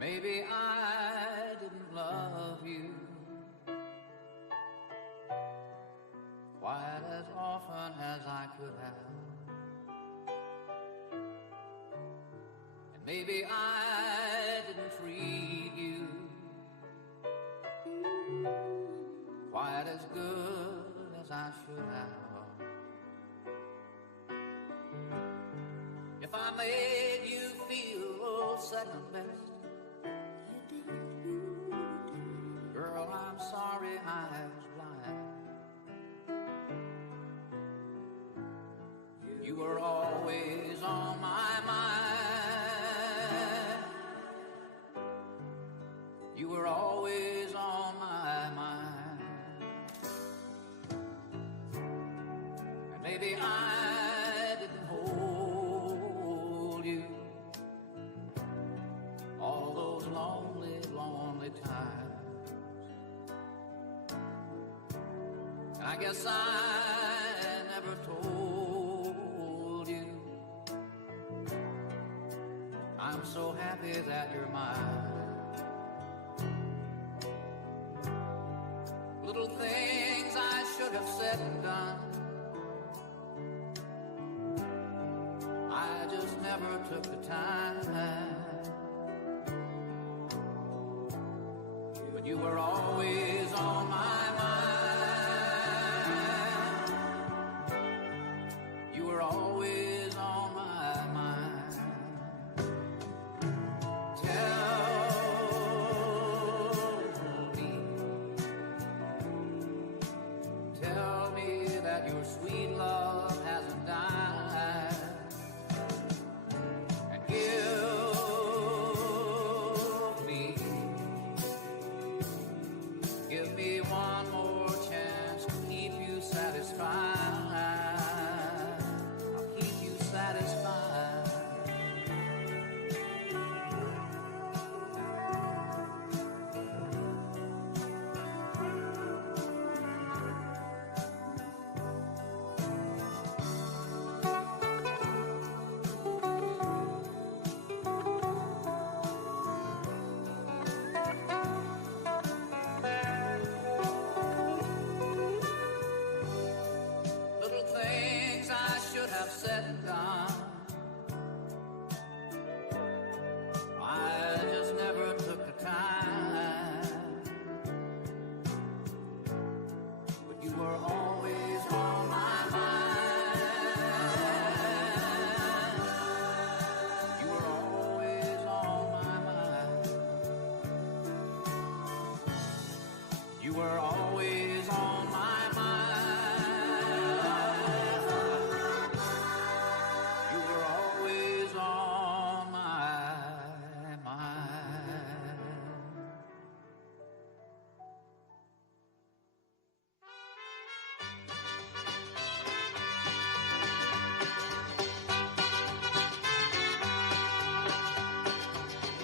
Maybe I didn't love you quite as often as I could have. And maybe I didn't treat you quite as good as I should have. If I made you feel second best, girl, I'm sorry I was blind. You were always on my mind. You were always on my mind. And maybe I didn't hold you all those lonely, lonely times. I guess I never told you I'm so happy that you're mine. Little things I should have said and done never took the time. But you were always on my mind. You were always on my mind. Tell me that your sweet love hasn't died. And give me one more chance to keep you satisfied. I'll keep you satisfied. Little things I should have said and done, I just never took the time. But you were always on my mind. You were always on my mind. You were always on my mind. You were always on my mind.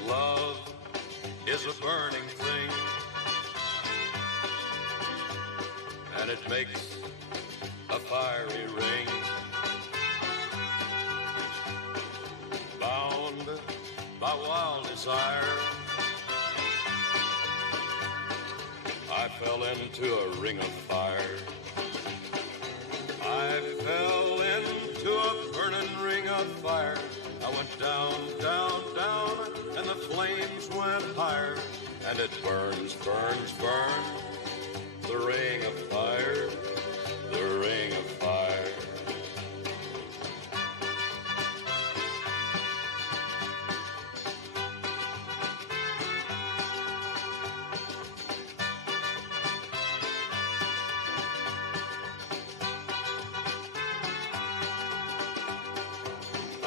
Love is a burning thing, and it makes a fiery ring. Bound by wild desire, I fell into a ring of fire. I fell into a burning ring of fire. I went down, down, down, and the flames went higher. And it burns, burns, burns, the ring of fire, the ring of fire. I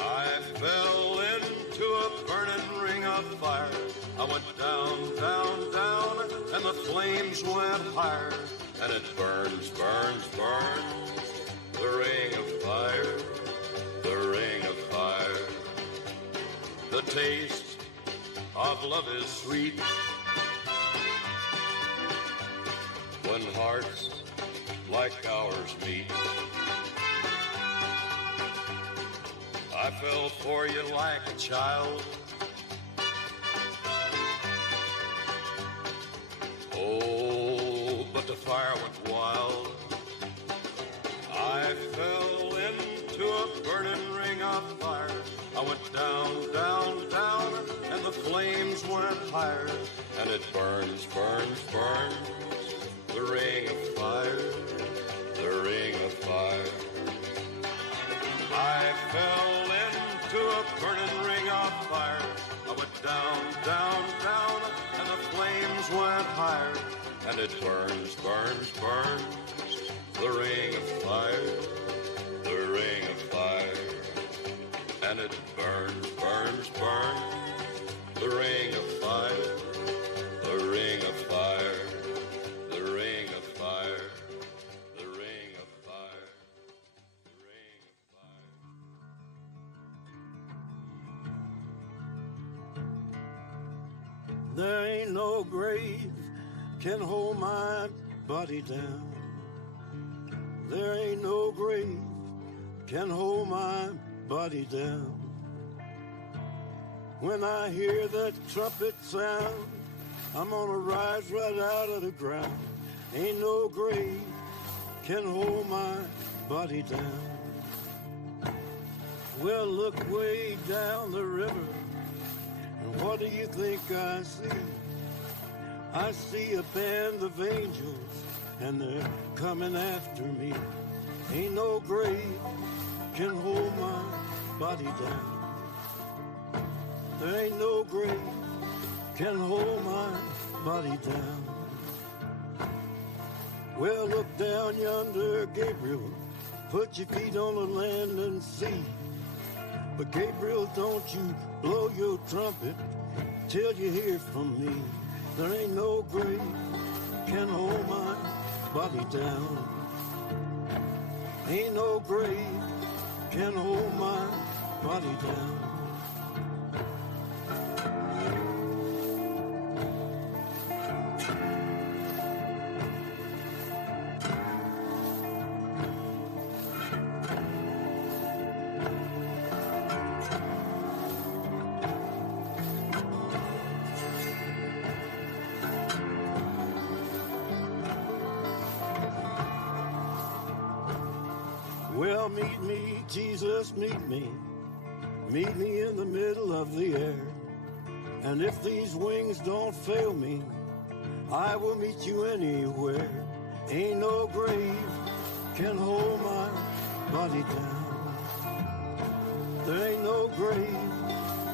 fell into a burning ring of fire. I went down, down, down, and the flames went higher. And it burns, burns, burns, the ring of fire, the ring of fire. The taste of love is sweet when hearts like ours meet. I fell for you like a child. Oh, but the fire went wild. I fell into a burning ring of fire. I went down, down, down, and the flames went higher. And it burns, burns, burns, the ring of fire, the ring of fire. I fell into a burning ring of fire. I went down, down, down, and the flames went higher. And it burns, burns, burns, the ring of fire, the ring of fire. And it burns, burns, burns, the ring of fire, the ring of fire, the ring of fire, the ring of fire, the ring of fire. There ain't no grave can hold my body down. There ain't no grave can hold my body down. When I hear that trumpet sound, I'm gonna rise right out of the ground. Ain't no grave can hold my body down. Well, look way down the river, and what do you think I see? I see a band of angels, and they're coming after me. Ain't no grave can hold my body down. There ain't no grave can hold my body down. Well, look down yonder, Gabriel. Put your feet on the land and see. But Gabriel, don't you blow your trumpet till you hear from me. There ain't no grave can hold my body down. Ain't no grave can hold my body down. Well, meet me, Jesus, meet me. Meet me in the middle of the air. And if these wings don't fail me, I will meet you anywhere. Ain't no grave can hold my body down. There ain't no grave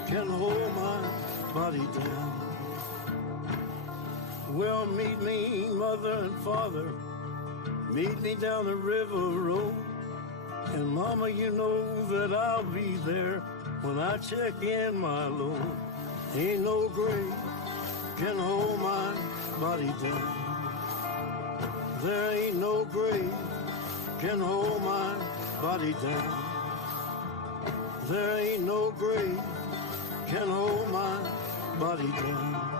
can hold my body down. Well, meet me, mother and father. Meet me down the river road. And mama, you know that I'll be there when I check in my load. Ain't no grave can hold my body down. There ain't no grave can hold my body down. There ain't no grave can hold my body down.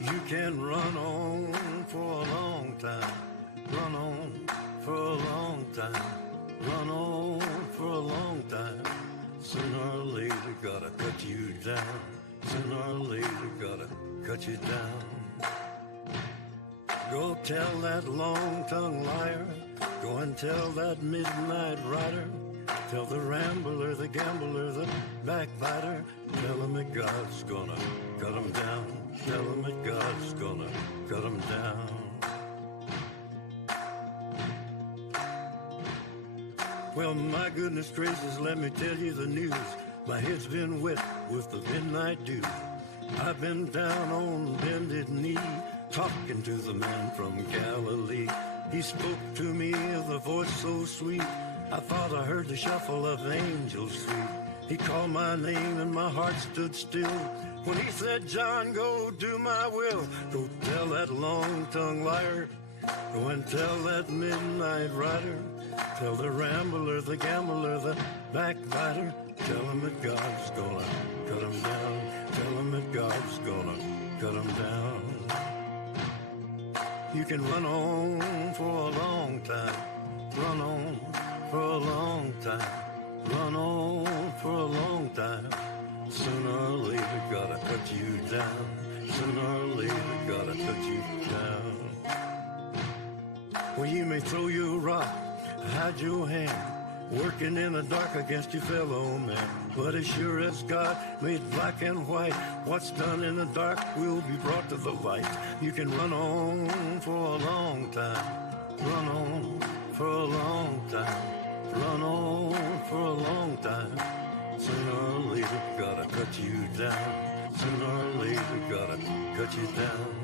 You can run on for a long time, run on for a long time, run on for a long time. Sooner or later gotta cut you down, sooner or later gotta cut you down. Go tell that long-tongued liar, go and tell that midnight rider, tell the rambler, the gambler, the backbiter, tell him that God's gonna cut him down. Tell him that God's gonna cut him down. Well, my goodness gracious, let me tell you the news. My head's been wet with the midnight dew. I've been down on bended knee, talking to the man from Galilee. He spoke to me with a voice so sweet, I thought I heard the shuffle of angels sweet. He called my name and my heart stood still when he said, John, go do my will. Go tell that long-tongued liar, go and tell that midnight rider, tell the rambler, the gambler, the backbiter, tell him that God's gonna cut him down. Tell him that God's gonna cut him down. You can run on for a long time, run on for a long time, run on for a long time. Sooner or later gotta cut you down, sooner or later gotta cut you down. Well, you may throw your rock, hide your hand, working in the dark against your fellow man. But as sure as God made black and white, what's done in the dark will be brought to the light. You can run on for a long time, run on for a long time, run on for a long time. Sooner or later gotta cut you down, sooner or later gotta cut you down.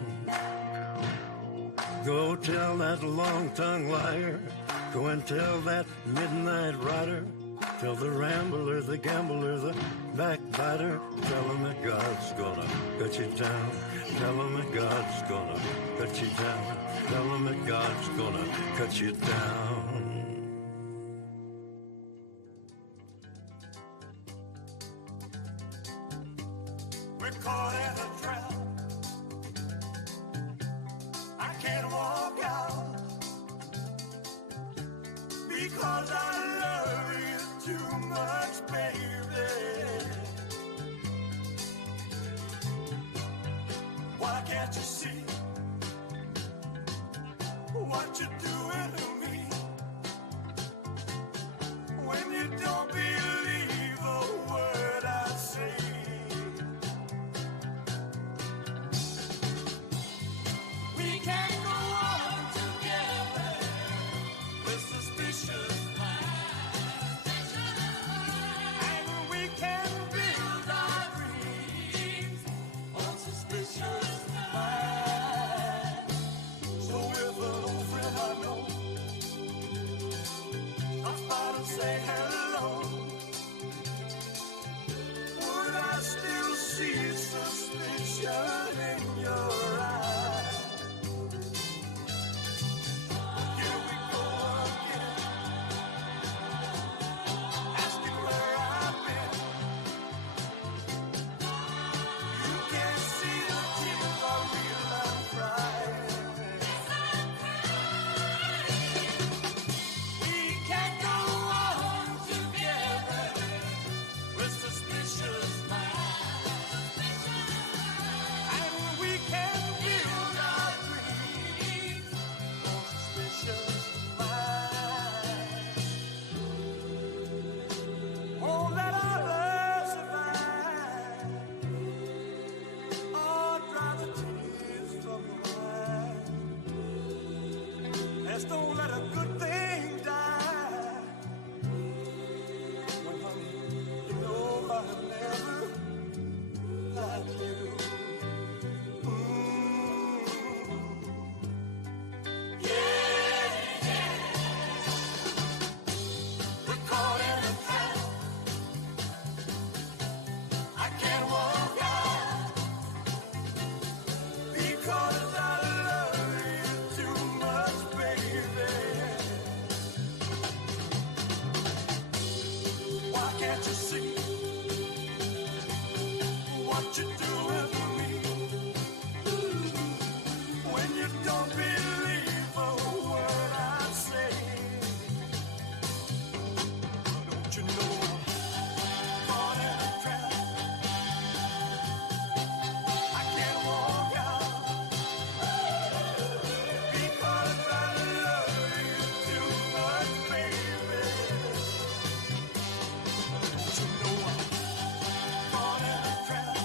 Go tell that long-tongued liar, go and tell that midnight rider, tell the rambler, the gambler, the backbiter, tell him that God's gonna cut you down, tell him that God's gonna cut you down, tell him that God's gonna cut you down. We're caught in a trap. I can't walk. walk out because I love you too much, baby. Why can't you see what you're doing to me? When you don't believe a word I say, we can't go on together with suspicious minds, and we can build our dreams on suspicious minds. So if an old friend I know stops by to say hello, would I still see suspicion in your eyes? Here we go again, asking where I've been. You can't see the tears are real, I'm crying. We can't go on together with suspicious minds, and we can build our dreams on suspicious minds. Won't let our love survive, or dry the tears from your eyes. Let's don't let a good thing die. When, honey, you know I've never liked you. Yeah, we're caught in a trap. I can't walk out because I love you too much, baby. Why can't you see what you're doing to me? When you don't believe a word I say, don't you know I'm caught in a trap? I can't walk out because I love you too much, baby. Don't you know I'm caught in a trap?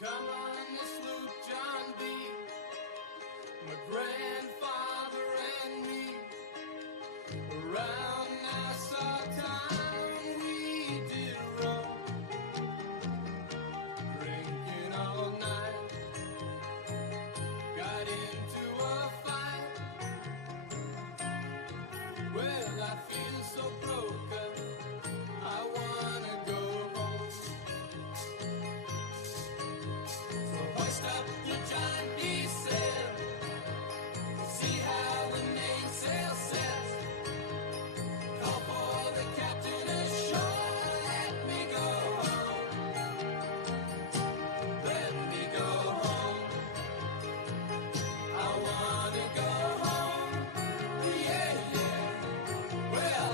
Come on this sloop, John B. My grandfather and me. Around Nassau town we did roam, drinking all night. Got into a fight. Well, I feel so broken, I wanna go home. So hoist up your John D. sail, see how the mainsail sets. Call for the captain ashore, let me go home. Let me go home. I wanna go home. Yeah, yeah. Well,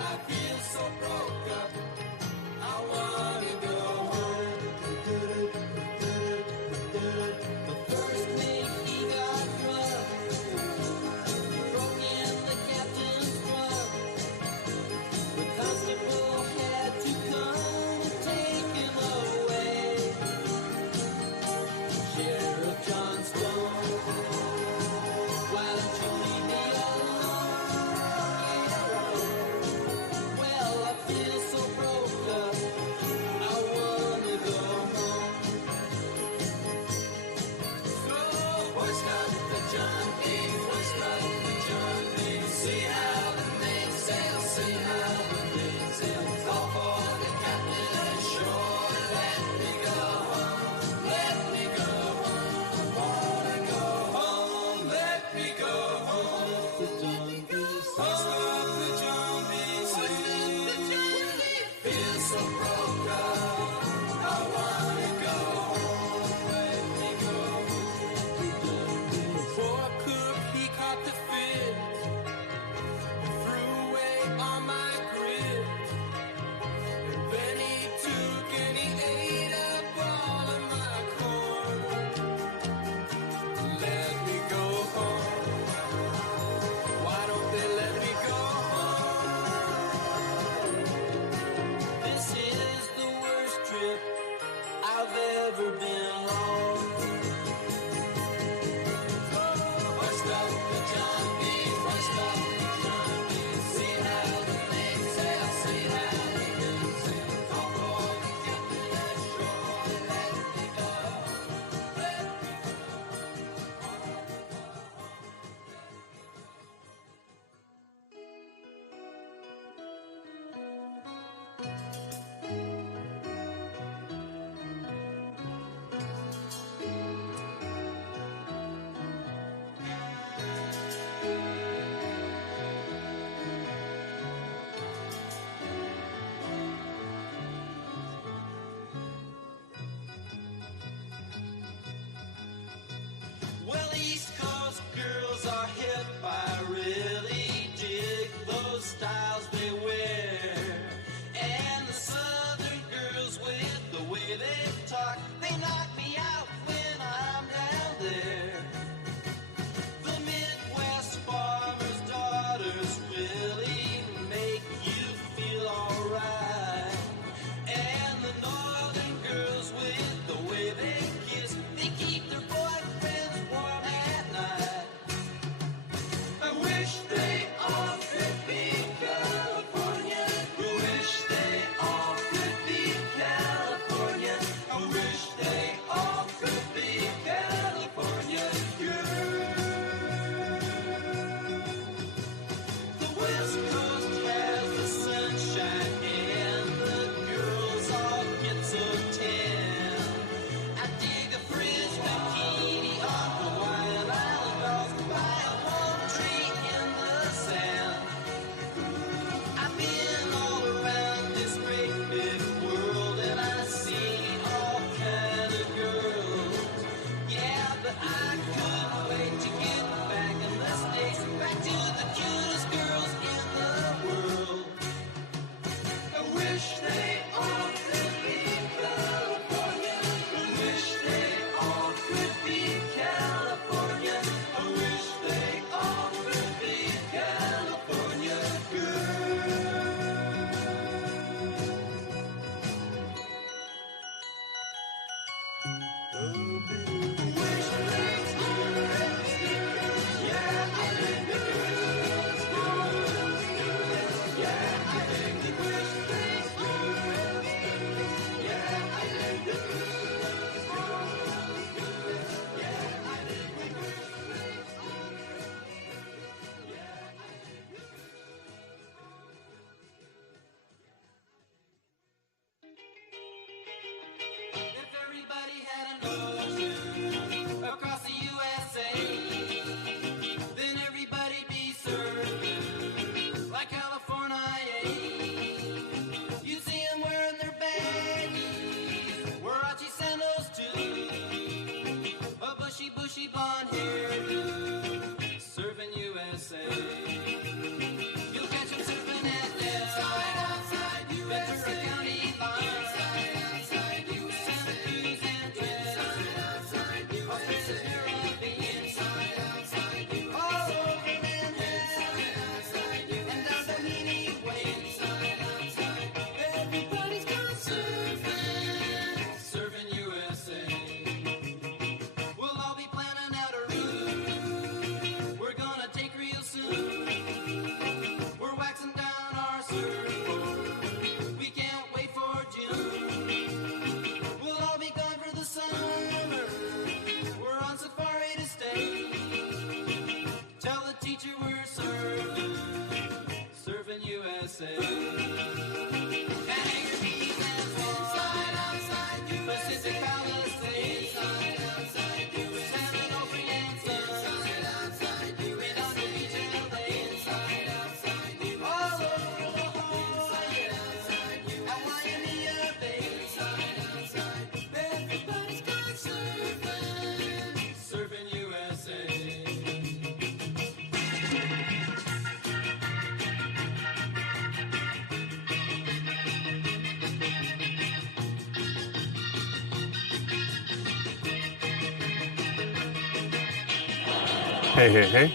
Hey, hey, hey.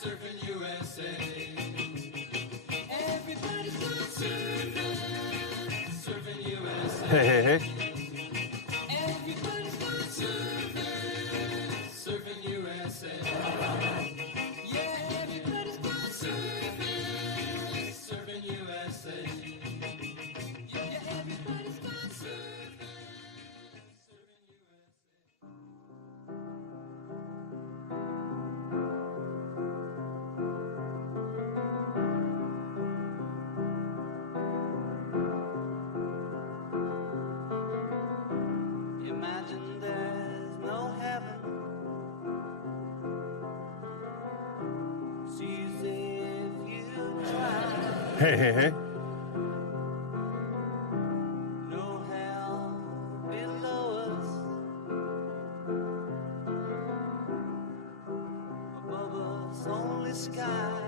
Surfing USA. Everybody's going surfing. Surfing USA. Hey, hey, hey. Everybody's going surfing. Surfing USA. Yeah, everybody's going surfing. Surfing USA. Yeah, everybody's going surfing. Surfing USA. Imagine there's no heaven. Sees if you try. Hey, hey, hey. No hell below us. Above us only sky.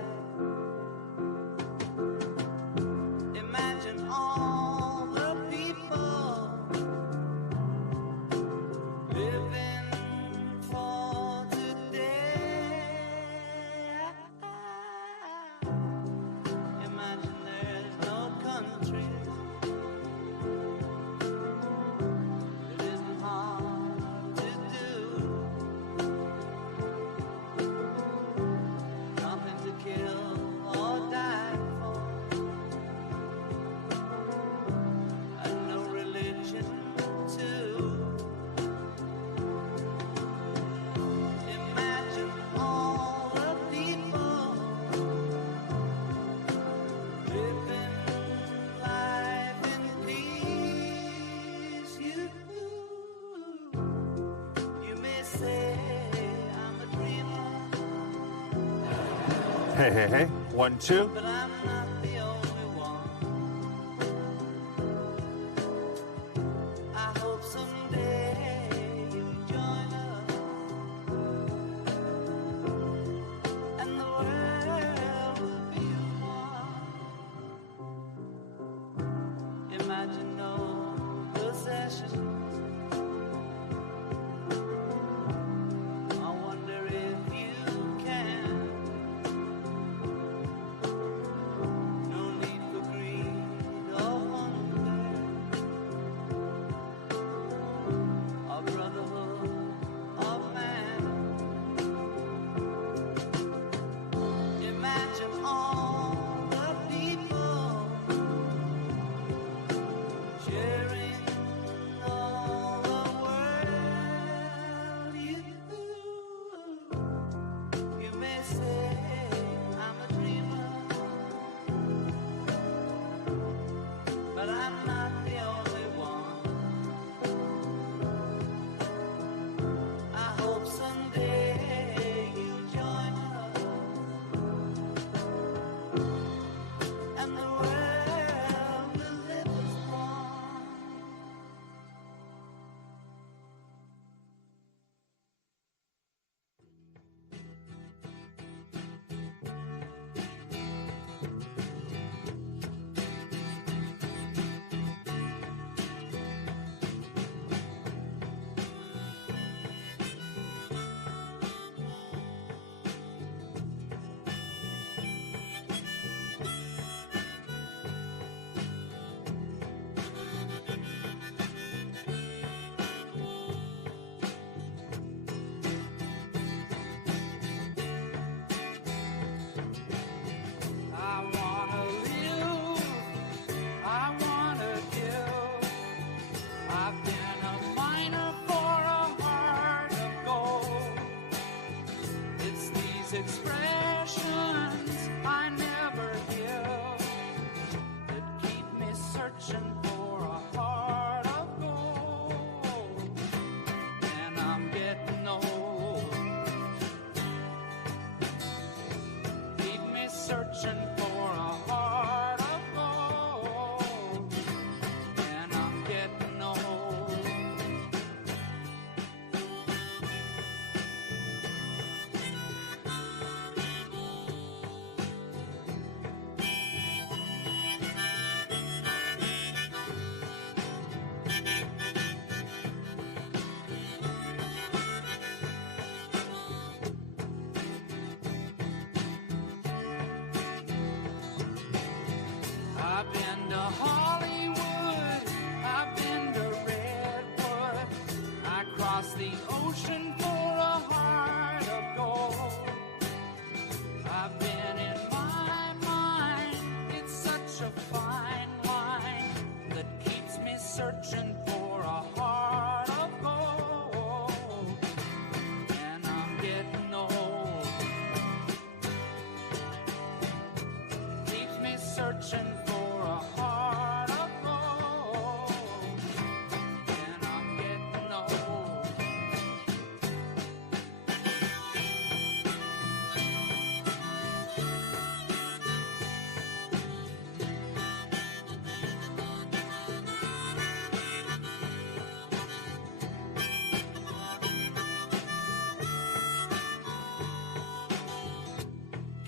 Imagine all the people living for today. Imagine there's no countries. It isn't hard to do. Nothing to kill or die for. And no religion too. Imagine all the people living life in peace. You may say I'm a dreamer, Hey, hey, hey. 1, 2. but I'm not the only one. I hope someday you'll join us, and the world will be one. Imagine no possessions. I wonder if you can. No need for greed or hunger, or brotherhood of man. Imagine all the people sharing all the world. You may say I'm a dreamer, but I'm not the only one. I hope someday you'll join us, and the world will live as one. I wanna live, I wanna give. I've been a miner for a heart of gold. It's these expressions I never give that keep me searching for a heart of gold. And I'm getting old. Keep me searching for a heart of gold. And I'm getting old. searching for a heart of gold, and I'm getting old. Keeps me searching for a heart of gold, and I'm getting old.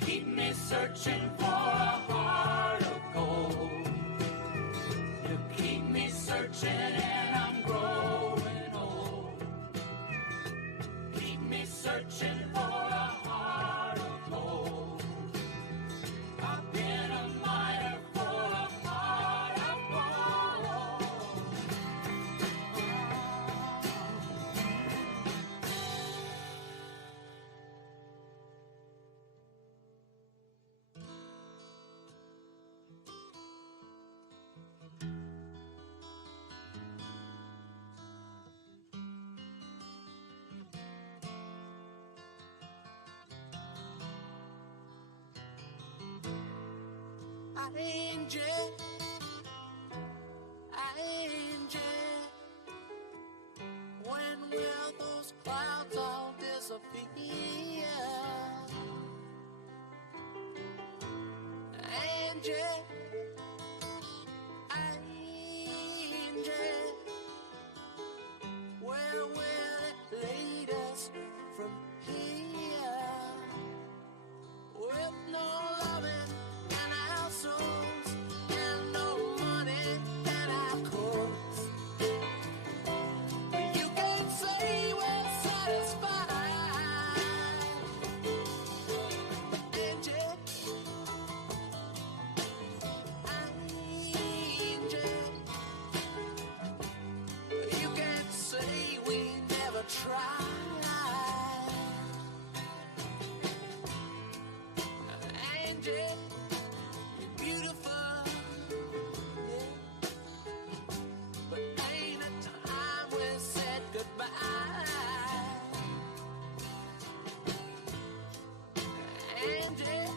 Keep me searching for a heart of gold. You keep me searching and I'm growing old. Keep me searching for a heart of gold. I've been a miner for a heart of gold. Angel, angel, when will those clouds all disappear? Angel, angel, where will it lead us from here? With no loving in our souls and no money in our coats, you can't say we're satisfied. Angel, angel, you can't say we never tried. Angel, you're beautiful, yeah. But ain't it time we said goodbye? Angel,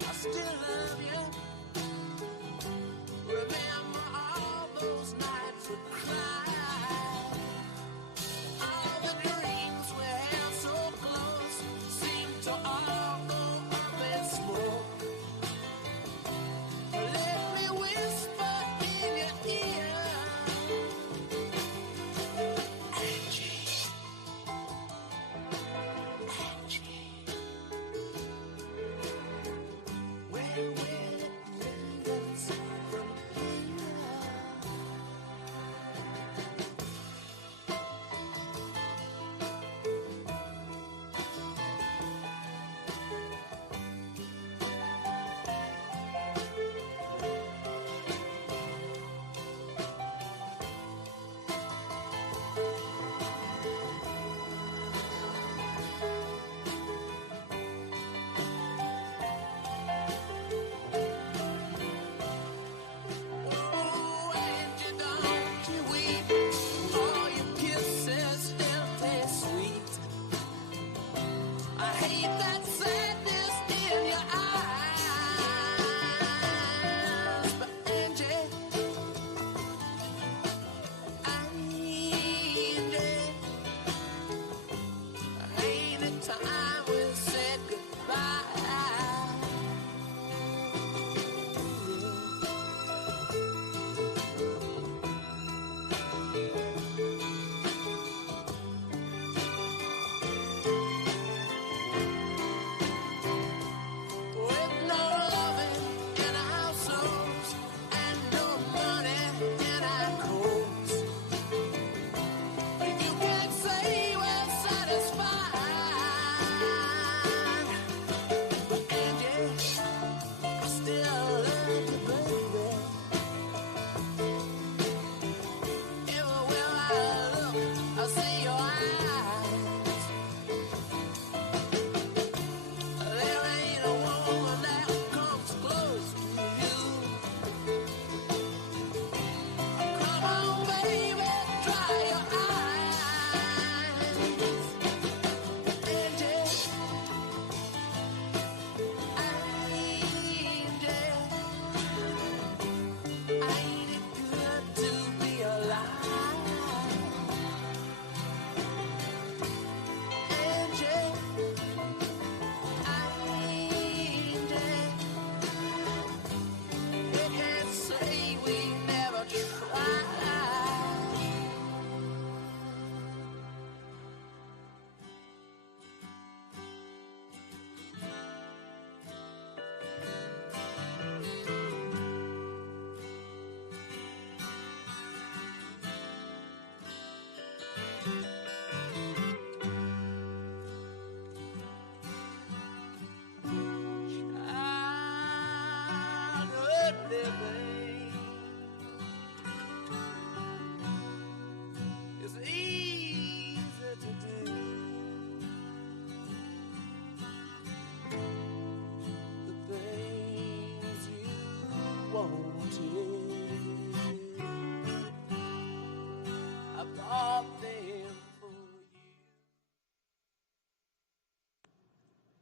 I still love you. Remember all those nights we cried. All the dreams we had so close seem to all go up in smoke. Let me whisper in your ear, Angie, Angie, where will it lead us from here? Oh, Angie, don't you weep. All your kisses still taste sweet. I hate that sadness in your eyes. But Angie, Angie, ain't it time we said goodbye?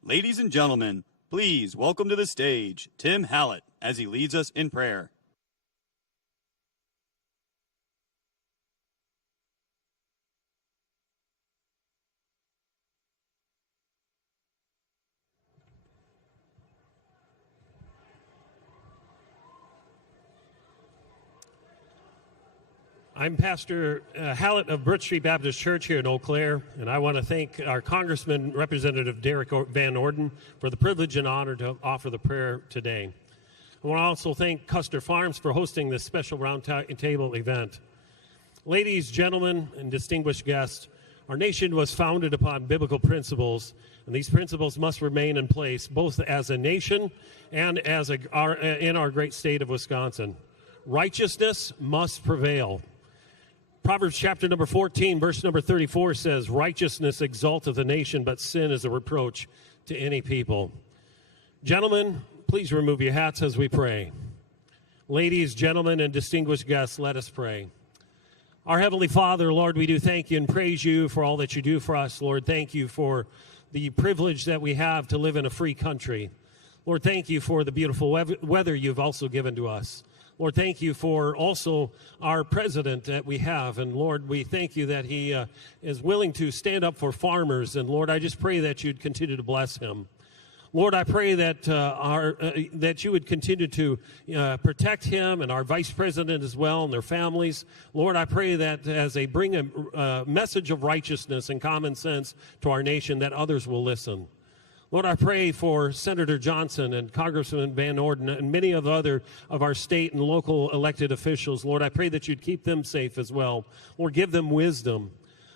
Ladies and gentlemen, please welcome to the stage Tim Hallett as he leads us in prayer. I'm Pastor Hallett of Brook Street Baptist Church here in Eau Claire, and I want to thank our Congressman, Representative Derek Van Orden, for the privilege and honor to offer the prayer today. I want to also thank Custer Farms for hosting this special roundtable event. Ladies, gentlemen, and distinguished guests, our nation was founded upon biblical principles, and these principles must remain in place both as a nation and as in our great state of Wisconsin. Righteousness must prevail. Proverbs chapter number 14, verse number 34 says, "Righteousness exalteth a nation, but sin is a reproach to any people." Gentlemen, please remove your hats as we pray. Ladies, gentlemen, and distinguished guests, let us pray. Our Heavenly Father, Lord, we do thank you and praise you for all that you do for us. Lord, thank you for the privilege that we have to live in a free country. Lord, thank you for the beautiful weather you've also given to us. Lord, thank you for also our president that we have. And Lord, we thank you that he is willing to stand up for farmers. And Lord, I just pray that you'd continue to bless him. Lord, I pray that that you would continue to protect him and our vice president as well and their families. Lord, I pray that as they bring a message of righteousness and common sense to our nation, that others will listen. Lord, I pray for Senator Johnson and Congressman Van Orden and many of our state and local elected officials. Lord, I pray that you'd keep them safe as well. Lord, give them wisdom.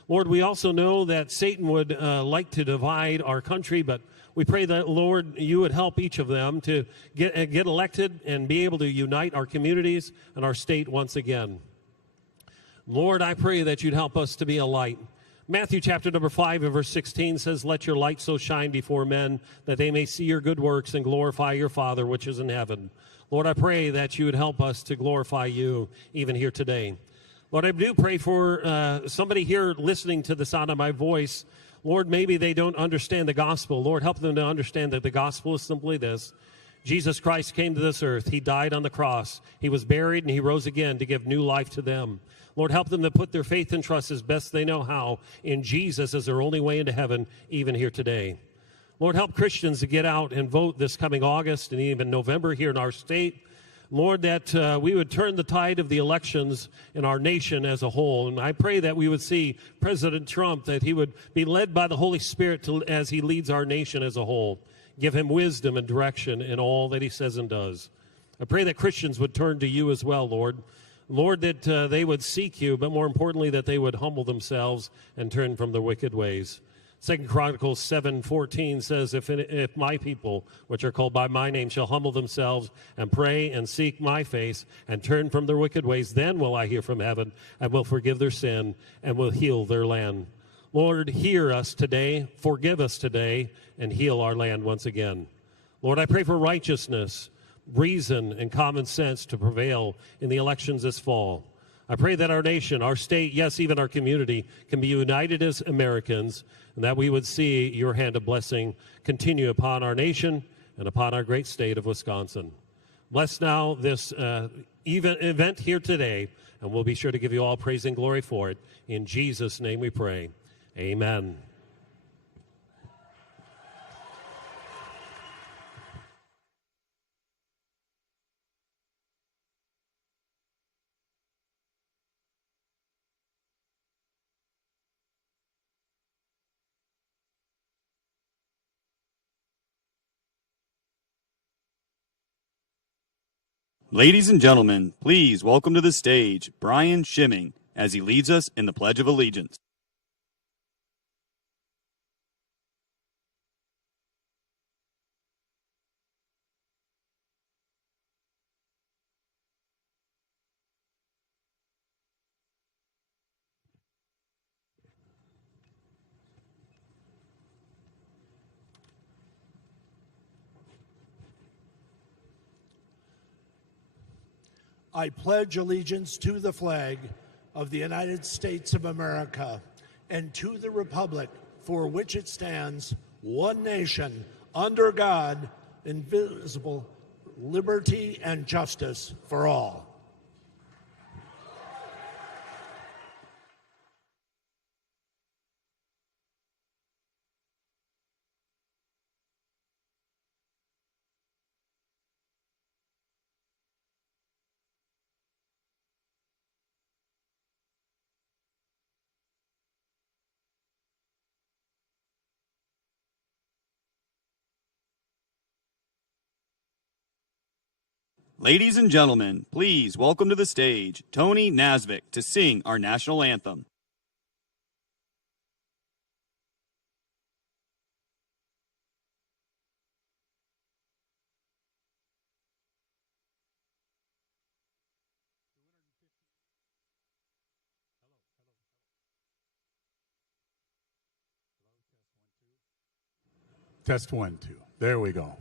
Lord, we also know that Satan would like to divide our country, but we pray that, Lord, you would help each of them to get elected and be able to unite our communities and our state once again. Lord, I pray that you'd help us to be a light. Matthew chapter number 5 and verse 16 says, "Let your light so shine before men that they may see your good works and glorify your Father which is in heaven." Lord, I pray that you would help us to glorify you even here today. Lord, I do pray for somebody here listening to the sound of my voice. Lord, maybe they don't understand the gospel. Lord, help them to understand that the gospel is simply this. Jesus Christ came to this earth. He died on the cross. He was buried, and he rose again to give new life to them. Lord, help them to put their faith and trust as best they know how in Jesus as their only way into heaven, even here today. Lord, help Christians to get out and vote this coming August and even November here in our state. Lord, that we would turn the tide of the elections in our nation as a whole. And I pray that we would see President Trump, that he would be led by the Holy Spirit as he leads our nation as a whole. Give him wisdom and direction in all that he says and does. I pray that Christians would turn to you as well, Lord. Lord, that they would seek you, but more importantly, that they would humble themselves and turn from their wicked ways. 2 Chronicles 7:14 says, if my people, which are called by my name, shall humble themselves and pray and seek my face and turn from their wicked ways, then will I hear from heaven and will forgive their sin and will heal their land. Lord, hear us today, forgive us today, and heal our land once again. Lord, I pray for righteousness, reason, and common sense to prevail in the elections this fall. I pray that our nation, our state, yes, even our community, can be united as Americans, and that we would see your hand of blessing continue upon our nation and upon our great state of Wisconsin. Bless now this event here today, and we'll be sure to give you all praise and glory for it. In Jesus' name we pray. Amen. Ladies and gentlemen, please welcome to the stage Brian Schimming as he leads us in the Pledge of Allegiance. I pledge allegiance to the flag of the United States of America and to the republic for which it stands, one nation, under God, indivisible, liberty and justice for all. Ladies and gentlemen, please welcome to the stage Tony Nasvik to sing our national anthem. Test 1, 2. There we go.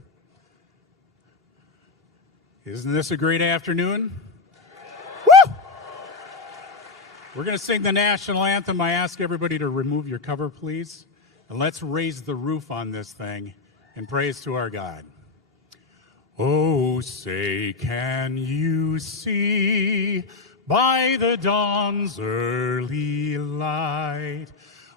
Isn't this a great afternoon? Woo! We're going to sing the national anthem. I ask everybody to remove your cover, please. And let's raise the roof on this thing in praise to our God. Oh, say, can you see by the dawn's early light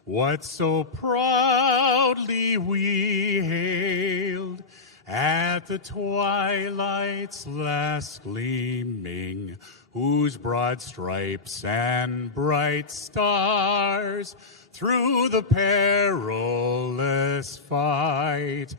what so proudly we hailed at the twilight's last gleaming, whose broad stripes and bright stars through the perilous fight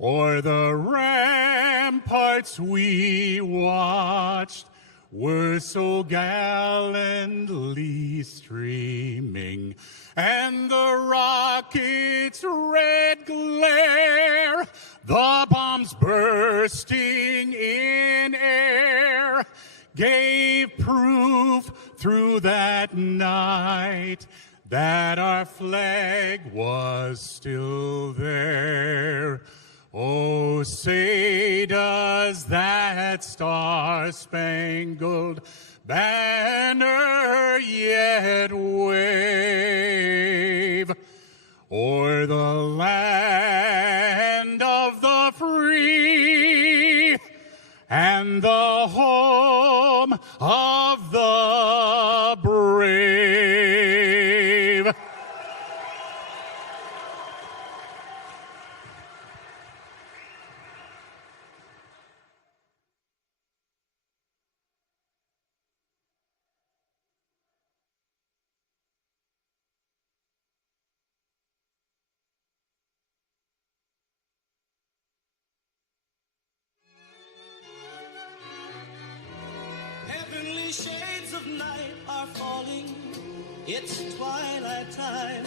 o'er the ramparts we watched were so gallantly streaming, and the rocket's red glare, the bombs bursting in air, gave proof through that night that our flag was still there. Oh, say does that star-spangled banner yet wave o'er the land of the free and the home of the brave? Heavenly shades of night are falling. It's twilight time.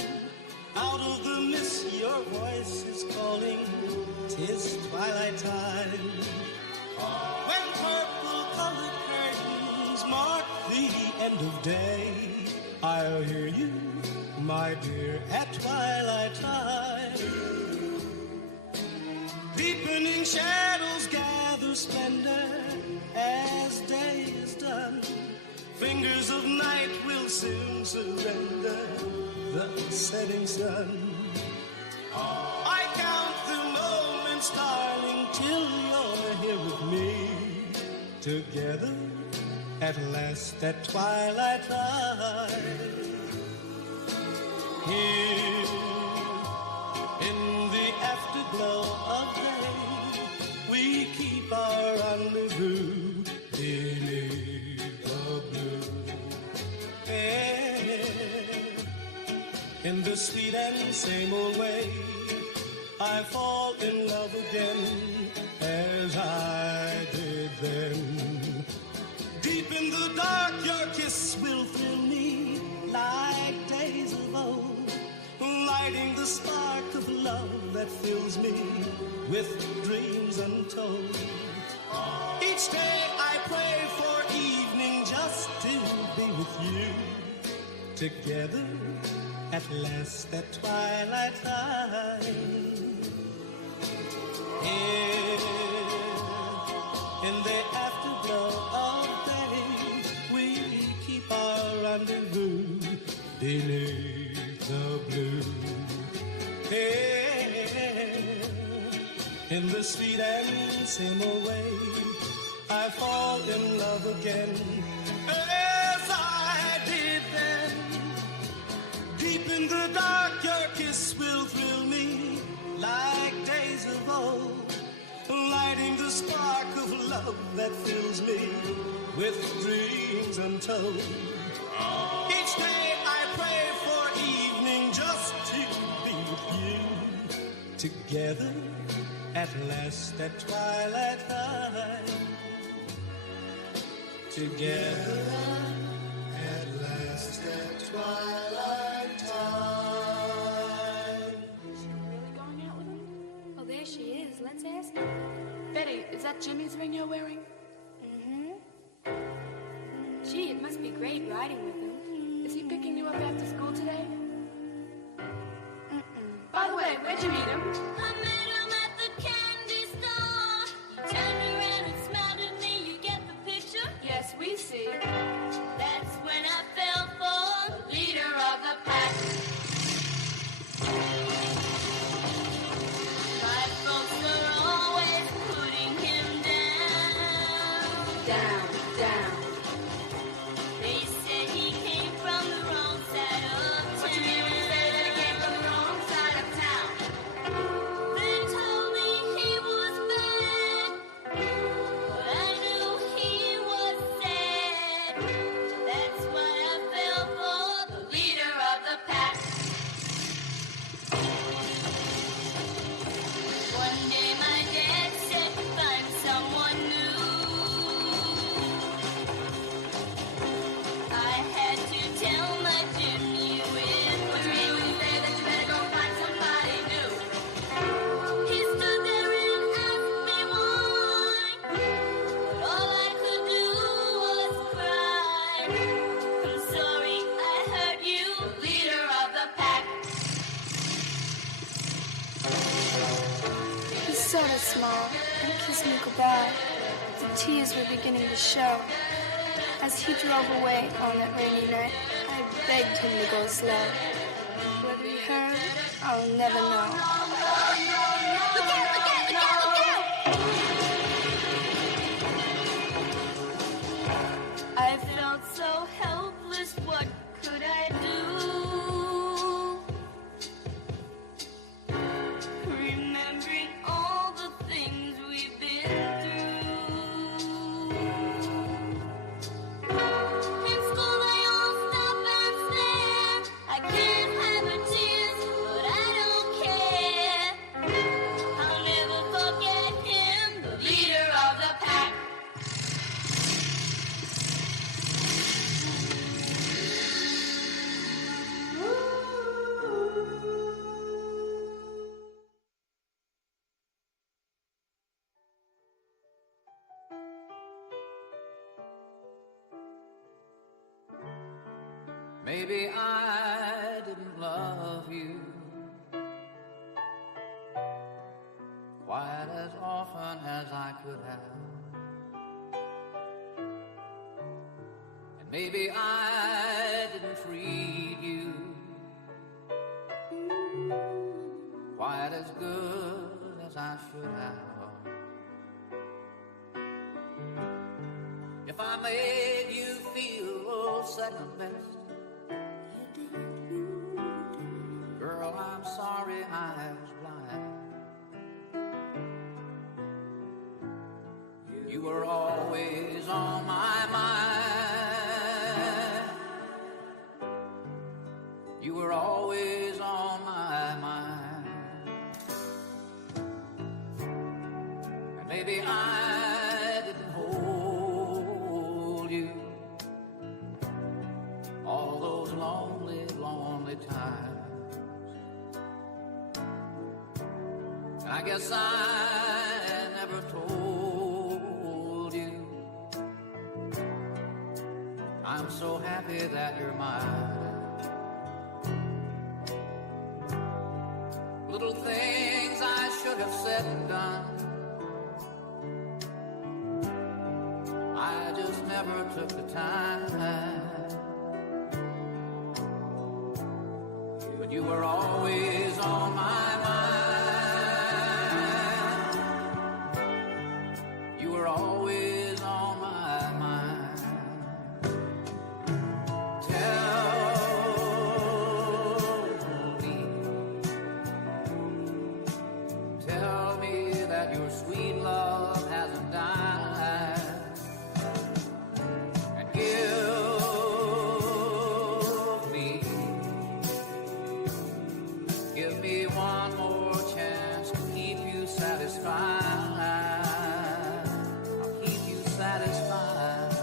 Out of the mist your voice is calling. 'Tis twilight time. When purple-colored curtains mark the end of day, I'll hear you, my dear, at twilight time. Deepening shadows gather splendor as day is done. Fingers of night will soon surrender the setting sun. I count the moments, darling, till you're here with me. Together at last at twilight time. Here in the afterglow of day, we keep our rendezvous beneath the blue air. In the sweet and same old way, I fall in love again as I did then. Deep in the dark, your kiss will thrill me like days of old, lighting the spark of love that fills me with dreams untold. Each day I pray for evening just to be with you. Together at last at twilight time. Here in the afterglow of day, we keep our rendezvous beneath the blue. Here In the sweet and same old way, I fall in love again, as I did then. Deep in the dark, your kiss will thrill me like days of old, lighting the spark of love that fills me with dreams untold. Each day I pray for evening just to be with you, together at last at twilight time. Together at last at twilight time. Really going out with him? Oh, there she is. Let's ask her. Betty, is that Jimmy's ring you're wearing? Mm-hmm. Gee, it must be great riding with him. Is he picking you up after school today? Mm-mm. By the way, where'd you meet him? I met him at the candy store. He turned around and smiled at me. You get the picture? Yes, we see. That's when I fell for the leader of the pack. My folks are always putting him down. Down, down. They said he came from the wrong side of town. What you mean when you say that he came from the wrong side of town? They told me he was bad, but I knew he was sad. That's why I fell for the leader of the pack. One day my dad said, find someone new. I had to tell my Jim you in. What you mean when you say that you better go find somebody new? He stood there and asked me why, but all I could do was cry. I'm sorry I hurt you, leader of the pack. He sort of smiled and kissed me goodbye. The tears were beginning to show. As he drove away on that rainy night, I begged him to go slow. Whether he heard, I'll never know. Look out, look out, look out, look out! I felt so helpless, what could I do? Remembering all the things we've been through. In school they all stop and stare. I can't hide my tears, but I don't care. I'll never forget him, the leader of the pack. Maybe I didn't love you quite as often as I could have. And maybe I didn't treat you quite as good as I should have. If I made you feel second best, girl, I'm sorry I was blind. You were always on my mind. You were always on my mind. And maybe I didn't hold you all those lonely, lonely times. I guess I never told you I'm so happy that you're mine. Little things I should have said and done, I just never took the time. But you were always on my mind. that your sweet love hasn't died. And give me one more chance to keep you satisfied. I'll keep you satisfied.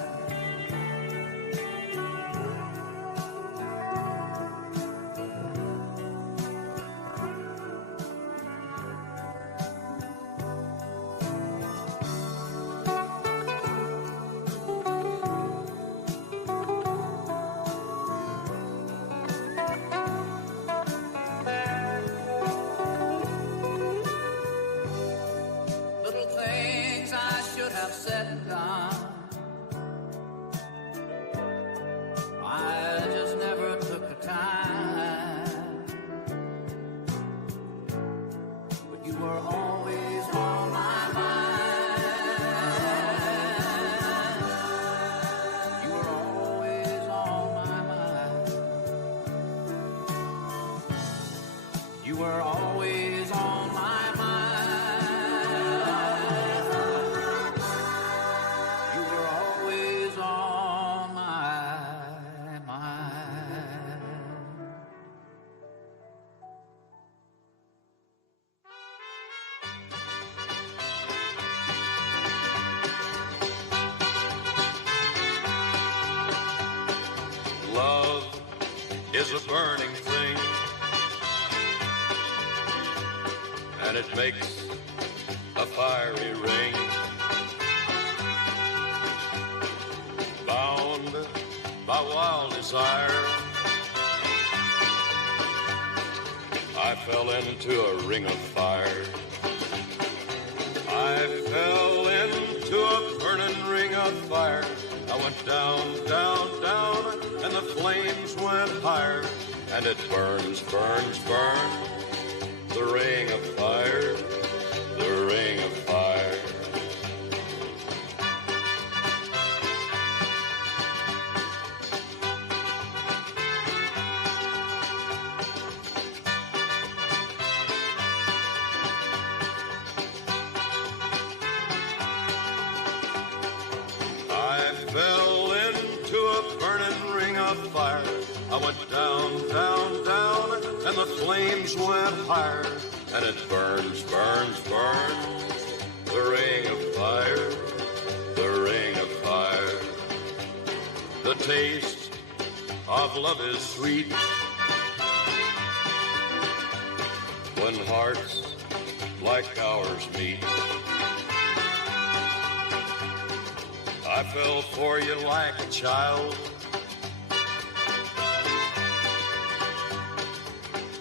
Little things I should have said and done, I just never took the time. But you were always on my mind. You were always on my mind. You were always on my mind. You were always on my mind. Love is a burning thing, and it makes a fiery ring. Bound by wild desire, I fell into a ring of fire. I fell into a burning ring of fire. I went down, down, down, and the flames went higher. And it burns, burns, burns, the ring of fire, the ring of fire. I fell into a burning ring of fire. I went down, down, down, and the flames went higher. And it burns, burns, burns, the ring of fire, the ring of fire. The taste of love is sweet when hearts like ours meet. I fell for you like a child.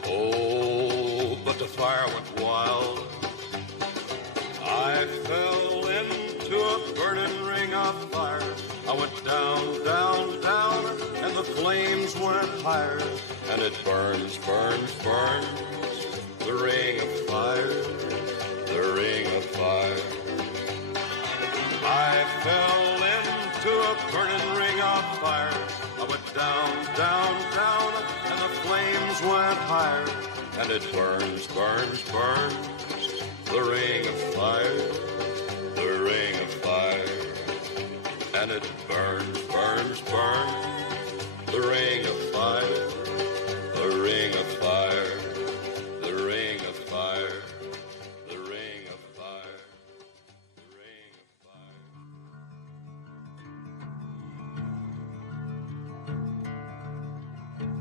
Oh, but the fire went wild. I fell into a burning ring of fire. I went down, down, down, and the flames went higher. And it burns, burns, burns, the ring of fire, the ring of fire. I fell into a burning ring of fire. I went down, down, down, and the flames went higher. And it burns, burns, burns, the ring of fire, the ring of fire. And it burns, burns, burns, the ring of fire, the ring of fire, the ring of fire, the ring of fire, the ring of fire.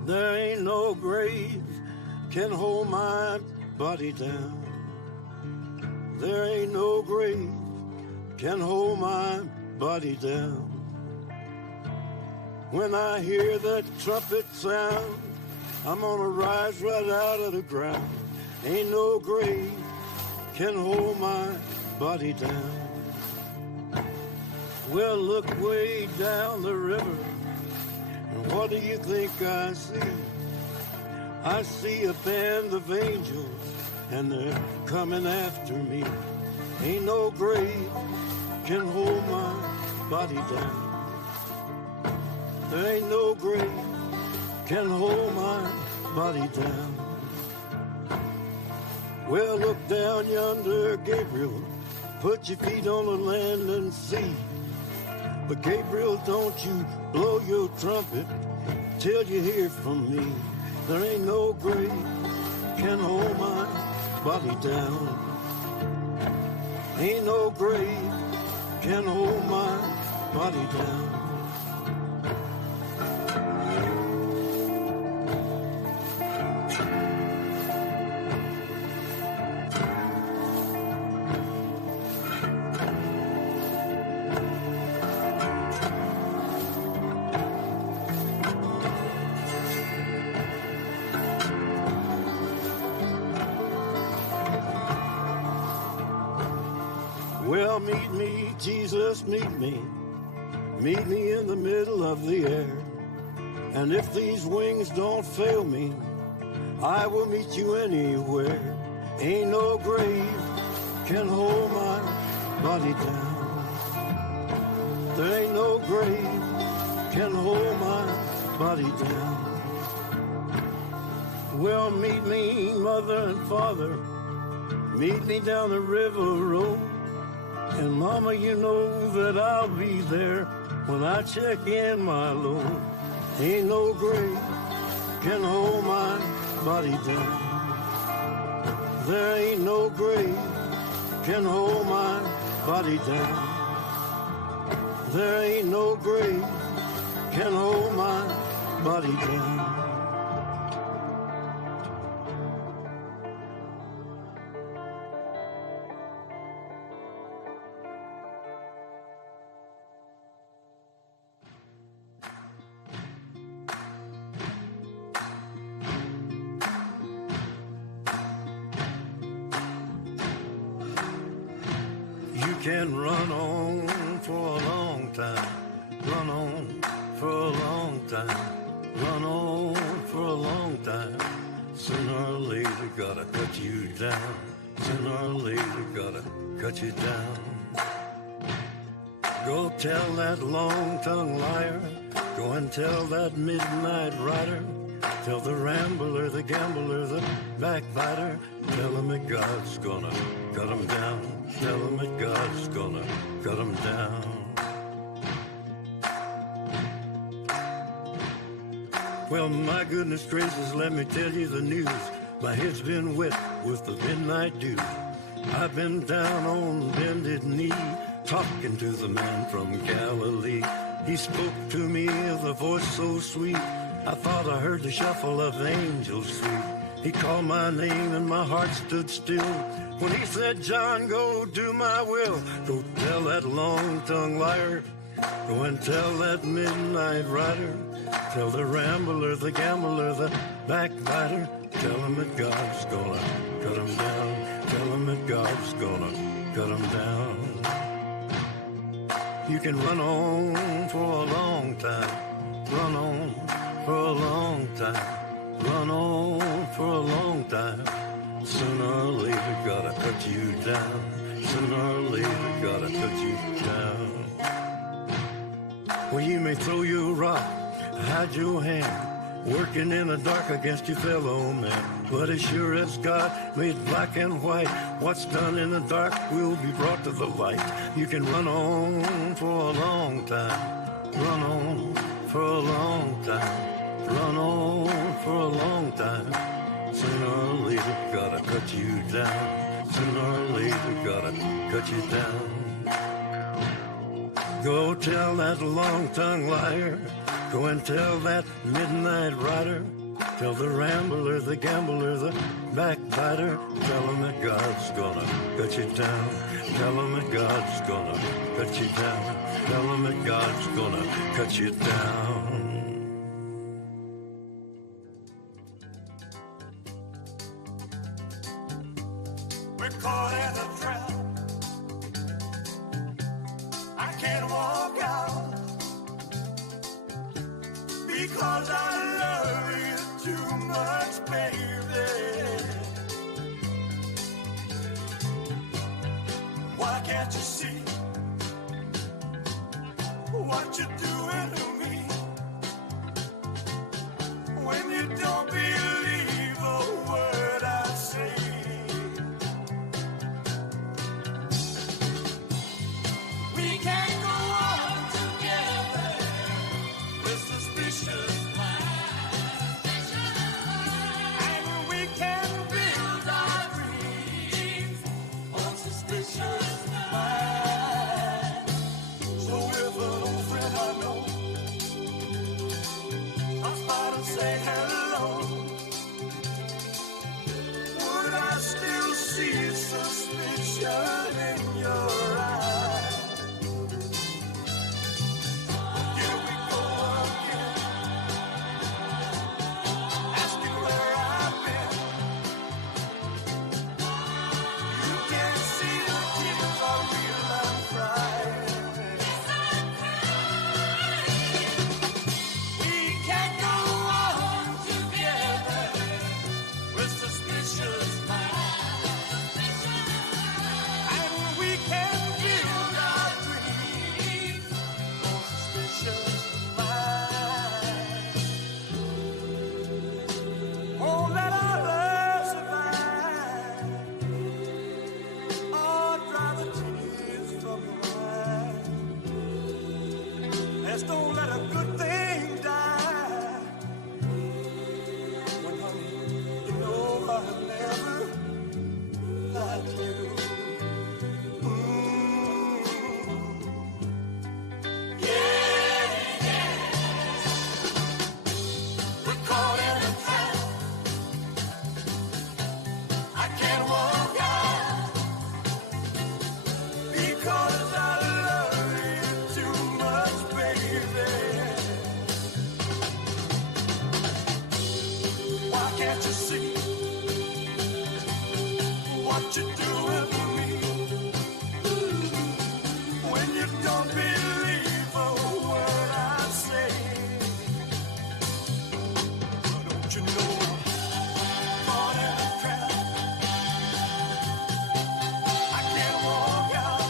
There ain't no grave can hold my body down. There ain't no grave can hold my body down. When I hear that trumpet sound, I'm gonna rise right out of the ground. Ain't no grave can hold my body down. Well, look way down the river, and what do you think I see? I see a band of angels, and they're coming after me. Ain't no grave can hold my body down. There ain't no grave can hold my body down. Well, look down yonder, Gabriel. Put your feet on the land and see. But Gabriel, don't you blow your trumpet till you hear from me. There ain't no grave can hold my body down. Ain't no grave can hold my body down. Well, meet me, Jesus, meet me. Meet me in the middle of the air. And if these wings don't fail me, I will meet you anywhere. Ain't no grave can hold my body down. There ain't no grave can hold my body down. Well, meet me, mother and father. Meet me down the river road. And mama, you know that I'll be there when I check in my load. Ain't no grave can hold my body down. There ain't no grave can hold my body down. There ain't no grave can hold my body down. You can run on for a long time, run on for a long time, run on for a long time. Sooner or later gotta cut you down, sooner or later gotta cut you down. Go tell that long-tongued liar, go and tell that midnight rider, tell the rambler, the gambler, the backbiter, tell him that God's gonna cut him down. Tell him that God's gonna cut him down. Well, my goodness gracious, let me tell you the news. My head's been wet with the midnight dew. I've been down on bended knee, talking to the man from Galilee. He spoke to me with a voice so sweet, I thought I heard the shuffle of angels sweet. He called my name and my heart stood still when he said, John, go do my will. Go tell that long-tongued liar, go and tell that midnight rider, tell the rambler, the gambler, the backbiter, tell him that God's gonna cut him down. Tell him that God's gonna cut him down. You can run on for a long time, run on for a long time, run on for a long time. Sooner or later gotta cut you down, sooner or later gotta cut you down. Well, you may throw your rock, hide your hand, working in the dark against your fellow man. But as sure as God made black and white, what's done in the dark will be brought to the light. You can run on for a long time, run on for a long time, run on for a long time. Sooner or later gotta cut you down, sooner or later gotta cut you down. Go tell that long-tongued liar, go and tell that midnight rider, tell the rambler, the gambler, the backbiter, tell him that God's gonna cut you down, tell him that God's gonna cut you down, tell him that God's gonna cut you down. We're caught in a trap. I can't walk out because I love you too much, baby. Why can't you see what you're doing to me when you don't believe a word I say? what you're doing for me. When you don't believe a word I say, don't you know I'm caught in a trap? I can't walk out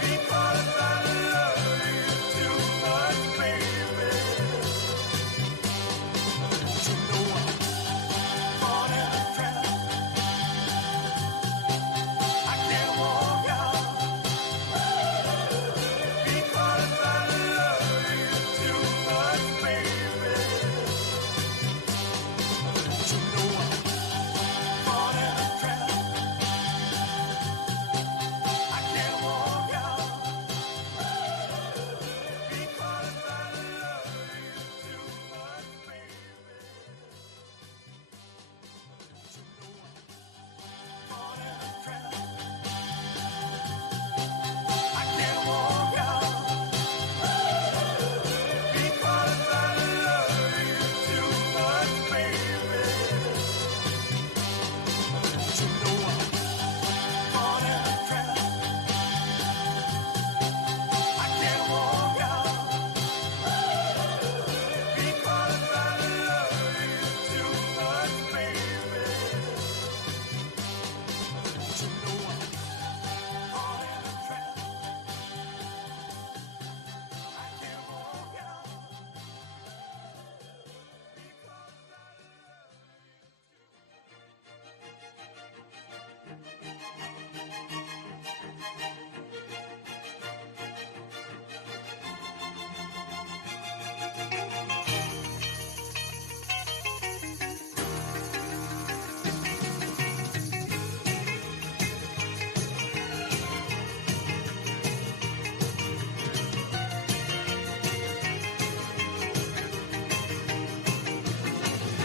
because I love you too much, baby. Don't you know I'm caught in a trap? I can't walk out because I love you too much, baby. Don't you know I'm caught in a trap? I can't walk out because I love you too much, baby. Don't you know I'm caught in a trap? I can't walk out because I love you too much, baby. Don't you know I'm caught in a trap? I can't walk out because I love you too much, baby. Don't you know I'm caught in a trap? I can't walk out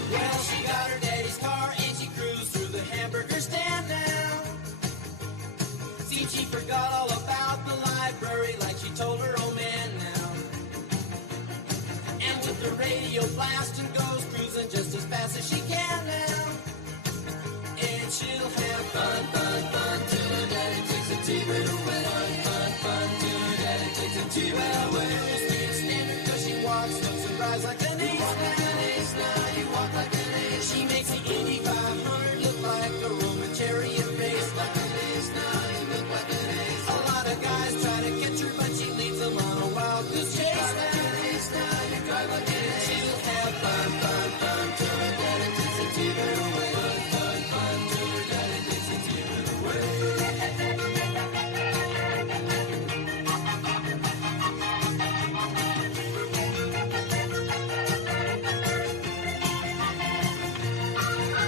Well, she got her daddy's car and she cruised through the hamburger stand now. Seems she forgot all about the library like she told her old man now. And with the radio blasting goes cruising just as fast as she can now. And she'll have fun, fun, fun till her daddy takes the TV away. Fun, fun, fun till her daddy takes the TV away. She can't stand her 'cause she walks, looks and rides like an ace. Now you walk like an ace. She makes the Indy 500 look like a Roman chariot race. Like an ace, now you look like an ace. A lot of guys try to catch her, but she leads them on a wild goose chase. Like an ace, now you drive like an ace. She'll have fun, fun, fun till her daddy takes the TV away. Fun, fun, fun till her daddy takes the TV away.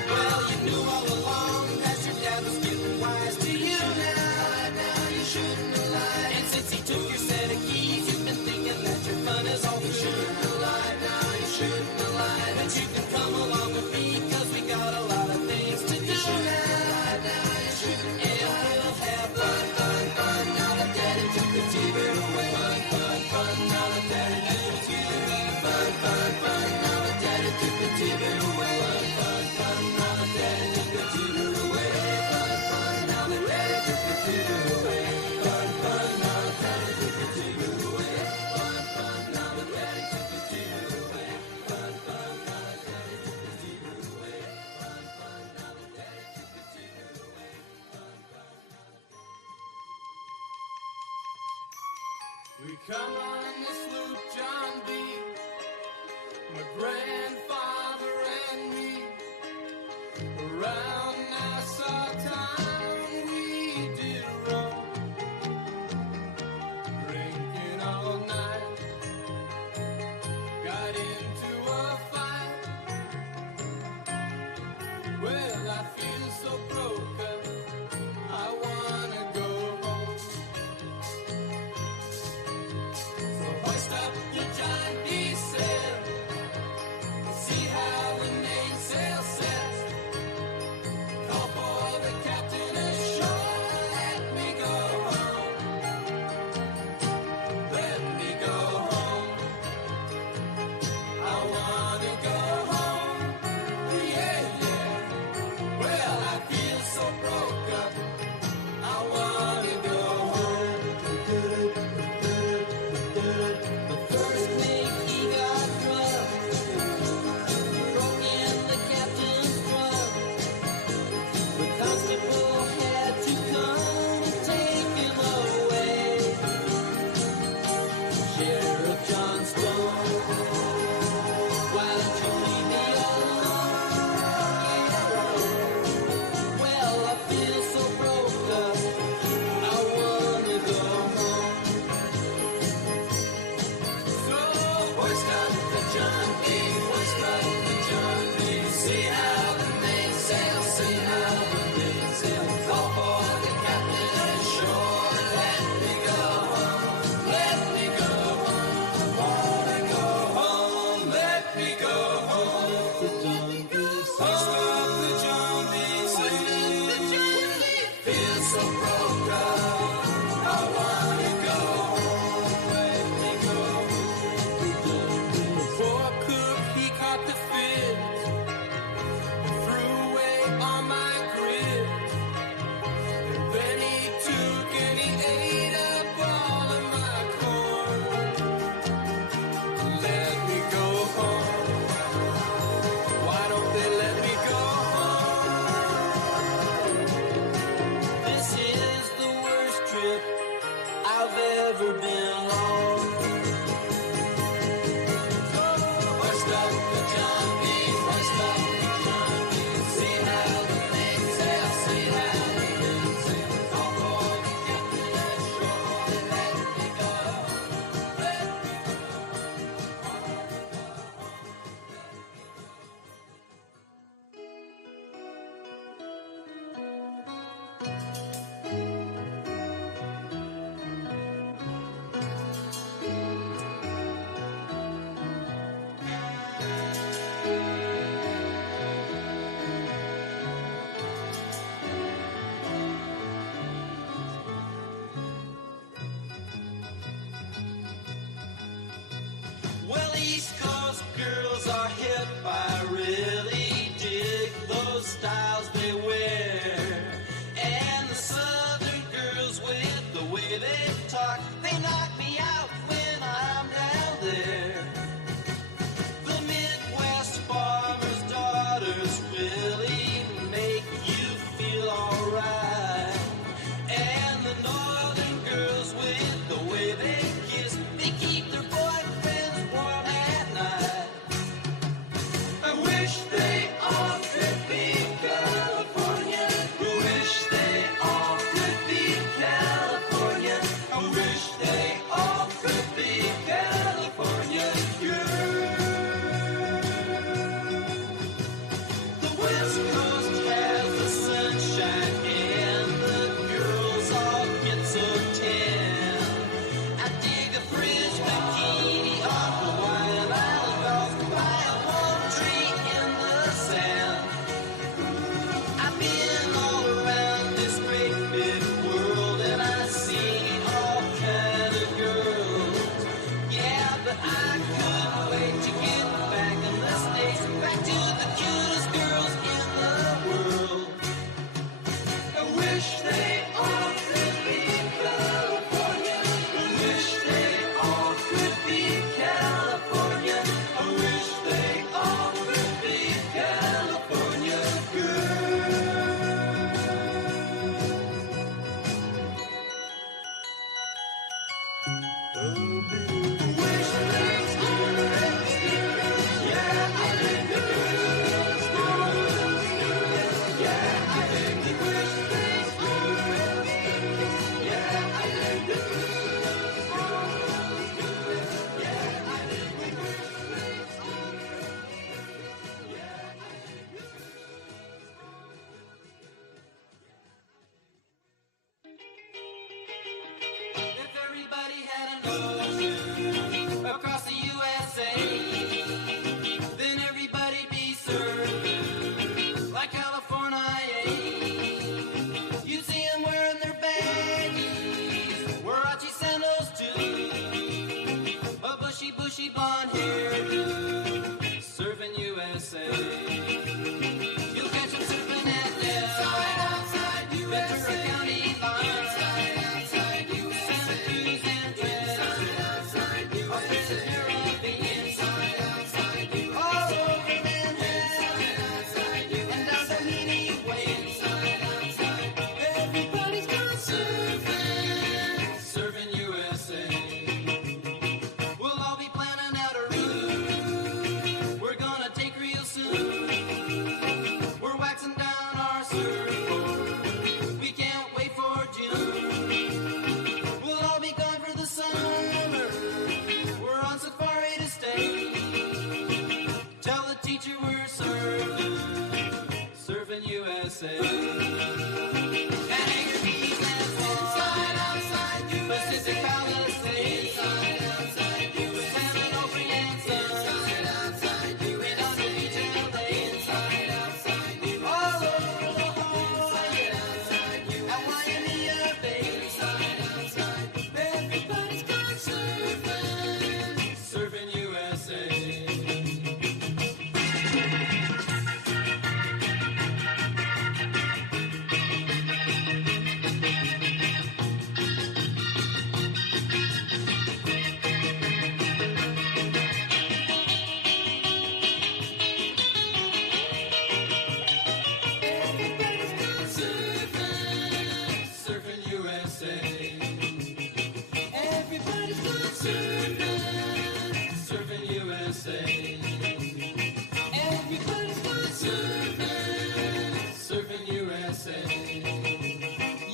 Well, you knew all along that your dad was getting wise to you now. Now you shouldn't have lied. And since he took your set of keys, you've been thinking that your fun is all you shouldn't have lied. Now you shouldn't have lied. But you can come along with me 'cause we got a lot of things to do now. Now you shouldn't. And we'll have fun, fun, fun. Now that daddy took the TV away. Fun, fun, fun. Now that daddy took the TV away. Fun, fun, fun. Now that daddy took the TV away. Fun, fun, fun. Now that daddy took the TV away. Fun, fun. Now that daddy took the TV away. Fun, fun. Now that daddy took the TV away. Fun, fun. Now that daddy took the TV away. Fun, fun. Now that daddy took the TV away. Fun, fun. Now that daddy took the TV away. Fun, fun. We come on this loop, John B. My grandfather and me. Around Nassau town we did roam, drinking all night. Got into a fight. Well, I feel so broken. I wanna go home. So hoist up your John D. sail. See how the mainsail sets. Call for the captain ashore. Let me go home. Let me go home. I wanna go home. Yeah, yeah. Well, USA. Anchor bees and inside, outside USA. Pacific Palisades. Inside, outside USA. Salmon over Yansa. Inside, outside USA. Redondo Beach, LA. Inside, outside USA. All over the whole inside, outside USA. At Waimea Bay. Inside, outside. Everybody's gone surfing. Surfing USA. Everybody's gone surfing, surfing USA. Everybody's gone surfing, surfing USA. Everybody's gone surfing, surfing USA.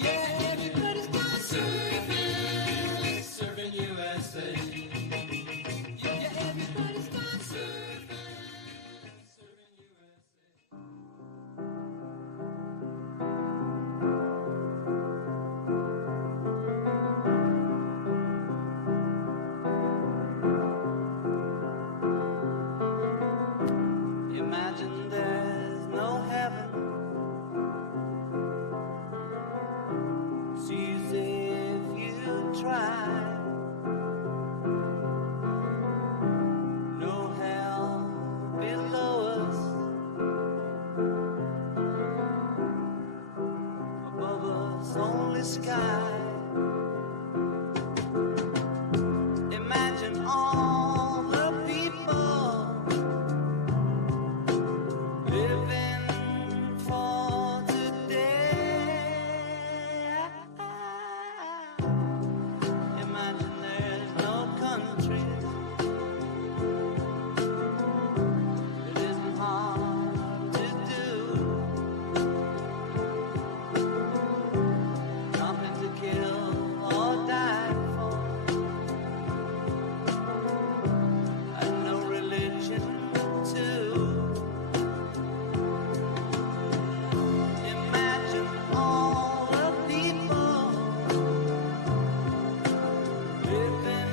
Yeah, everybody's gone surfing, surfing USA. Yeah, everybody's gone surfing, surfing USA. Imagine there's no heaven. It's easy if you try. No hell below us. Above us only sky. Imagine all the people living for today. Imagine there's no country. It isn't hard to do. Nothing to kill or die for. And no religion too. Imagine all the people living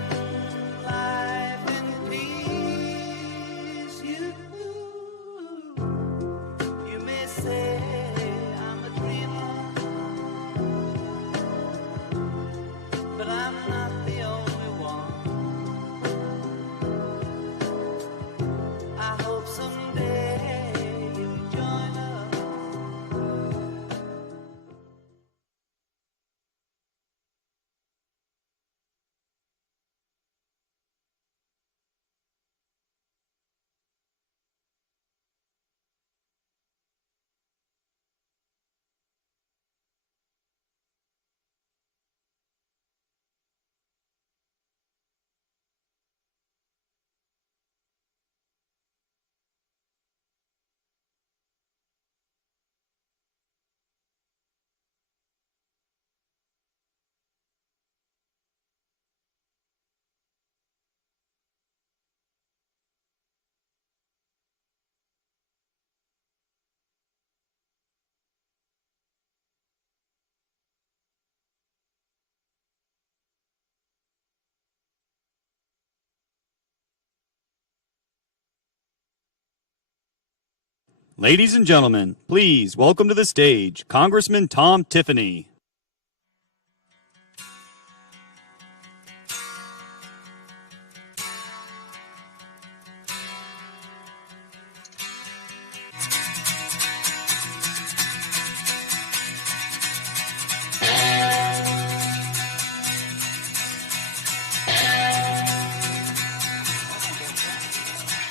life in peace. You may say I'm a dreamer, but I'm not the only one. I hope someday you'll join us. Ladies and gentlemen, please welcome to the stage Congressman Tom Tiffany.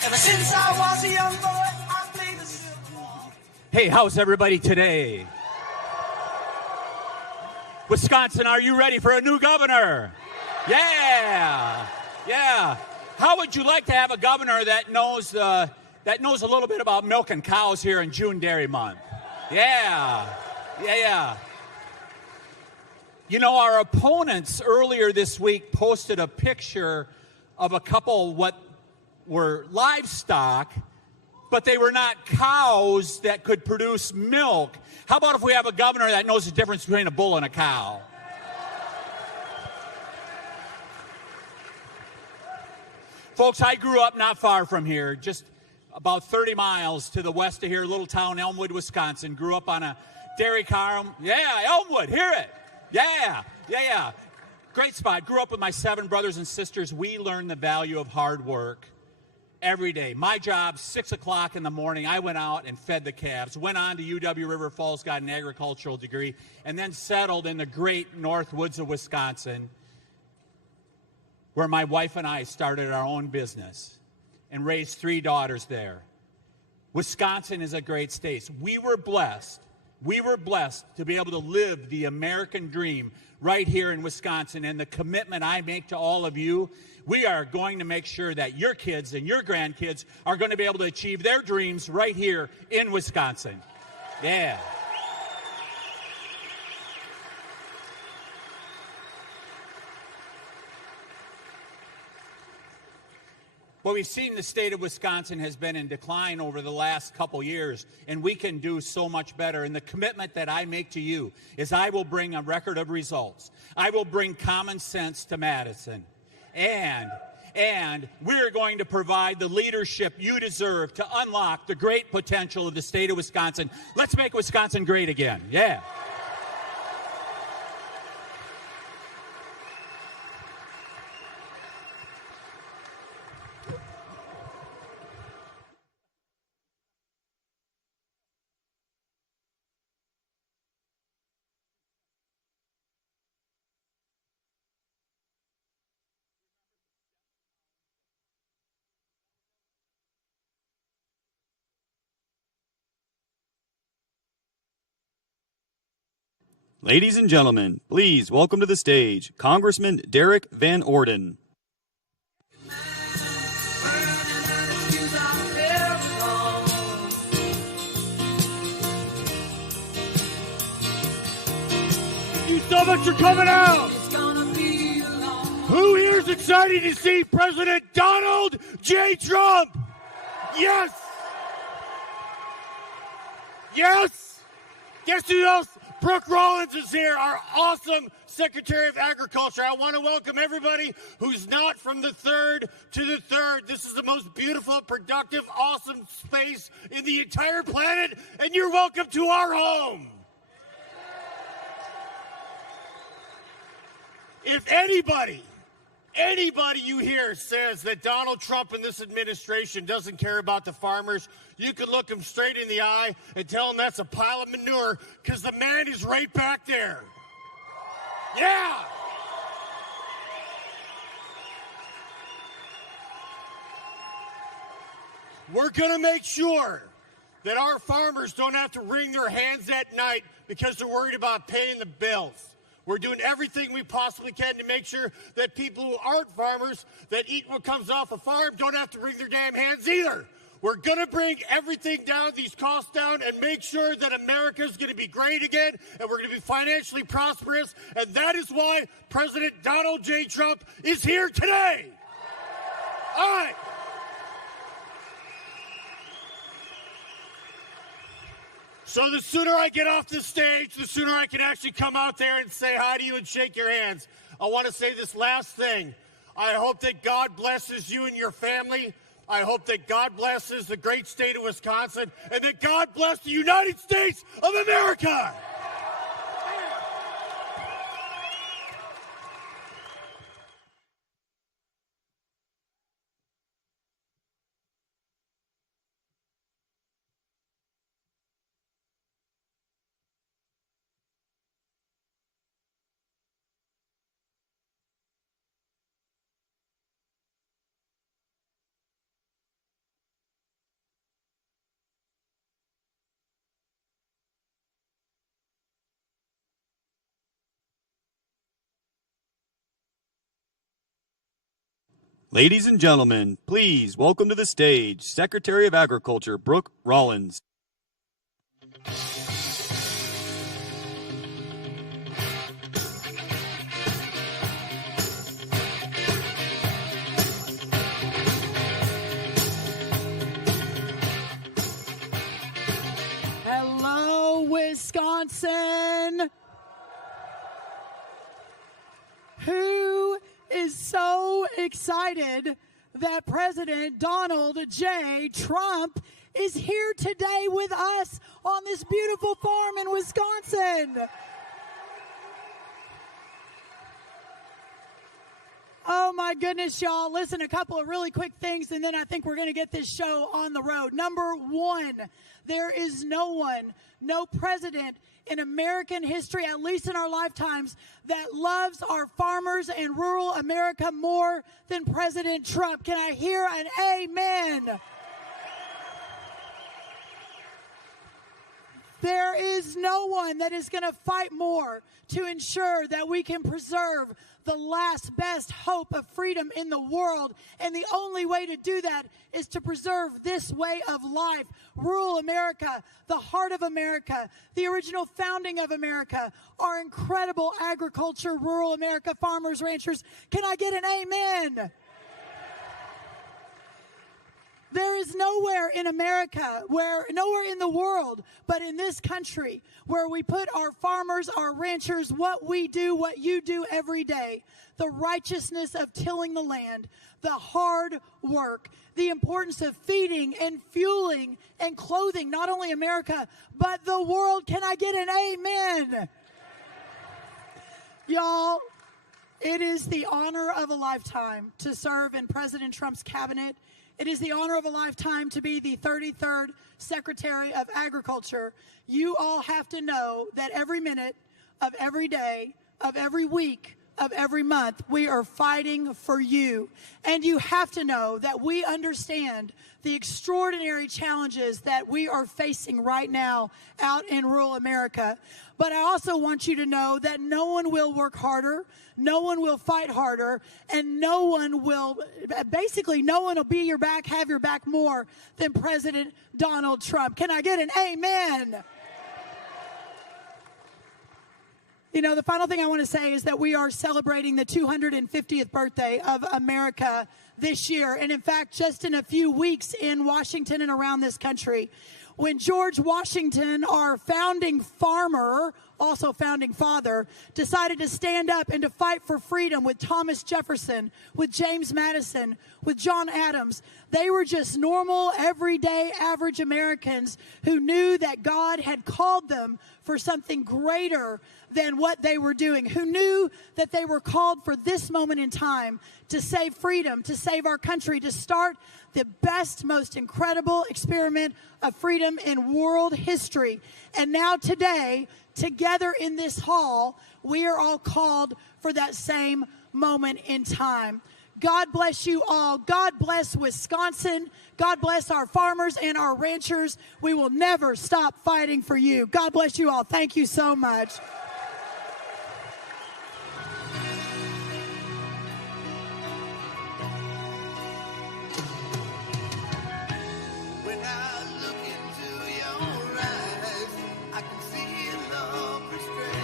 Ever since I was a young boy, I played the silver ball. Hey, how's everybody today? Wisconsin, are you ready for a new governor? Yeah. How would you like to have a governor that knows a little bit about milking cows here in June Dairy Month? Yeah. You know, our opponents earlier this week posted a picture of a couple what were livestock but they were not cows that could produce milk. How about if we have a governor that knows the difference between a bull and a cow? Folks, I grew up not far from here, just about 30 miles to the west of here, little town, Elmwood, Wisconsin. Grew up on a dairy farm. Yeah, Elmwood, hear it. Yeah. Great spot. Grew up with my 7 brothers and sisters. We learned the value of hard work every day. My job, 6 o'clock in the morning, I went out and fed the calves. Went on to UW River Falls, got an agricultural degree, and then settled in the great north woods of Wisconsin, where my wife and I started our own business and raised 3 daughters there. Wisconsin is a great state. We were blessed to be able to live the American dream right here in Wisconsin. And the commitment I make to all of you, we are going to make sure that your kids and your grandkids are going to be able to achieve their dreams right here in Wisconsin. Yeah. Well, we've seen the state of Wisconsin has been in decline over the last couple years, and we can do so much better. And the commitment that I make to you is I will bring a record of results. I will bring common sense to Madison. And we're going to provide the leadership you deserve to unlock the great potential of the state of Wisconsin. Let's make Wisconsin great again. Yeah. Ladies and gentlemen, please welcome to the stage Congressman Derek Van Orden. Thank you so much for coming out. Who here is excited to see President Donald J. Trump? Yes. Yes. Guess who else? Brooke Rollins is here, our awesome Secretary of Agriculture. I want to welcome everybody who's not from the 3rd to the 3rd. This is the most beautiful, productive, awesome space in the entire planet, and you're welcome to our home. If anybody you hear says that Donald Trump and this administration doesn't care about the farmers, you can look him straight in the eye and tell him that's a pile of manure, because the man is right back there. Yeah. We're going to make sure that our farmers don't have to wring their hands at night because they're worried about paying the bills. We're doing everything we possibly can to make sure that people who aren't farmers that eat what comes off a farm don't have to wring their damn hands either. We're going to bring everything down, these costs down, and make sure that America's going to be great again, and we're going to be financially prosperous. And that is why President Donald J. Trump is here today. All right. So the sooner I get off the stage, the sooner I can actually come out there and say hi to you and shake your hands. I want to say this last thing. I hope that God blesses you and your family. I hope that God blesses the great state of Wisconsin, and that God bless the United States of America. Ladies and gentlemen, please welcome to the stage Secretary of Agriculture Brooke Rollins. Wisconsin. Who is so excited that President Donald J. Trump is here today with us on this beautiful farm in Wisconsin? Oh my goodness, y'all. Listen, a couple of really quick things, and then I think we're going to get this show on the road. Number one, there is no one, no president in American history, at least in our lifetimes, that loves our farmers and rural America more than President Trump. Can I hear an amen? There is no one that is going to fight more to ensure that we can preserve the last best hope of freedom in the world. And the only way to do that is to preserve this way of life. Rural America, the heart of America, the original founding of America, our incredible agriculture, rural America, farmers, ranchers. Can I get an amen? There is nowhere in America, nowhere in the world, but in this country, where we put our farmers, our ranchers, what we do, what you do every day, the righteousness of tilling the land, the hard work, the importance of feeding and fueling and clothing, not only America, but the world. Can I get an amen? Y'all, it is the honor of a lifetime to serve in President Trump's cabinet. It is the honor of a lifetime to be the 33rd Secretary of Agriculture. You all have to know that every minute of every day, of every week, of every month, we are fighting for you. And you have to know that we understand the extraordinary challenges that we are facing right now out in rural America. But I also want you to know that no one will work harder, no one will fight harder, and no one will be your back, have your back more than President Donald Trump. Can I get an amen? You know, the final thing I want to say is that we are celebrating the 250th birthday of America this year. And in fact, just in a few weeks in Washington and around this country, when George Washington, our founding farmer, also founding father, decided to stand up and to fight for freedom with Thomas Jefferson, with James Madison, with John Adams, they were just normal, everyday, average Americans who knew that God had called them for something greater than what they were doing, who knew that they were called for this moment in time to save freedom, to save our country, to start the best, most incredible experiment of freedom in world history. And now today, together in this hall, we are all called for that same moment in time. God bless you all. God bless Wisconsin. God bless our farmers and our ranchers. We will never stop fighting for you. God bless you all. Thank you so much. When I look into your eyes, I can see love restrained.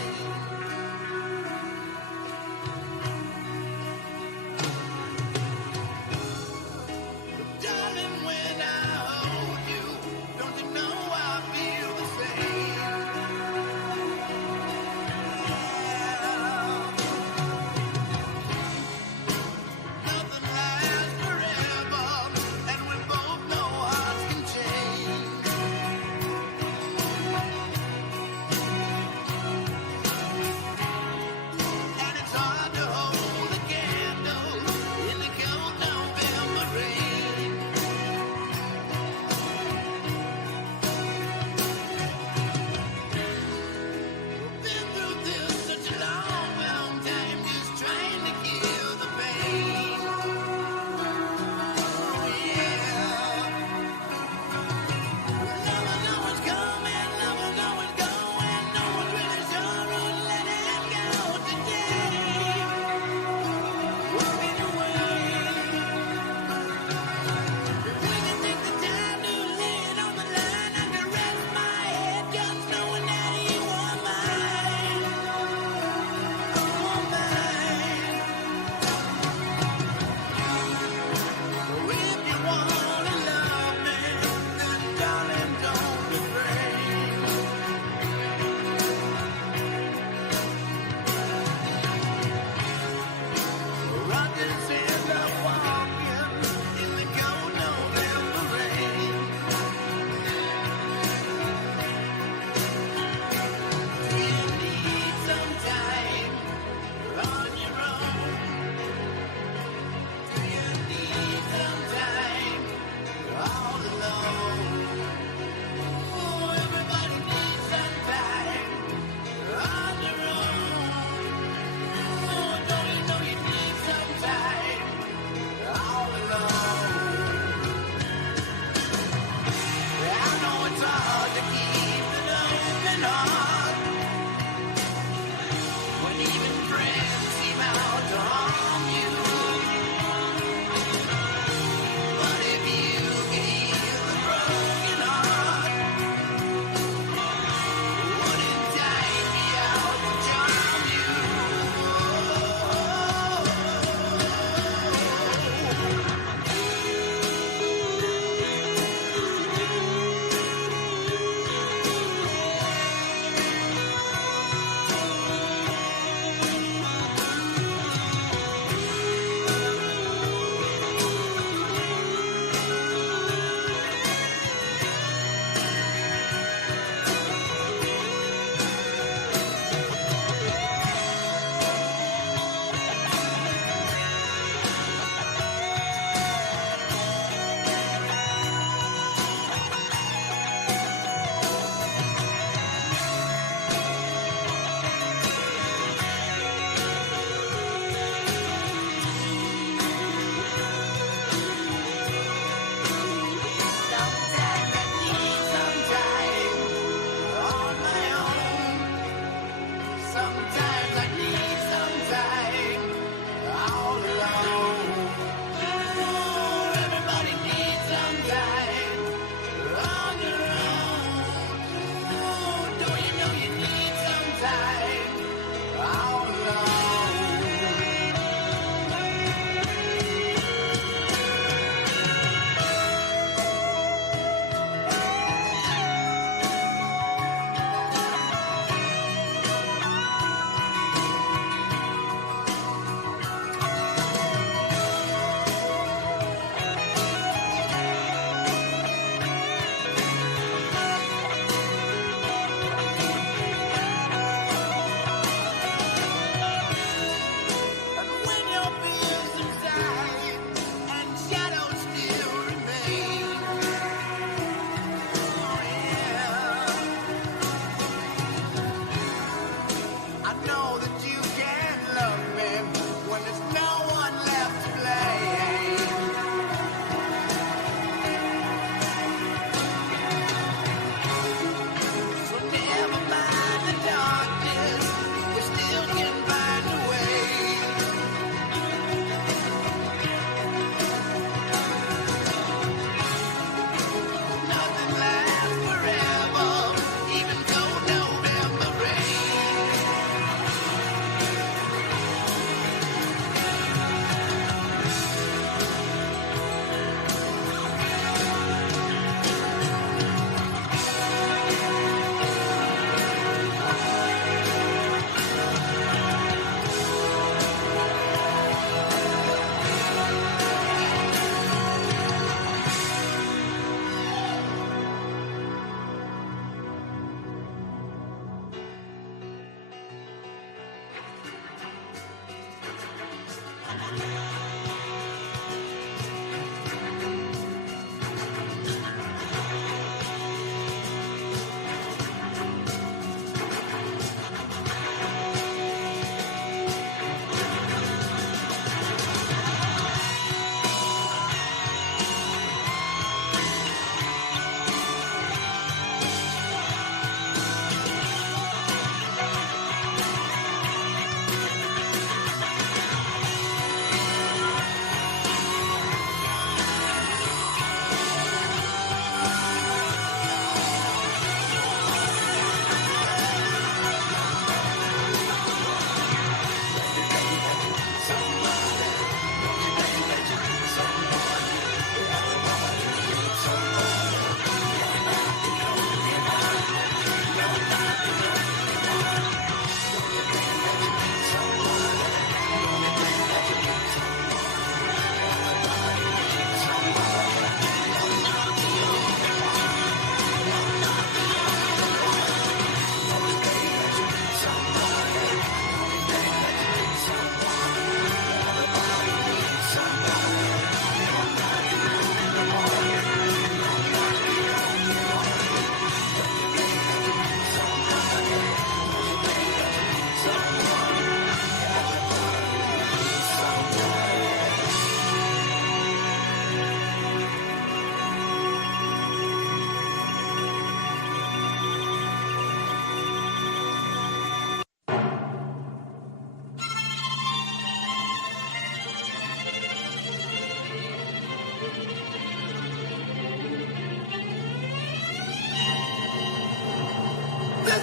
Darling, when I hold you, don't you know I feel the same?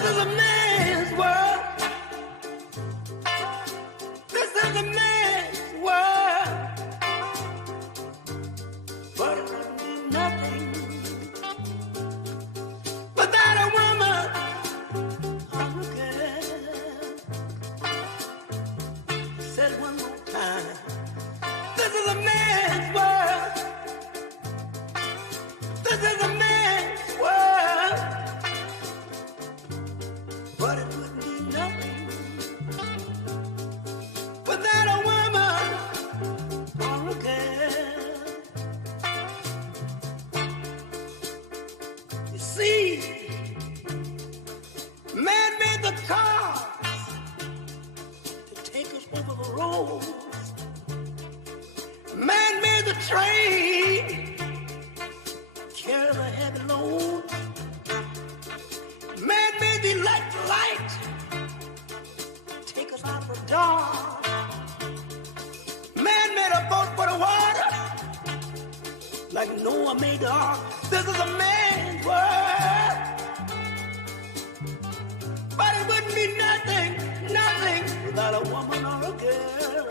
is a man's world. This is a man's world. But it wouldn't be nothing without a woman or a girl. Said it one more time. This is a man's world. This is a man's world. But it wouldn't be nothing without a woman or a girl. You see, man made the cars to take us over the roads. Man made the train carry the heavy loads. Man made the electric light take us out of the dark. Man made a boat for the water like Noah made the ark. This is a man's world. But it wouldn't be nothing, nothing without a woman or a girl.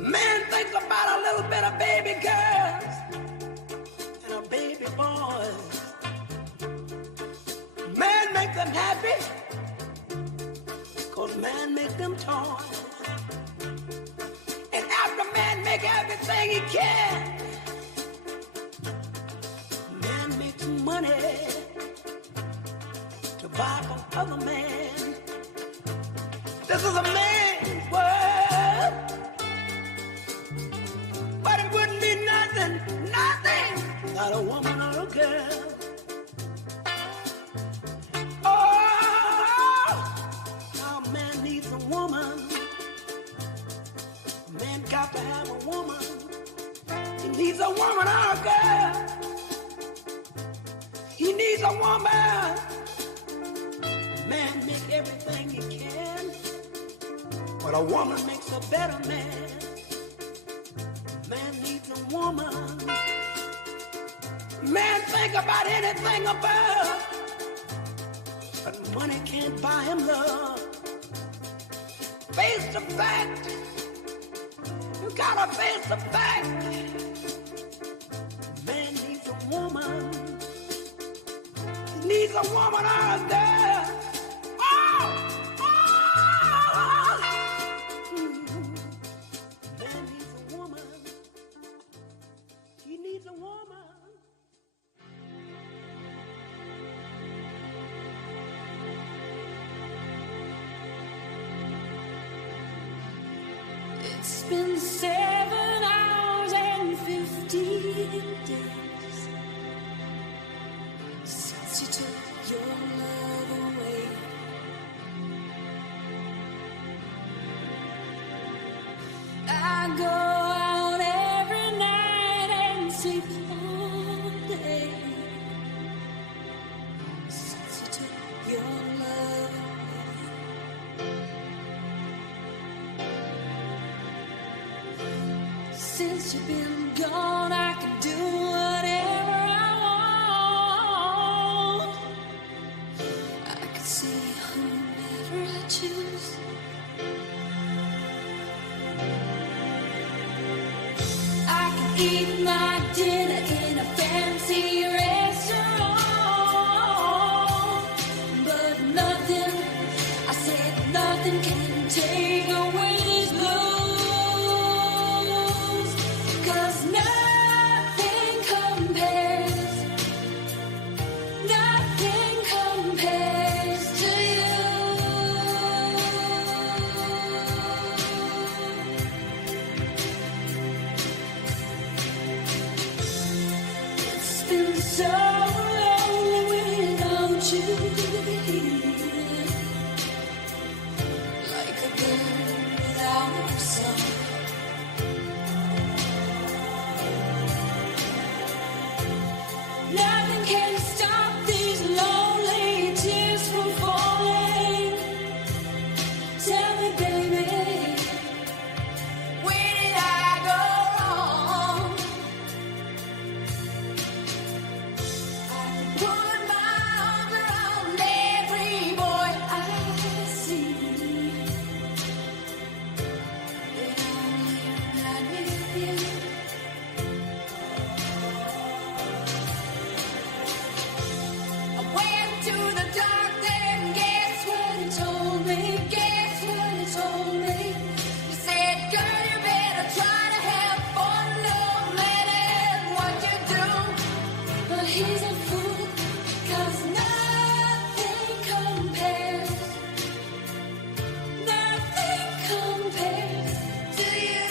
Man thinks about a little bit of baby girls and a baby boys. Man make them happy, cause man make them toys. And after man make everything he can, man makes money to buy from other men. This is a man's world. But it wouldn't be nothing, nothing without a woman or a girl. Oh, now man needs a woman. Man got to have a woman. He needs a woman or a girl. He needs a woman. Man make everything he can, but a woman makes a better man. Man needs a woman. Man think about anything above, but money can't buy him love. Face the fact. You gotta face the fact. Man needs a woman. He needs a woman or a girl. Oh! Oh! Man needs a woman. He needs a woman. It's been 7 hours and 15 days since you took your love away. I go out every night and sleep all day since you took your love away. Since you've been gone, I can do whatever I want. I can see whomever I choose. I can eat my dinner in a fancy restaurant, but nothing, I said nothing can take away these blues, 'cause nothing compares to you. It's been so lonely without you here, like a bird without a song. Nothing can stop these lonely tears from falling. Tell me, baby, where did I go wrong? into the dark, then guess what he told me? Guess what he told me? He said, girl, you better try to have fun no matter what you do. But he's a fool, 'cause nothing compares to you.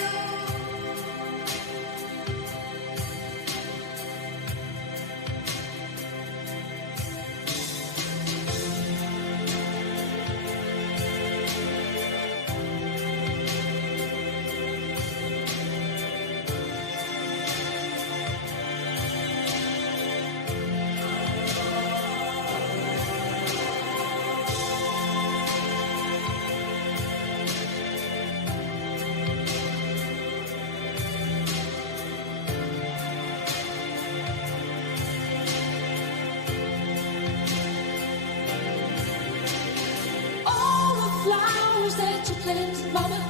All the flowers that you planted, Mama,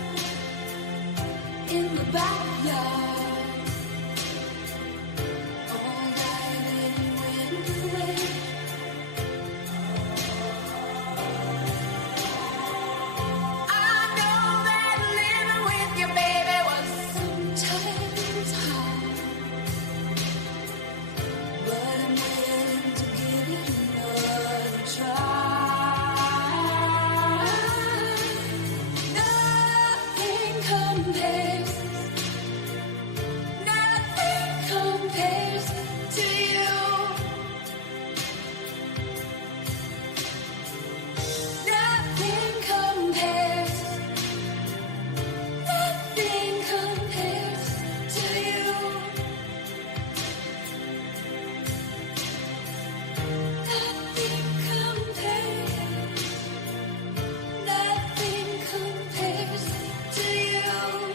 in the backyard, all died and went away. I know that living with your baby was sometimes hard, but I'm willing to give it another try. Nothing compares to you. Nothing compares to you. Nothing compares to you.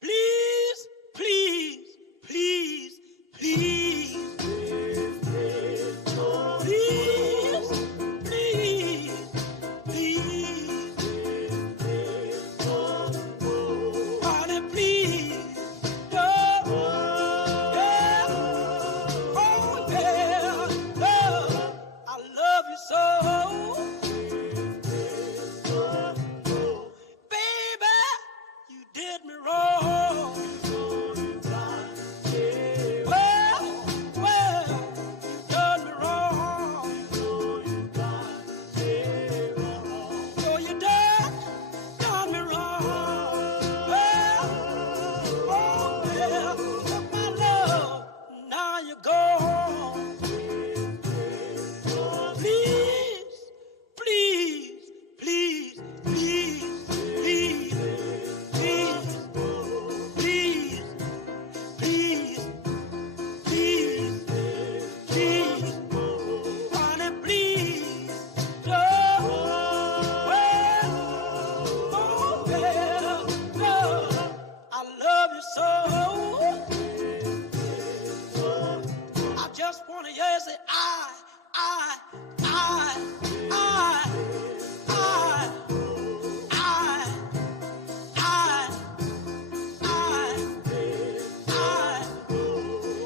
Please, please, please, please. Please, please, please. Honey, please. Oh, yeah. Oh, yeah. Oh, I love you so. Baby, you did me wrong. Well, you done me wrong. So you done me wrong. Well, oh, well, took my love, now you're gone. Please, please, please, please, please, please, please, please, please, please, honey, please, don't. Well, oh, well, no, I love you so. I just wanna hear you say, I,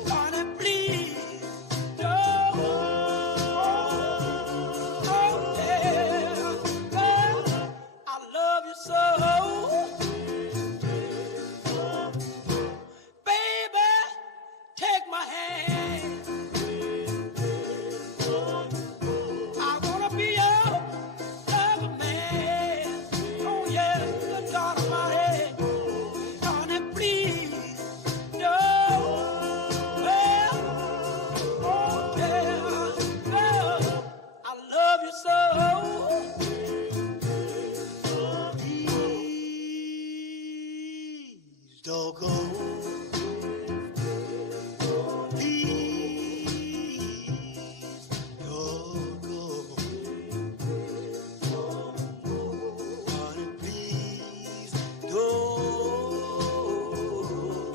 honey, please, don't. Oh, yeah, well, I love you so. Baby, take my hand. I wanna be your lover man. Oh, yes, the God of my head. Honey, please, don't. Well, oh, yeah, well, I love you so. Please don't go. Please don't go. Honey, please don't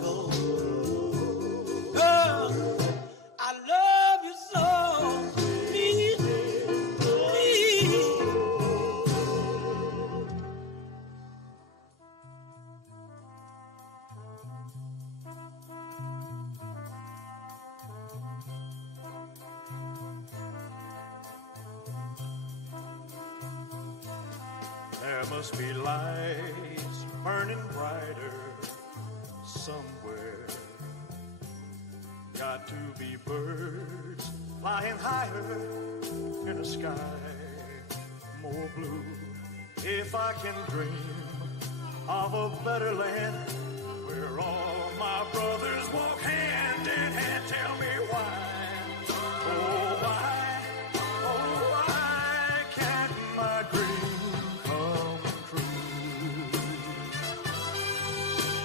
go. Girl, I love you so. Please, please. There must be lights burning brighter somewhere. Got to be birds flying higher in a sky more blue. If I can dream of a better land where all my brothers walk hand in hand, tell me why, why can't my dream come true?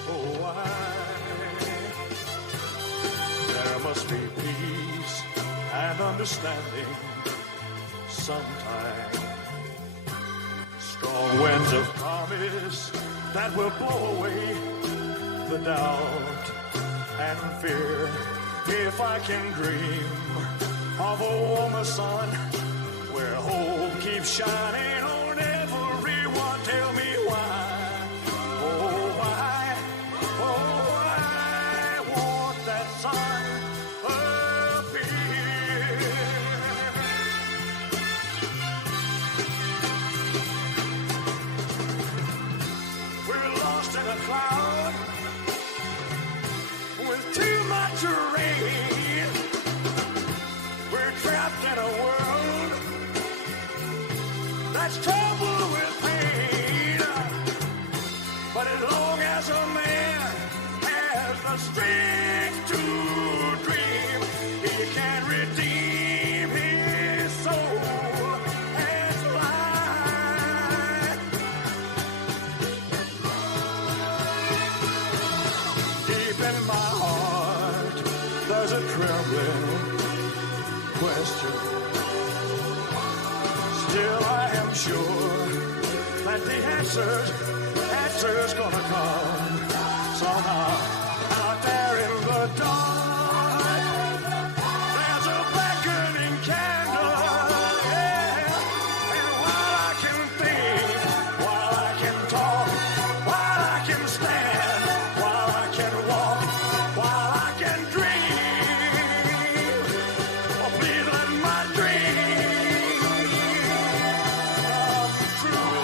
Oh, why? There must be peace and understanding sometime. Strong winds of promise that will blow away the doubt and fear. If I can dream of a warmer sun where hope keeps shining on everyone, tell me why, oh why won't that sun appear? We're lost in a cloud with too much rain. We're trapped in a world that's troubled with pain. But as long as a man has the strength to dream, he can redeem his soul and fly. Deep in my heart, there's a trembling question. Still, I am sure that the answer's gonna come somehow. Out there in the dark, there's a beckoning candle, yeah. And while I can think, while I can talk, while I can stand, while I can walk, while I can dream, oh, please let my dream come true.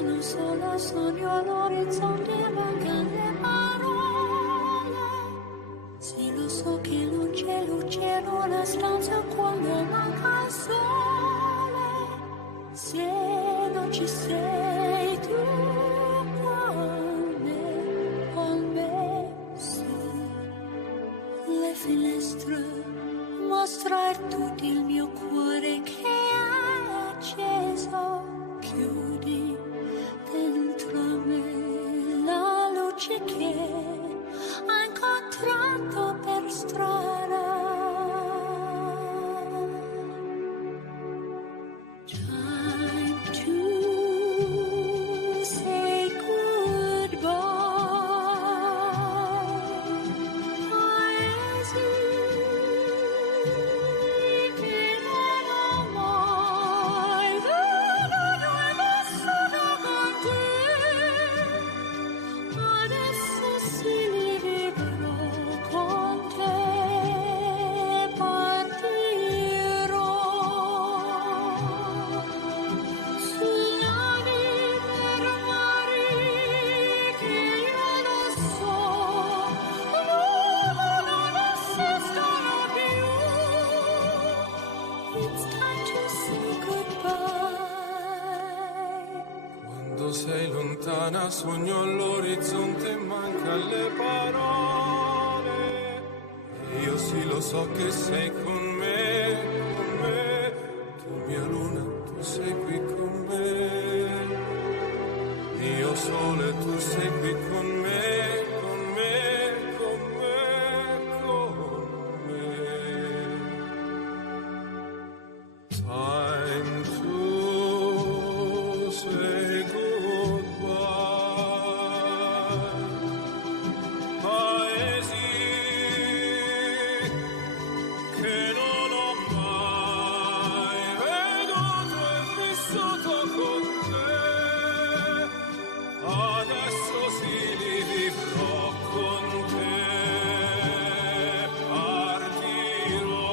lontano solo sogno l'orizzonte mancano le parole. Sì, lo so che non c'è luce in una stanza quando manca il sole. Se non ci sei tu con me, sì. Le finestre mostrar tutto il mio cuore che è acceso. Chiudi dentro me la luce che ho incontrato per strada. Time to say goodbye. Paesi che non ho mai vissuto con te. Adesso sì li vivrò con te. Partirò su navi per mari che io non so, non esistono più. It's time to say goodbye. Quando sei lontana sogno all'orizzonte manca le parole. E io sì lo so che sei con me, tu mia luna, tu sei qui con me. Io sole, tu sei qui con me, con me, con me, con me. Time to say goodbye. Paesi che non ho mai veduto e vissuto con te. Adesso sì li vivrò con te. Partirò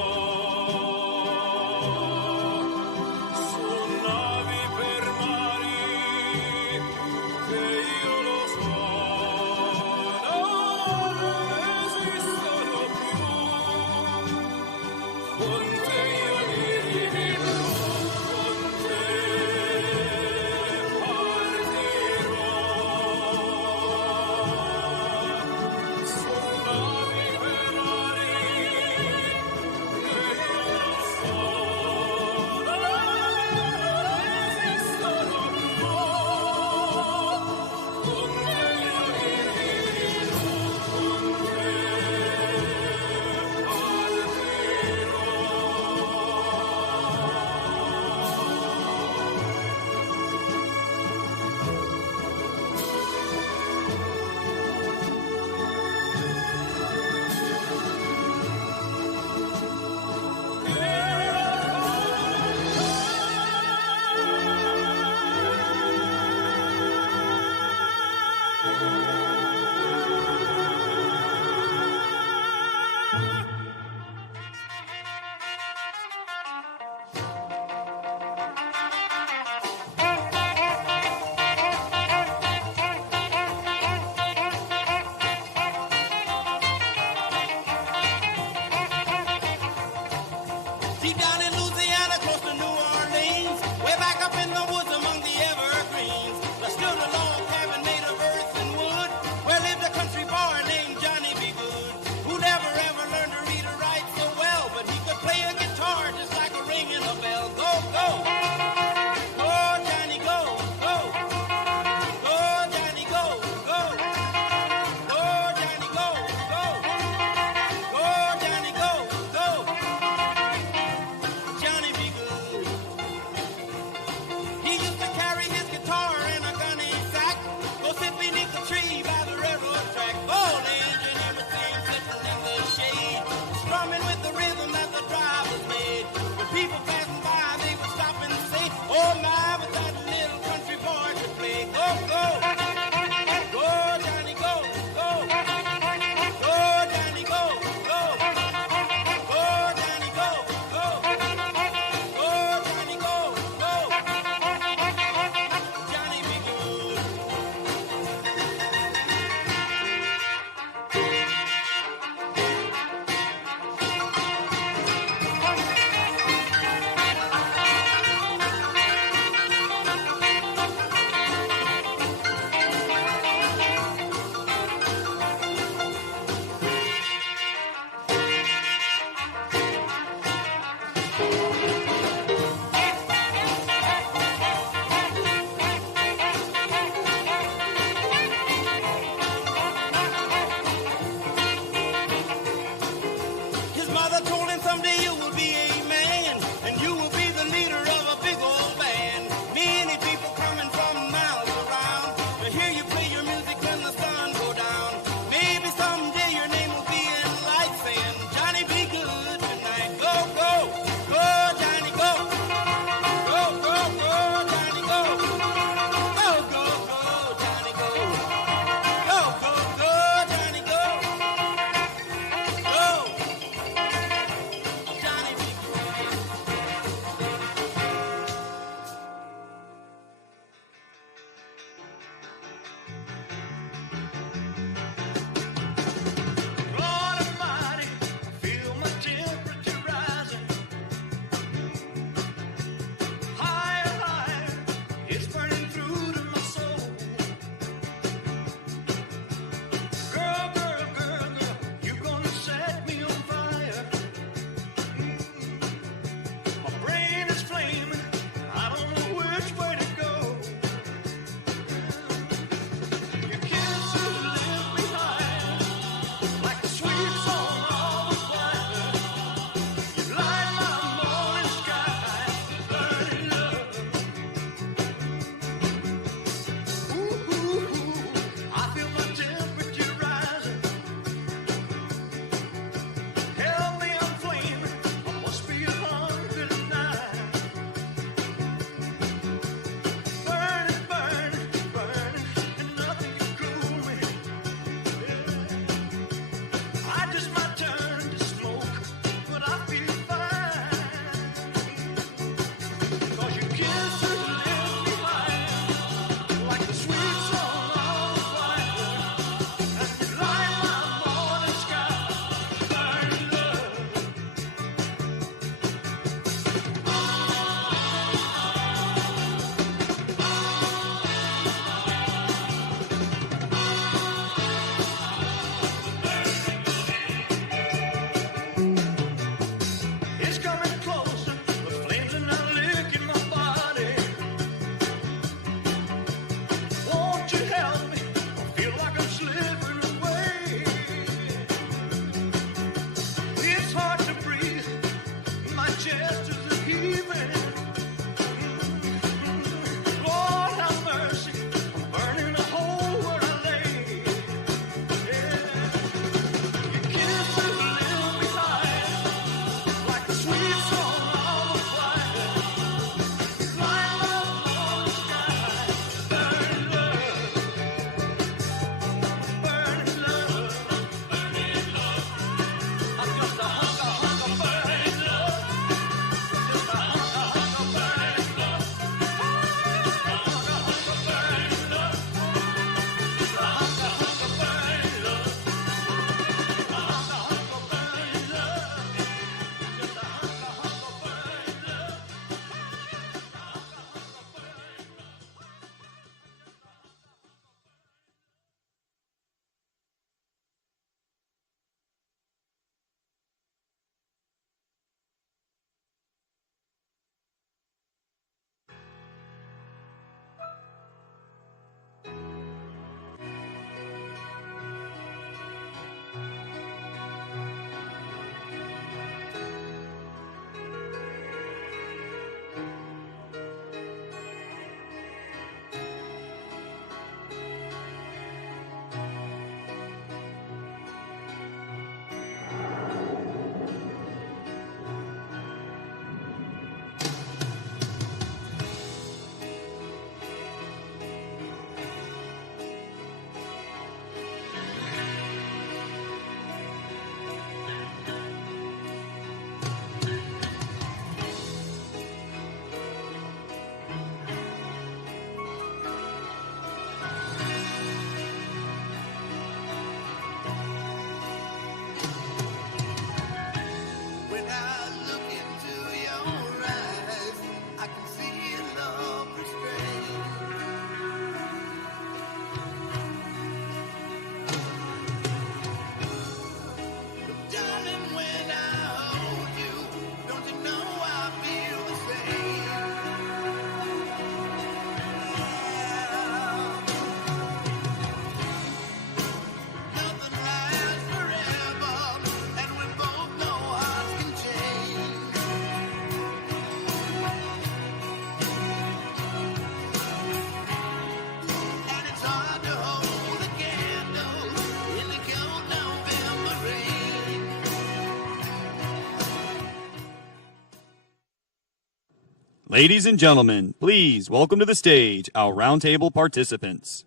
Ladies and gentlemen, please welcome to the stage our roundtable participants.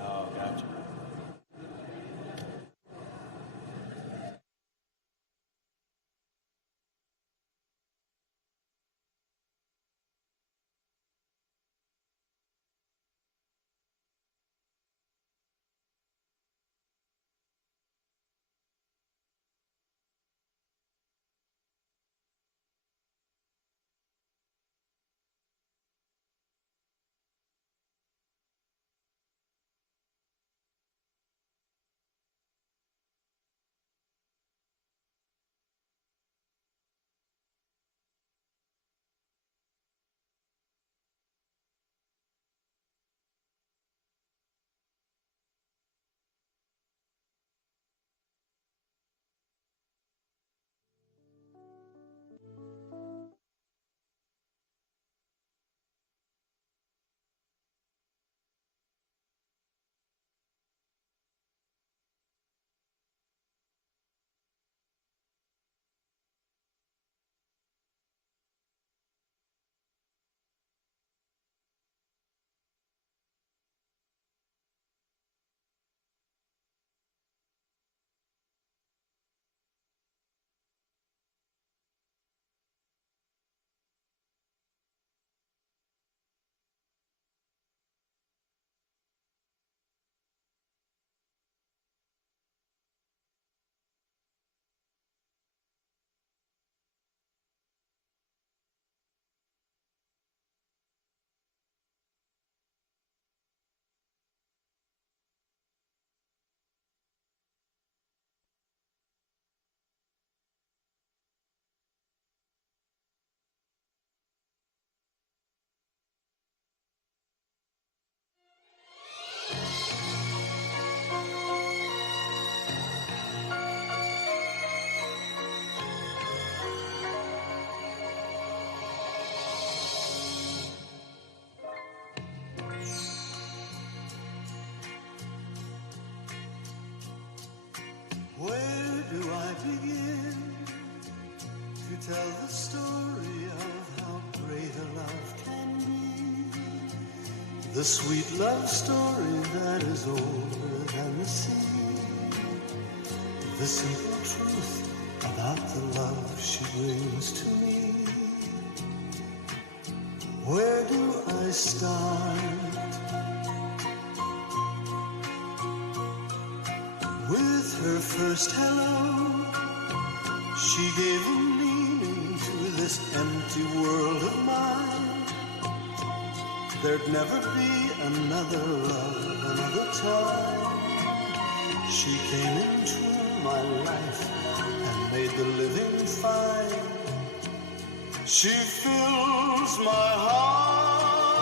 Oh, gotcha. Where do I begin to tell the story of how great a love can be? The sweet love story that is older than the sea. The simple truth about the love she brings to me. Where do I start? With her first hello, she gave a meaning to this empty world of mine. There'd never be another love, another time. She came into my life and made the living fine. She fills my heart.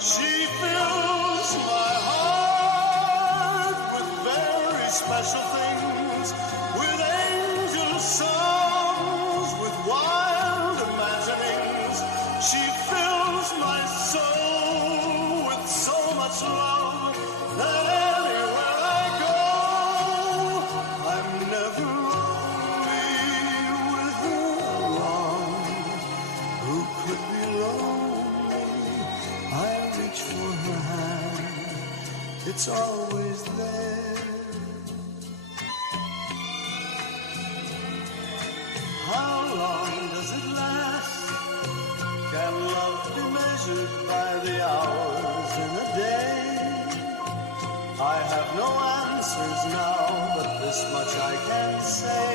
She fills my heart with very special things, with angel songs, with wild imaginings. She fills my soul with so much love that anywhere I go, it's always there. How long does it last? Can love be measured by the hours in a day? I have no answers now, but this much I can say.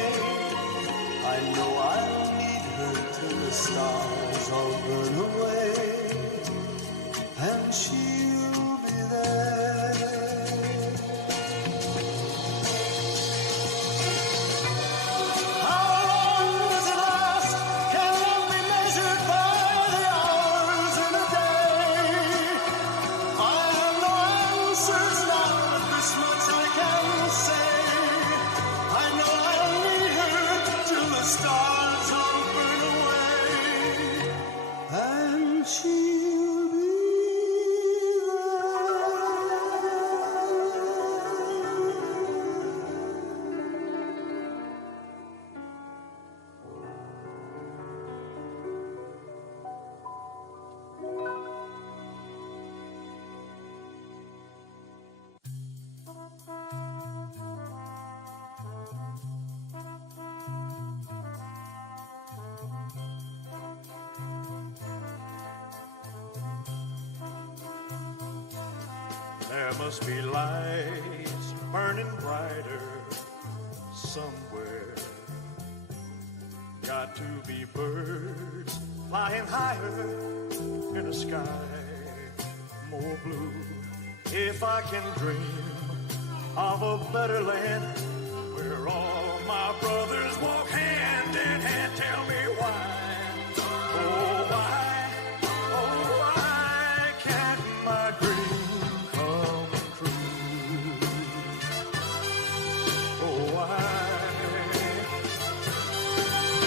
I know I'll need her till the stars all burn away, and she'll be there. How long does it last? Can love be measured by the hours in a day? I have no answers now, but this much I can say. I know I'll need her till the stars all burn away, and she'll be There must be lights burning brighter somewhere. Got to be birds flying higher in a sky more blue. If I can dream of a better land where all my brothers walk hand in hand, tell me why, oh why can't my dream come true? Oh why?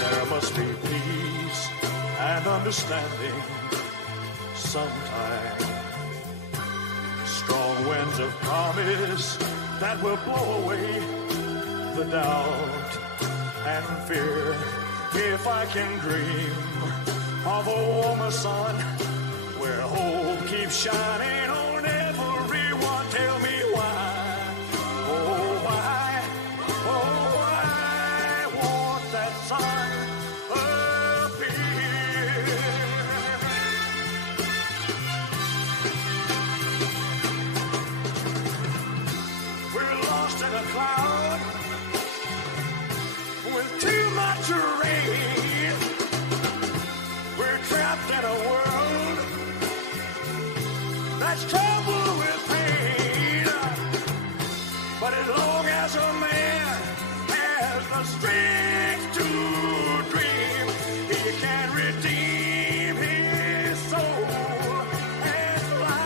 There must be peace and understanding sometime. Strong winds of promise that will blow away the doubt and fear. If I can dream of a warmer sun where hope keeps shining on everyone, tell me why, oh why won't that sun appear? We're lost in a cloud with too much rain. We're trapped in a world that's troubled with pain. But as long as a man has the strength to dream, he can redeem his soul and fly.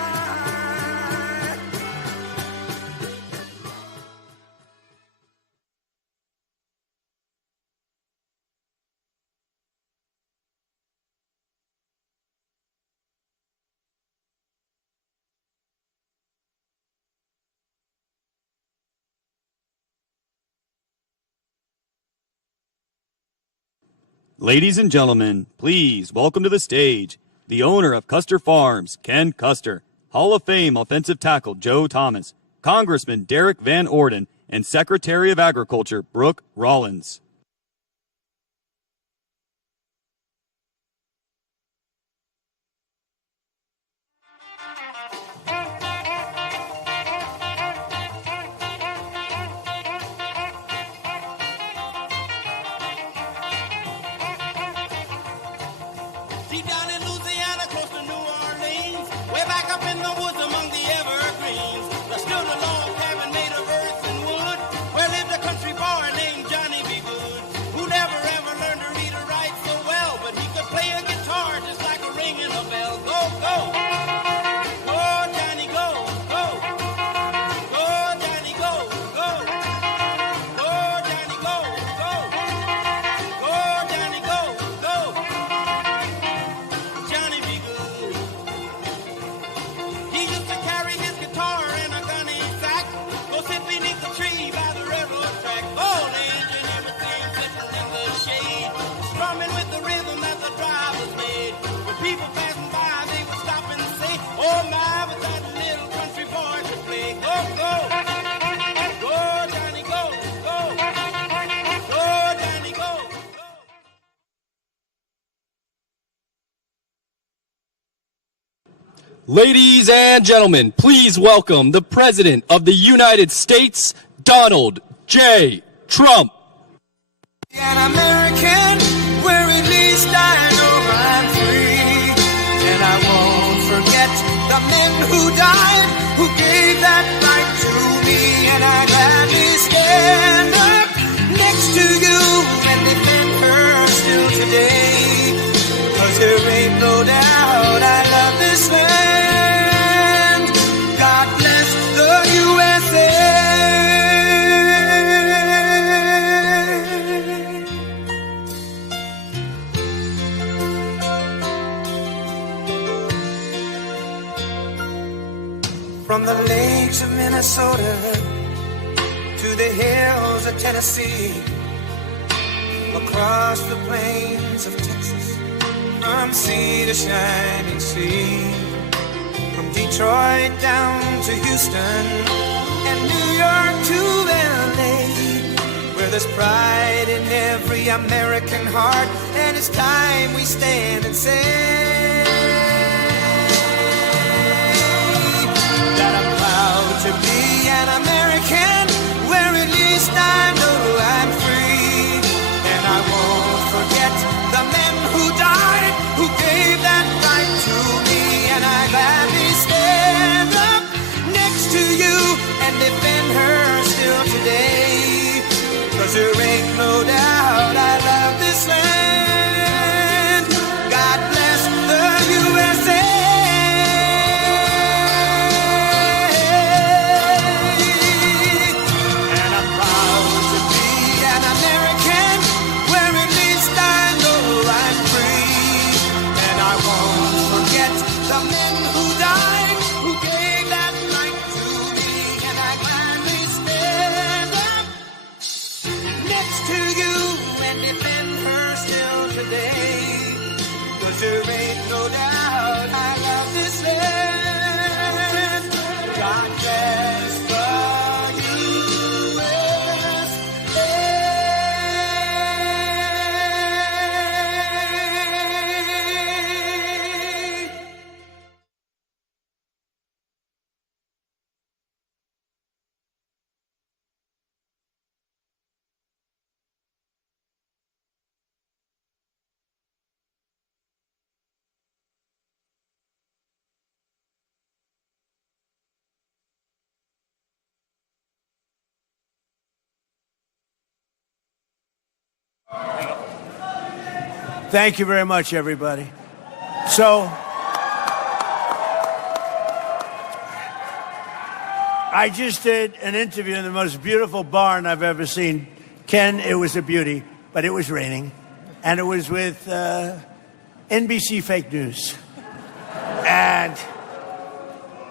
Ladies and gentlemen, please welcome to the stage the owner of Custer Farms, Ken Custer, Hall of Fame offensive tackle Joe Thomas, Congressman Derek Van Orden, and Secretary of Agriculture Brooke Rollins. Deep down in Louisiana, close to New Orleans, way back up in the woods among the evergreens, there stood a log cabin made of earth and wood, where lived a country boy named Johnny B. Good. Ladies and gentlemen, please welcome the President of the United States, Donald J. Trump. An American, where at least I know I'm free. And I won't forget the men who died, who gave that right to me. And I gladly stand up next to you and defend her still today. 'Cause there ain't no doubt I love this land. God bless the USA. From the lakes of Minnesota to the hills of Tennessee, across the plains of Texas, from sea to shining sea, from Detroit down to Houston and New York to LA, where there's pride in every American heart, and it's time we stand and say that I'm proud to be an American, where at least I know I'm free. And I won't forget the men who died, who gave that right to me. And I gladly stand up next to you and defend her still today. 'Cause there ain't no doubt I love this land. God bless the USA. The men who died, who gave that right to me, and I gladly stand up next to you and defend her still today. 'Cause there ain't no doubt I love this land. God bless the Thank you very much, everybody. So, I just did an interview in the most beautiful barn I've ever seen. Ken, it was a beauty, but it was raining. And it was with NBC Fake News. And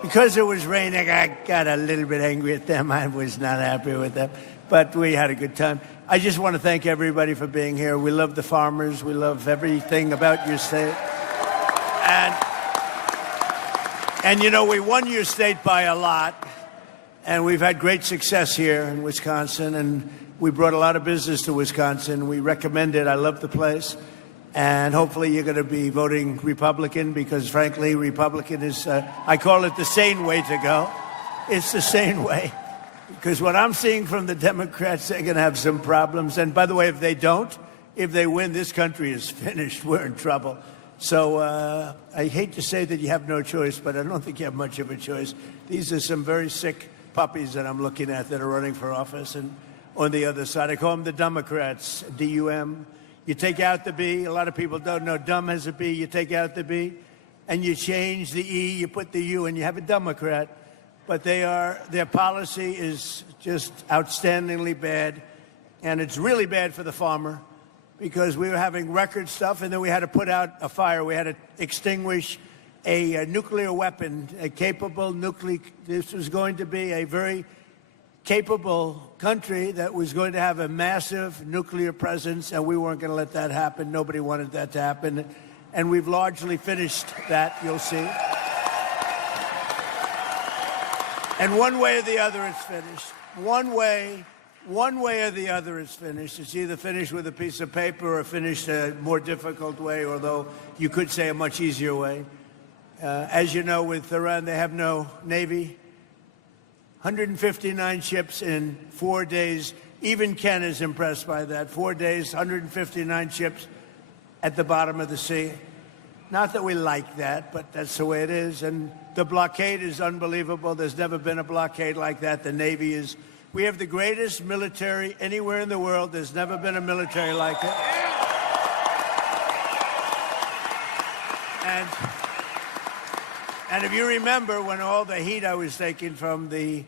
because it was raining, I got a little bit angry at them. I was not happy with them. But we had a good time. I just want to thank everybody for being here. We love the farmers. We love everything about your state. And you know, we won your state by a lot. And we've had great success here in Wisconsin. And we brought a lot of business to Wisconsin. We recommend it. I love the place. And hopefully you're going to be voting Republican because, frankly, Republican is, I call it the sane way to go. It's the sane way. Because what I'm seeing from the Democrats, they're going to have some problems. And by the way, if they don't, if they win, this country is finished. We're in trouble. So I hate to say that you have no choice, but I don't think you have much of a choice. These are some very sick puppies that I'm looking at that are running for office. And on the other side, I call them the Democrats, D-U-M. You take out the B. A lot of people don't know dumb has a B. You take out the B, and you change the E, you put the U, and you have a Democrat. But their policy is just outstandingly bad, and it's really bad for the farmer because we were having record stuff, and then we had to put out a fire. We had to extinguish a nuclear weapon, a capable nuclear. This was going to be a very capable country that was going to have a massive nuclear presence, and we weren't going to let that happen. Nobody wanted that to happen, and we've largely finished that, you'll see. And one way or the other, it's finished. One way or the other, it's finished. It's either finished with a piece of paper or finished a more difficult way, although you could say a much easier way. As you know, with Iran, they have no Navy. 159 ships in 4 days. Even Ken is impressed by that. 4 days, 159 ships at the bottom of the sea. Not that we like that, but that's the way it is. And the blockade is unbelievable. There's never been a blockade like that. The Navy is... We have the greatest military anywhere in the world. There's never been a military like it. And if you remember when all the heat I was taking from the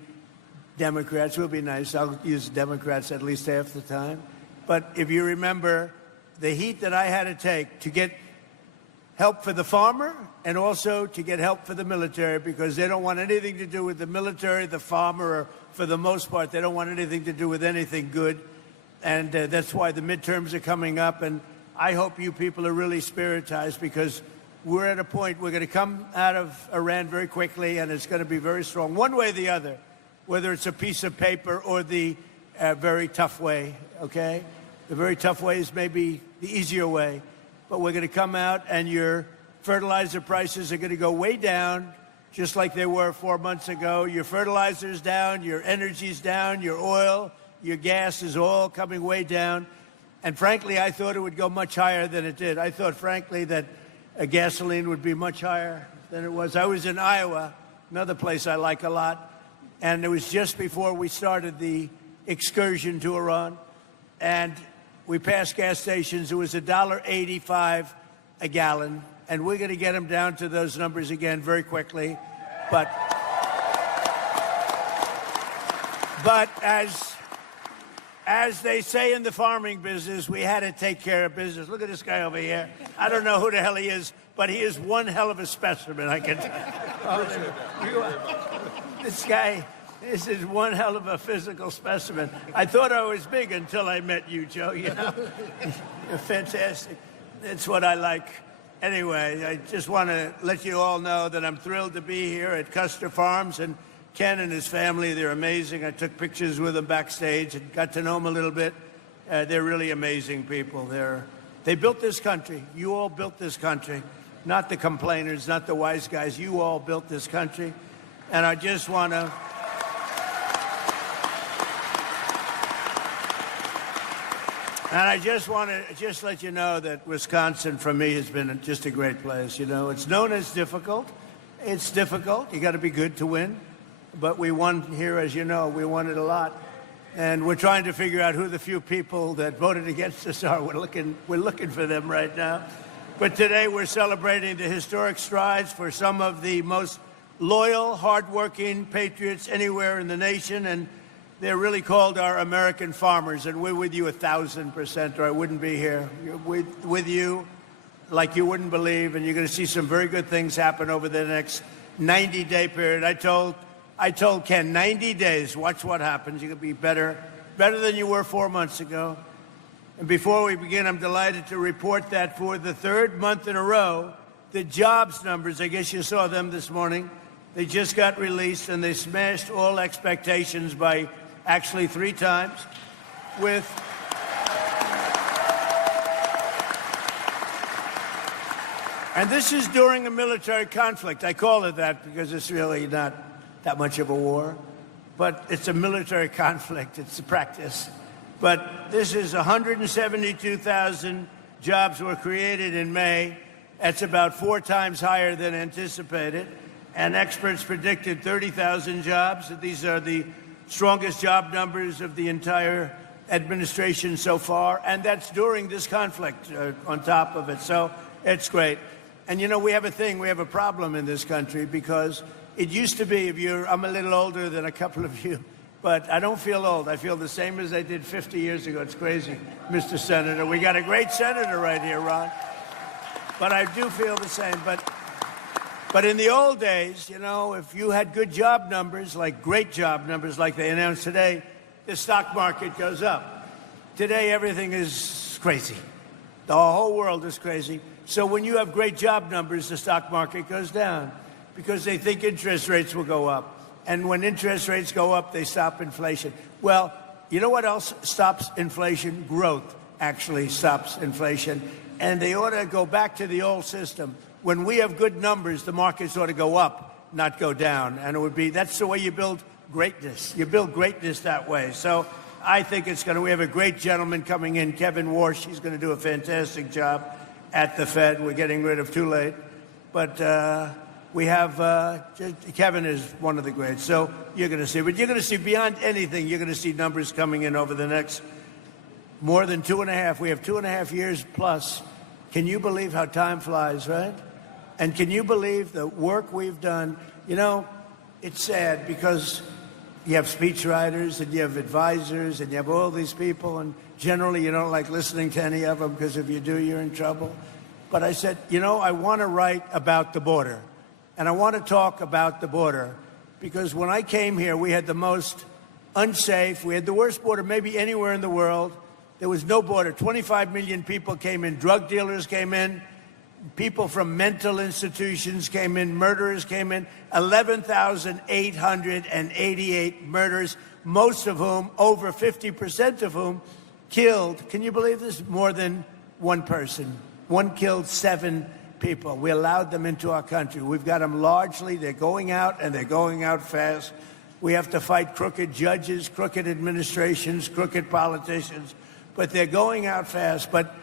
Democrats, will be nice, I'll use Democrats at least half the time. But if you remember the heat that I had to take to get help for the farmer and also to get help for the military, because they don't want anything to do with the military, the farmer, or for the most part, they don't want anything to do with anything good. And that's why the midterms are coming up. And I hope you people are really spiritized, because we're at a point, we're going to come out of Iran very quickly, and it's going to be very strong, one way or the other, whether it's a piece of paper or the very tough way, okay? The very tough way is maybe the easier way, but we're going to come out, and your fertilizer prices are going to go way down, just like they were 4 months ago. Your fertilizer's down, your energy's down, your oil, your gas is all coming way down. And frankly, I thought it would go much higher than it did. I thought, frankly, that gasoline would be much higher than it was. I was in Iowa, another place I like a lot, and it was just before we started the excursion to Iran, and we passed gas stations. It was $1.85 a gallon, and we're going to get them down to those numbers again very quickly. But as they say in the farming business, we had to take care of business. Look at this guy over here. I don't know who the hell he is, but he is one hell of a specimen, I can tell. This guy, this is one hell of a physical specimen. I thought I was big until I met you, Joe, you know? You're fantastic. That's what I like. Anyway, I just want to let you all know that I'm thrilled to be here at Custer Farms, and Ken and his family, they're amazing. I took pictures with them backstage and got to know them a little bit. They're really amazing people. They built this country. You all built this country. Not the complainers, not the wise guys. You all built this country. And I just want to... And I just want to let you know that Wisconsin, for me, has been just a great place. You know, it's known as difficult. It's difficult. You got to be good to win. But we won here, as you know. We won it a lot. And we're trying to figure out who the few people that voted against us are. We're looking for them right now. But today we're celebrating the historic strides for some of the most loyal, hardworking patriots anywhere in the nation. And they're really called our American farmers. And we're with you 1,000%, or I wouldn't be here. With you like you wouldn't believe. And you're going to see some very good things happen over the next 90-day period. I told Ken, 90 days, watch what happens. You're going to be better than you were 4 months ago. And before we begin, I'm delighted to report that for the third month in a row, the jobs numbers, I guess you saw them this morning, they just got released, and they smashed all expectations by actually 3 times with... And this is during a military conflict. I call it that because it's really not that much of a war, but it's a military conflict. It's a practice. But this is 172,000 jobs were created in May. That's about 4 times higher than anticipated. And experts predicted 30,000 jobs. These are the strongest job numbers of the entire administration so far. And that's during this conflict on top of it. So it's great. And, you know, we have a problem in this country, because it used to be, I'm a little older than a couple of you, but I don't feel old. I feel the same as I did 50 years ago. It's crazy, Mr. Senator. We got a great senator right here, Ron. But I do feel the same. But in the old days, you know, if you had good job numbers, like great job numbers like they announced today, the stock market goes up. Today, everything is crazy. The whole world is crazy. So when you have great job numbers, the stock market goes down, because they think interest rates will go up. And when interest rates go up, they stop inflation. Well, you know what else stops inflation? Growth actually stops inflation. And they ought to go back to the old system when we have good numbers, the markets ought to go up, not go down. And it would be, that's the way you build greatness. You build greatness that way. So I think it's going to, we have a great gentleman coming in, Kevin Warsh. He's going to do a fantastic job at the Fed. We're getting rid of too late. But we have, Kevin is one of the greats. So you're going to see, but you're going to see beyond anything, you're going to see numbers coming in over the next more than 2.5. We have 2.5 years plus. Can you believe how time flies, right? And can you believe the work we've done? You know, it's sad because you have speechwriters and you have advisors and you have all these people, and generally you don't like listening to any of them because if you do, you're in trouble. But I said, you know, I want to write about the border, and I want to talk about the border because when I came here, we had the most unsafe, we had the worst border maybe anywhere in the world. There was no border. 25 million people came in. Drug dealers came in. People from mental institutions came in. Murderers came in. 11,888 murders, most of whom, over 50% of whom, killed, can you believe this, more than one person. One killed 7 people. We allowed them into our country. We've got them largely. They're going out, and they're going out fast. We have to fight crooked judges, crooked administrations, crooked politicians. But they're going out fast. But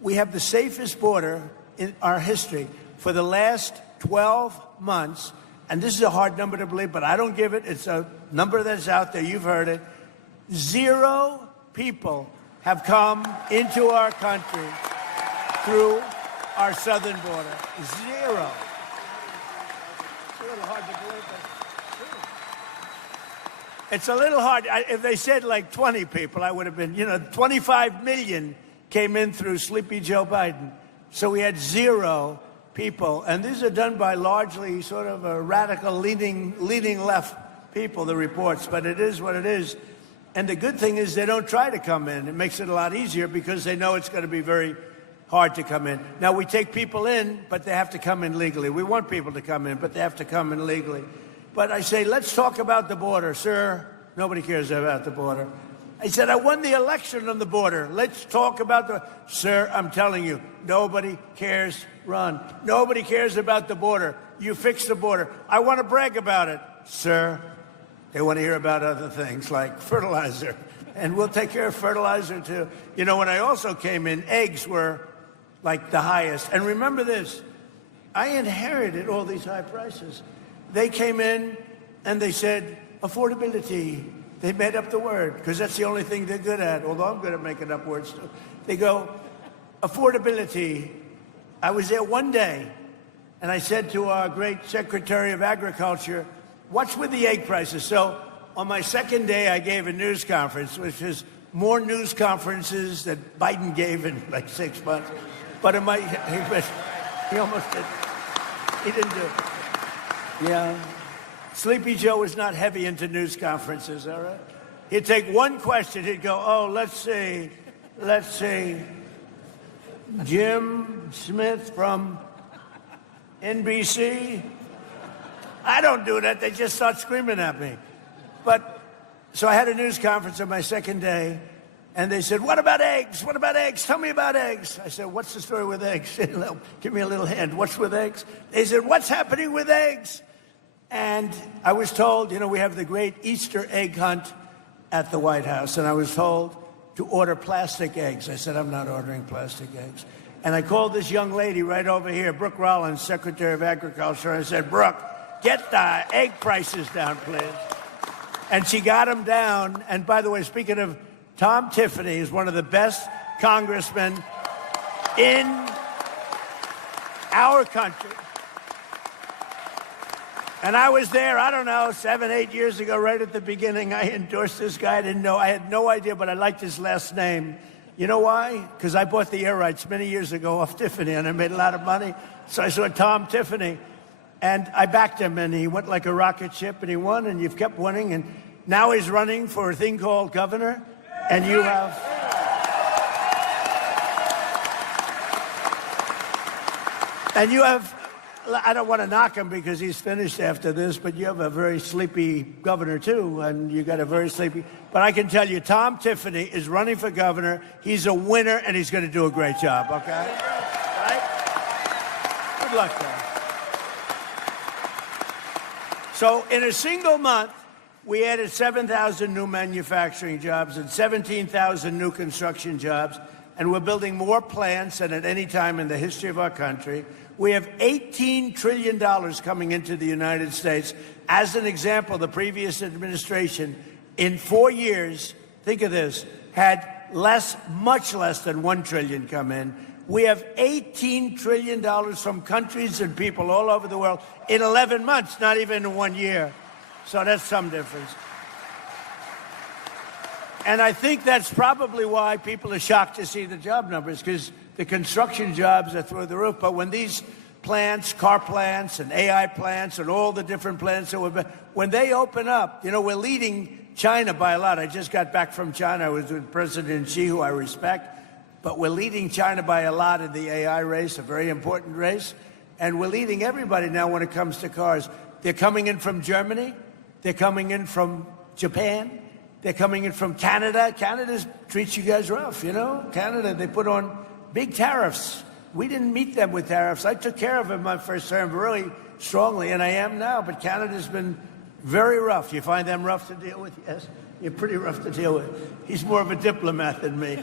we have the safest border in our history for the last 12 months. And this is a hard number to believe, but I don't give it. It's a number that's out there. You've heard it. 0 people have come into our country through our southern border. 0. It's a little hard to believe, but it's a little hard. If they said like 20 people, I would have been, 25 million came in through Sleepy Joe Biden. So we had 0 people. And these are done by largely sort of a radical leaning left people, the reports. But it is what it is. And the good thing is they don't try to come in. It makes it a lot easier because they know it's going to be very hard to come in. Now, we take people in, but they have to come in legally. We want people to come in, but they have to come in legally. But I say, let's talk about the border. Sir, nobody cares about the border. I said, I won the election on the border. Let's talk about the... Sir, I'm telling you, nobody cares. Run. Nobody cares about the border. You fix the border. I want to brag about it. Sir, they want to hear about other things like fertilizer. And we'll take care of fertilizer, too. You know, when I also came in, eggs were like the highest. And remember this, I inherited all these high prices. They came in and they said, affordability. They made up the word because that's the only thing they're good at, although I'm good at making up words too. They go, affordability. I was there one day and I said to our great Secretary of Agriculture, what's with the egg prices? So on my second day, I gave a news conference, which is more news conferences that Biden gave in like 6 months. But he almost did. He didn't do it. Yeah. Sleepy Joe was not heavy into news conferences, all right? He'd take one question, he'd go, oh, let's see. Jim Smith from NBC? I don't do that, they just start screaming at me. But, so I had a news conference on my second day, and they said, what about eggs? What about eggs? Tell me about eggs. I said, what's the story with eggs? Give me a little hint. What's with eggs? They said, what's happening with eggs? And I was told, we have the great Easter egg hunt at the White House, and I was told to order plastic eggs. I said, I'm not ordering plastic eggs. And I called this young lady right over here, Brooke Rollins, Secretary of Agriculture, and I said, Brooke, get the egg prices down, please. And she got them down. And by the way, speaking of, Tom Tiffany is one of the best congressmen in our country. And I was there, I don't know, 7, 8 years ago, right at the beginning. I endorsed this guy. I had no idea, but I liked his last name. You know why? Because I bought the air rights many years ago off Tiffany, and I made a lot of money. So I saw Tom Tiffany, and I backed him, and he went like a rocket ship, and he won, and you've kept winning. And now he's running for a thing called governor. And you have... I don't want to knock him because he's finished after this, but you have a very sleepy governor, too, and you got a very sleepy... But I can tell you, Tom Tiffany is running for governor. He's a winner, and he's going to do a great job, okay? Right? luck, guys. So in a single month, we added 7,000 new manufacturing jobs and 17,000 new construction jobs, and we're building more plants than at any time in the history of our country. We have $18 trillion coming into the United States. As an example, the previous administration, in 4 years, think of this, had much less than $1 trillion come in. We have $18 trillion from countries and people all over the world in 11 months, not even in 1 year. So that's some difference. And I think that's probably why people are shocked to see the job numbers, because the construction jobs are through the roof. But when these plants, car plants and AI plants and all the different plants, when they open up, you know, we're leading China by a lot. I just got back from China. I was with President Xi, who I respect. But we're leading China by a lot in the AI race, a very important race. And we're leading everybody now when it comes to cars. They're coming in from Germany. They're coming in from Japan. They're coming in from Canada. Canada treats you guys rough, you know? Canada, they put on big tariffs. We didn't meet them with tariffs. I took care of them my first term really strongly, and I am now. But Canada's been very rough. You find them rough to deal with? Yes, you're pretty rough to deal with. He's more of a diplomat than me.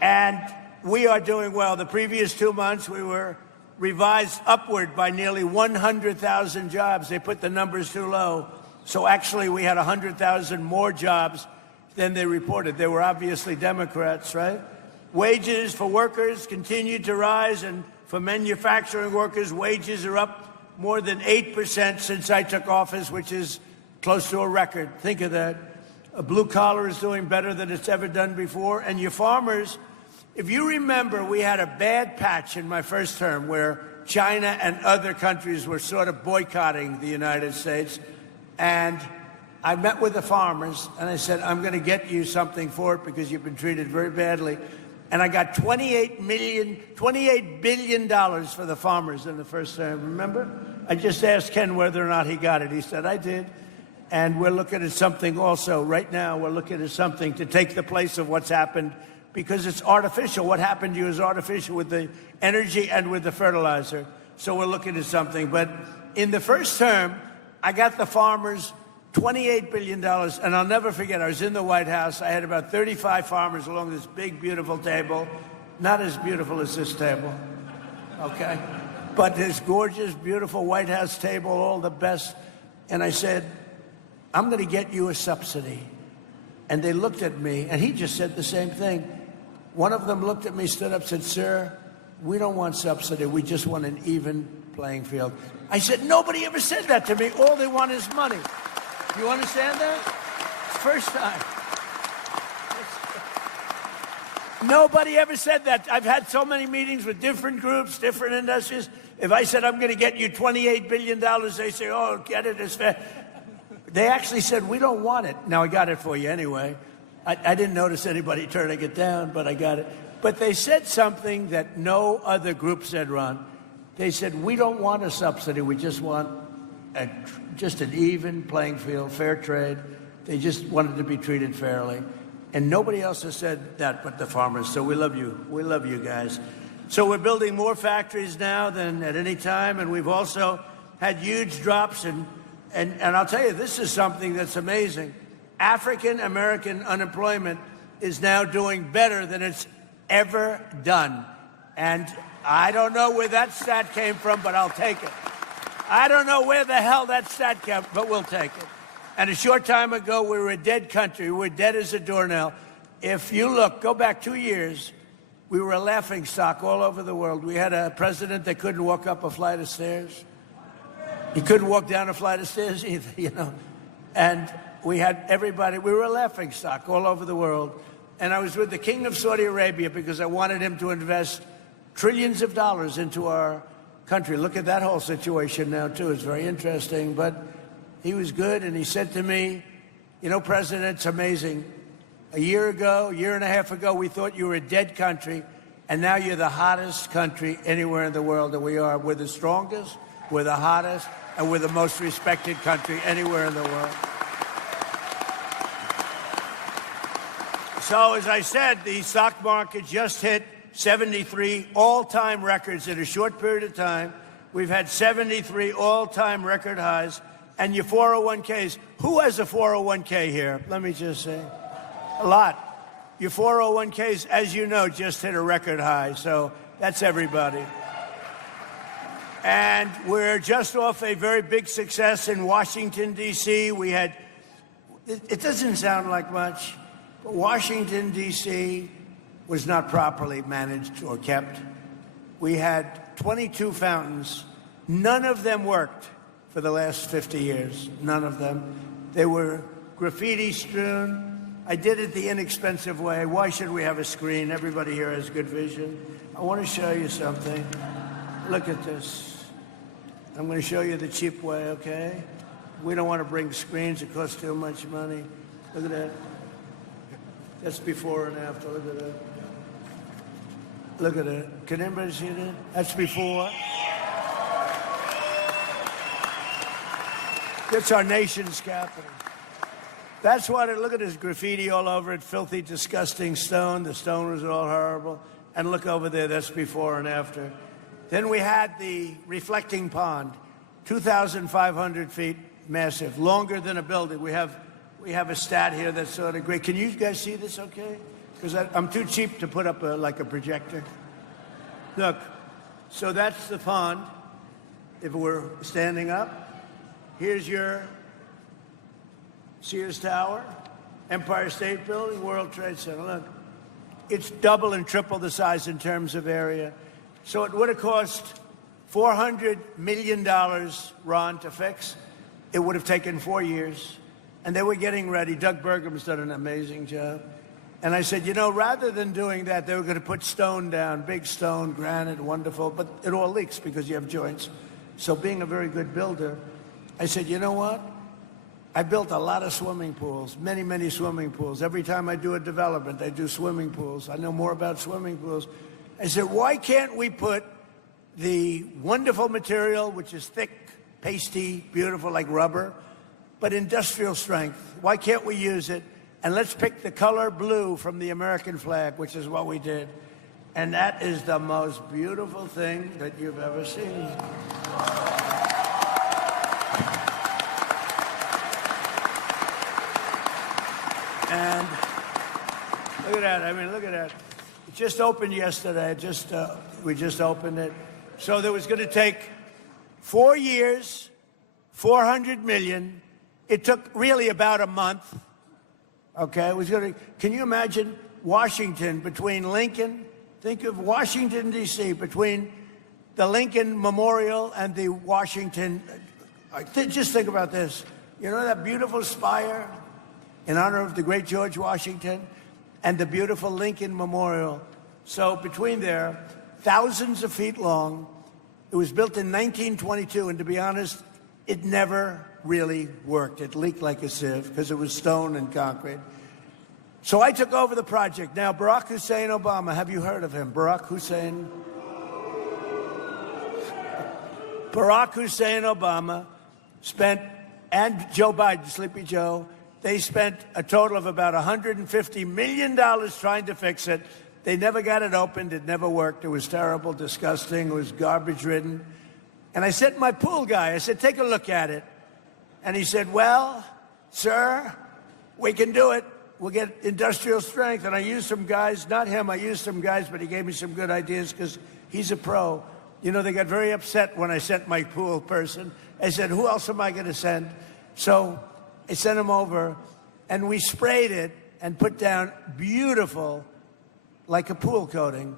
And we are doing well. The previous 2 months, we were revised upward by nearly 100,000 jobs. They put the numbers too low. So actually, we had 100,000 more jobs than they reported. They were obviously Democrats, right? Wages for workers continued to rise, and for manufacturing workers, wages are up more than 8% since I took office, which is close to a record. Think of that. A blue collar is doing better than it's ever done before. And your farmers, if you remember, we had a bad patch in my first term where China and other countries were sort of boycotting the United States. And I met with the farmers, and I said, I'm going to get you something for it because you've been treated very badly. And I got $28 billion for the farmers in the first term, remember? I just asked Ken whether or not he got it. He said, I did. And we're looking at something also. Right now, we're looking at something to take the place of what's happened, because it's artificial. What happened to you is artificial with the energy and with the fertilizer. So we're looking at something. But in the first term, I got the farmers $28 billion. And I'll never forget, I was in the White House. I had about 35 farmers along this big, beautiful table. Not as beautiful as this table, okay? But this gorgeous, beautiful White House table, all the best. And I said, I'm going to get you a subsidy. And they looked at me, and he just said the same thing. One of them looked at me, stood up, said, sir, we don't want subsidy. We just want an even playing field. I said, nobody ever said that to me. All they want is money. You understand that? First time. Nobody ever said that. I've had so many meetings with different groups, different industries. If I said, I'm going to get you $28 billion, they say, oh, get it, it's fair. They actually said, we don't want it. Now, I got it for you anyway. I didn't notice anybody turning it down, but I got it. But they said something that no other group said, Ron. They said, we don't want a subsidy. We just want just an even playing field, fair trade. They just wanted to be treated fairly. And nobody else has said that but the farmers. So we love you. We love you guys. So we're building more factories now than at any time. And we've also had huge drops. And I'll tell you, this is something that's amazing. African-American unemployment is now doing better than it's ever done. And I don't know where that stat came from, but I'll take it. I don't know where the hell that stat came, but we'll take it. And a short time ago, we were a dead country. We were dead as a doornail. If you look, go back 2 years, we were a laughing stock all over the world. We had a president that couldn't walk up a flight of stairs. He couldn't walk down a flight of stairs either, you know. And we had everybody, we were a laughing stock all over the world. And I was with the King of Saudi Arabia because I wanted him to invest trillions of dollars into our country. Look at that whole situation now, too. It's very interesting. But he was good, and he said to me, you know, President, it's amazing. A year and a half ago, we thought you were a dead country, and now you're the hottest country anywhere in the world that we are. We're the strongest, we're the hottest, and we're the most respected country anywhere in the world. So, as I said, the stock market just hit 73 all-time records in a short period of time. We've had 73 all-time record highs. And your 401ks, who has a 401k here? Let me just say, a lot. Your 401ks, as you know, just hit a record high. So that's everybody. And we're just off a very big success in Washington, D.C. We had, it doesn't sound like much, but Washington, D.C. was not properly managed or kept. We had 22 fountains. None of them worked for the last 50 years. None of them. They were graffiti strewn. I did it the inexpensive way. Why should we have a screen? Everybody here has good vision. I want to show you something. Look at this. I'm going to show you the cheap way, okay? We don't want to bring screens. It costs too much money. Look at that. That's before and after. Look at that. Look at it. Can anybody see that? That's before. That's our nation's capital. That's what it, look at this graffiti all over it, filthy, disgusting stone. The stone was all horrible. And look over there, that's before and after. Then we had the reflecting pond, 2,500 feet, massive, longer than a building. We have a stat here that's sort of great. Can you guys see this okay? Because I'm too cheap to put up like a projector. Look, so that's the pond. If we're standing up, here's your Sears Tower, Empire State Building, World Trade Center. Look, it's double and triple the size in terms of area. So it would have cost $400 million, Ron, to fix. It would have taken 4 years. And they were getting ready. Doug Burgum's done an amazing job. And I said, you know, rather than doing that, they were going to put stone down, big stone, granite, wonderful, but it all leaks because you have joints. So being a very good builder, I said, you know what? I built a lot of swimming pools, many, many swimming pools. Every time I do a development, I do swimming pools. I know more about swimming pools. I said, why can't we put the wonderful material, which is thick, pasty, beautiful, like rubber, but industrial strength? Why can't we use it? And let's pick the color blue from the American flag, which is what we did. And that is the most beautiful thing that you've ever seen. And look at that. I mean, look at that. It just opened yesterday. We just opened it. So there was going to take 4 years, 400 million. It took really about a month. Okay, it was going to. Can you imagine Washington between Lincoln? Think of Washington, D.C., between the Lincoln Memorial and the Washington. Just think about this. You know that beautiful spire in honor of the great George Washington and the beautiful Lincoln Memorial. So between there, thousands of feet long. It was built in 1922, and to be honest, it never really worked. It leaked like a sieve because it was stone and concrete. So I took over the project. Now, Barack Hussein Obama, have you heard of him? Barack Hussein Obama spent, and Joe Biden, Sleepy Joe, they spent a total of about $150 million trying to fix it. They never got it opened. It never worked. It was terrible, disgusting. It was garbage-ridden. And I said to my pool guy, I said, take a look at it. And he said, well, sir, we can do it. We'll get industrial strength. And I used some guys, not him, I used some guys, but he gave me some good ideas because he's a pro. You know, they got very upset when I sent my pool person. I said, who else am I going to send? So I sent him over, and we sprayed it and put down beautiful, like a pool coating.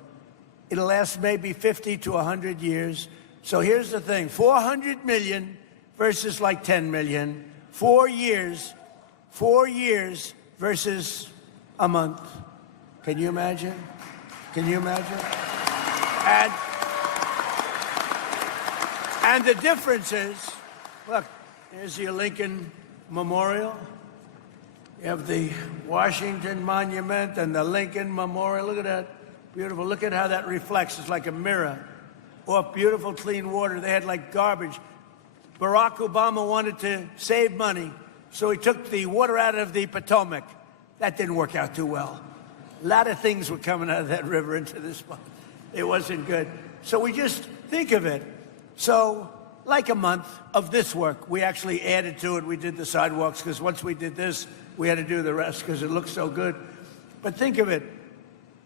It'll last maybe 50 to 100 years. So here's the thing, 400 million versus like 10 million. 4 years versus a month. Can you imagine? Can you imagine? And the difference is, look, here's your Lincoln Memorial. You have the Washington Monument and the Lincoln Memorial. Look at that. Beautiful. Look at how that reflects. It's like a mirror. Off beautiful, clean water. They had like garbage. Barack Obama wanted to save money, so he took the water out of the Potomac. That didn't work out too well. A lot of things were coming out of that river into this pond. It wasn't good. So we just think of it. So like a month of this work, we actually added to it. We did the sidewalks because once we did this, we had to do the rest because it looked so good. But think of it,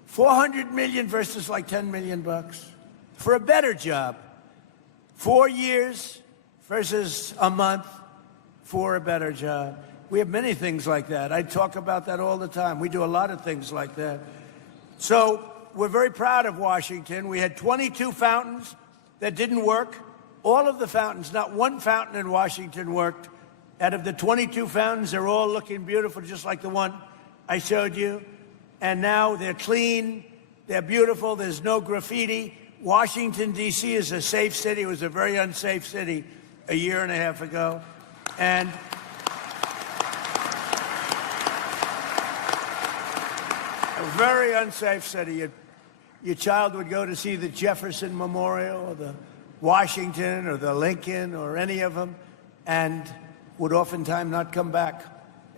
400 million versus like 10 million bucks for a better job. 4 years versus a month for a better job. We have many things like that. I talk about that all the time. We do a lot of things like that. So we're very proud of Washington. We had 22 fountains that didn't work. All of the fountains, not one fountain in Washington worked. Out of the 22 fountains, they're all looking beautiful, just like the one I showed you. And now they're clean, they're beautiful, there's no graffiti. Washington, D.C. is a safe city. It was a very unsafe city a year and a half ago. And a very unsafe city. Your child would go to see the Jefferson Memorial or the Washington or the Lincoln or any of them and would oftentimes not come back.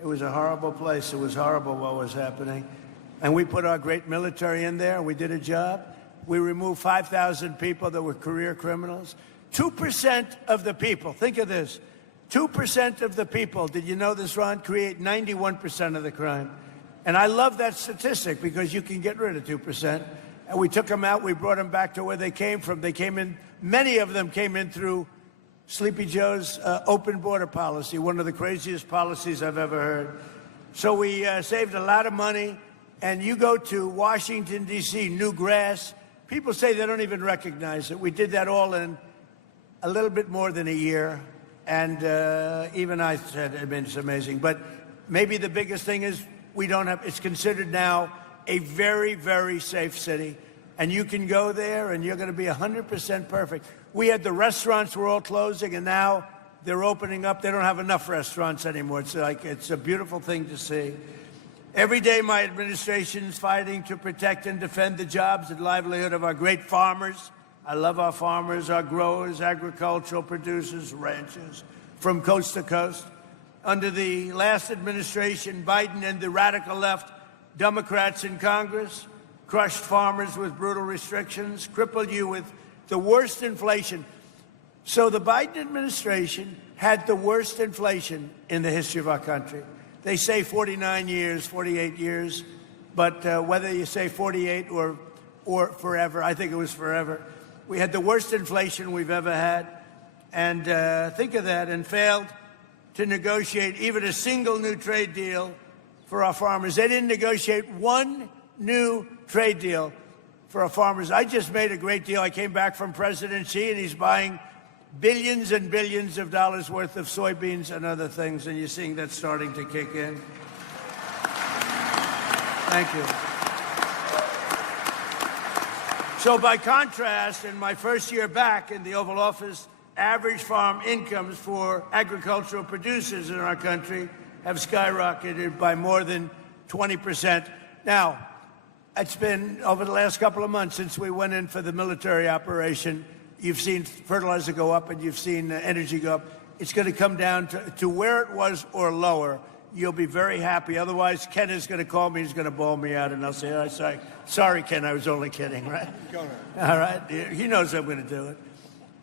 It was a horrible place. It was horrible what was happening. And we put our great military in there. We did a job. We removed 5,000 people that were career criminals. 2% of the people, think of this, 2% of the people, did you know this, Ron, create 91% of the crime. And I love that statistic because you can get rid of 2%. And we took them out. We brought them back to where they came from. They came in, many of them came in through Sleepy Joe's open border policy, one of the craziest policies I've ever heard. So we saved a lot of money. And you go to Washington, D.C., new grass. People say they don't even recognize it. We did that all in a little bit more than a year. And even I said, I mean, it's amazing. But maybe the biggest thing is we don't have, it's considered now a very, very safe city. And you can go there and you're going to be 100% perfect. We had the restaurants were all closing and now they're opening up. They don't have enough restaurants anymore. It's like, it's a beautiful thing to see. Every day my administration is fighting to protect and defend the jobs and livelihood of our great farmers. I love our farmers, our growers, agricultural producers, ranchers from coast to coast. Under the last administration, Biden and the radical left Democrats in Congress crushed farmers with brutal restrictions, crippled you with the worst inflation. So the Biden administration had the worst inflation in the history of our country. They say 49 years, 48 years, but whether you say 48 or forever, I think it was forever. We had the worst inflation we've ever had, and think of that, and failed to negotiate even a single new trade deal for our farmers. They didn't negotiate one new trade deal for our farmers. I just made a great deal. I came back from President Xi, and he's buying billions and billions of dollars worth of soybeans and other things, and you're seeing that starting to kick in. Thank you. So by contrast, in my first year back in the Oval Office, average farm incomes for agricultural producers in our country have skyrocketed by more than 20%. Now, it's been over the last couple of months since we went in for the military operation. You've seen fertilizer go up and you've seen energy go up. It's going to come down to where it was or lower. You'll be very happy. Otherwise, Ken is going to call me. He's going to bawl me out, and I'll say, oh, sorry, Ken, I was only kidding, right? All right? He knows I'm going to do it.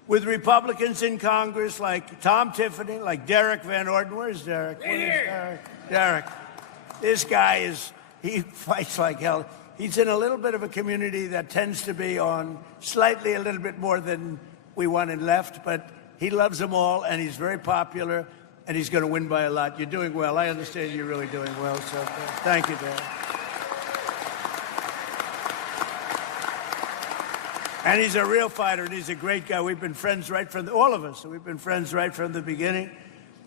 With Republicans in Congress like Tom Tiffany, like Derek Van Orden. Where's Derek? Derek. This guy he fights like hell. He's in a little bit of a community that tends to be on slightly a little bit more than we wanted left, but he loves them all, and he's very popular, and he's going to win by a lot. You're doing well. I understand you're really doing well, so thank you, Derek. And he's a real fighter, and he's a great guy. We've been friends right from all of us. We've been friends right from the beginning.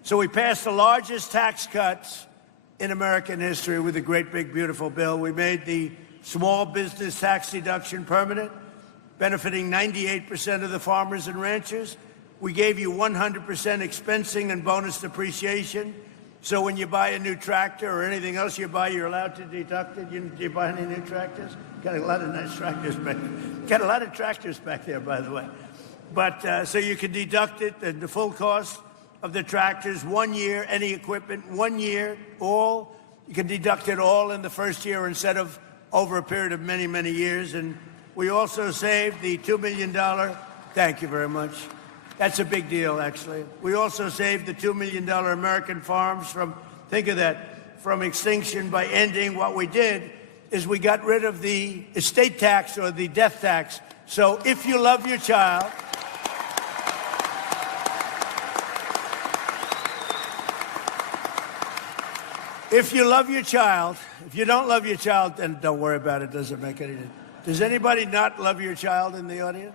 So we passed the largest tax cuts in American history with a great, big, beautiful bill. We made the small business tax deduction permanent, benefiting 98% of the farmers and ranchers. We gave you 100% expensing and bonus depreciation. So when you buy a new tractor or anything else you buy, you're allowed to deduct it. Do you buy any new tractors? Got a lot of nice tractors back there. Got a lot of tractors back there, by the way. But so you can deduct it, the full cost of the tractors, 1 year, any equipment, 1 year, all. You can deduct it all in the first year instead of over a period of many, many years. And we also saved the $2 million. Thank you very much. That's a big deal, actually. We also saved the $2 million American farms from, think of that, from extinction by ending. What we did is we got rid of the estate tax or the death tax. So if you love your child, if you love your child, if you don't love your child, then don't worry about it. It doesn't make any difference. Does anybody not love your child in the audience?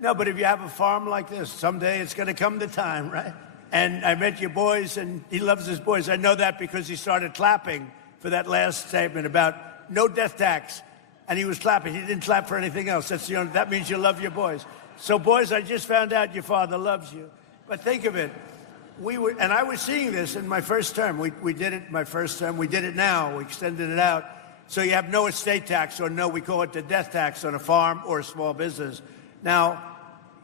No, but if you have a farm like this, someday it's going to come the time, right? And I met your boys, and he loves his boys. I know that because he started clapping for that last statement about no death tax. And he was clapping. He didn't clap for anything else. That means you love your boys. So, boys, I just found out your father loves you. But think of it. And I was seeing this in my first term. We did it my first term. We did it now. We extended it out. So you have no estate tax, or no, we call it the death tax on a farm or a small business. Now,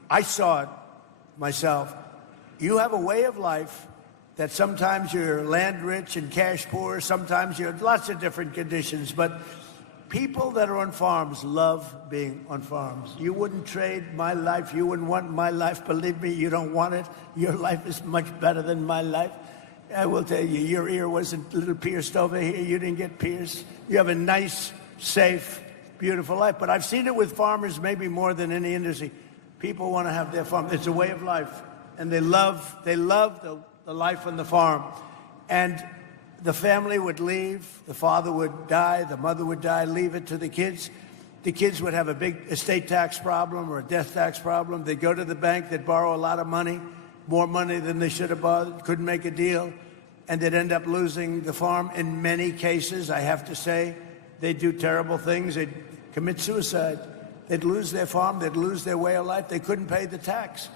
I saw it myself. You have a way of life that sometimes you're land rich and cash poor. Sometimes you're lots of different conditions. But people that are on farms love being on farms. You wouldn't trade my life. You wouldn't want my life. Believe me, you don't want it. Your life is much better than my life. I will tell you, your ear wasn't a little pierced over here. You didn't get pierced. You have a nice, safe, beautiful life. But I've seen it with farmers maybe more than any industry. People want to have their farm. It's a way of life. And they love the life on the farm. And the family would leave. The father would die. The mother would die. Leave it to the kids. The kids would have a big estate tax problem or a death tax problem. They'd go to the bank. They'd borrow a lot of money, more money than they should have borrowed. Couldn't make a deal. And they'd end up losing the farm. In many cases, I have to say, they'd do terrible things. They'd commit suicide. They'd lose their farm. They'd lose their way of life. They couldn't pay the tax.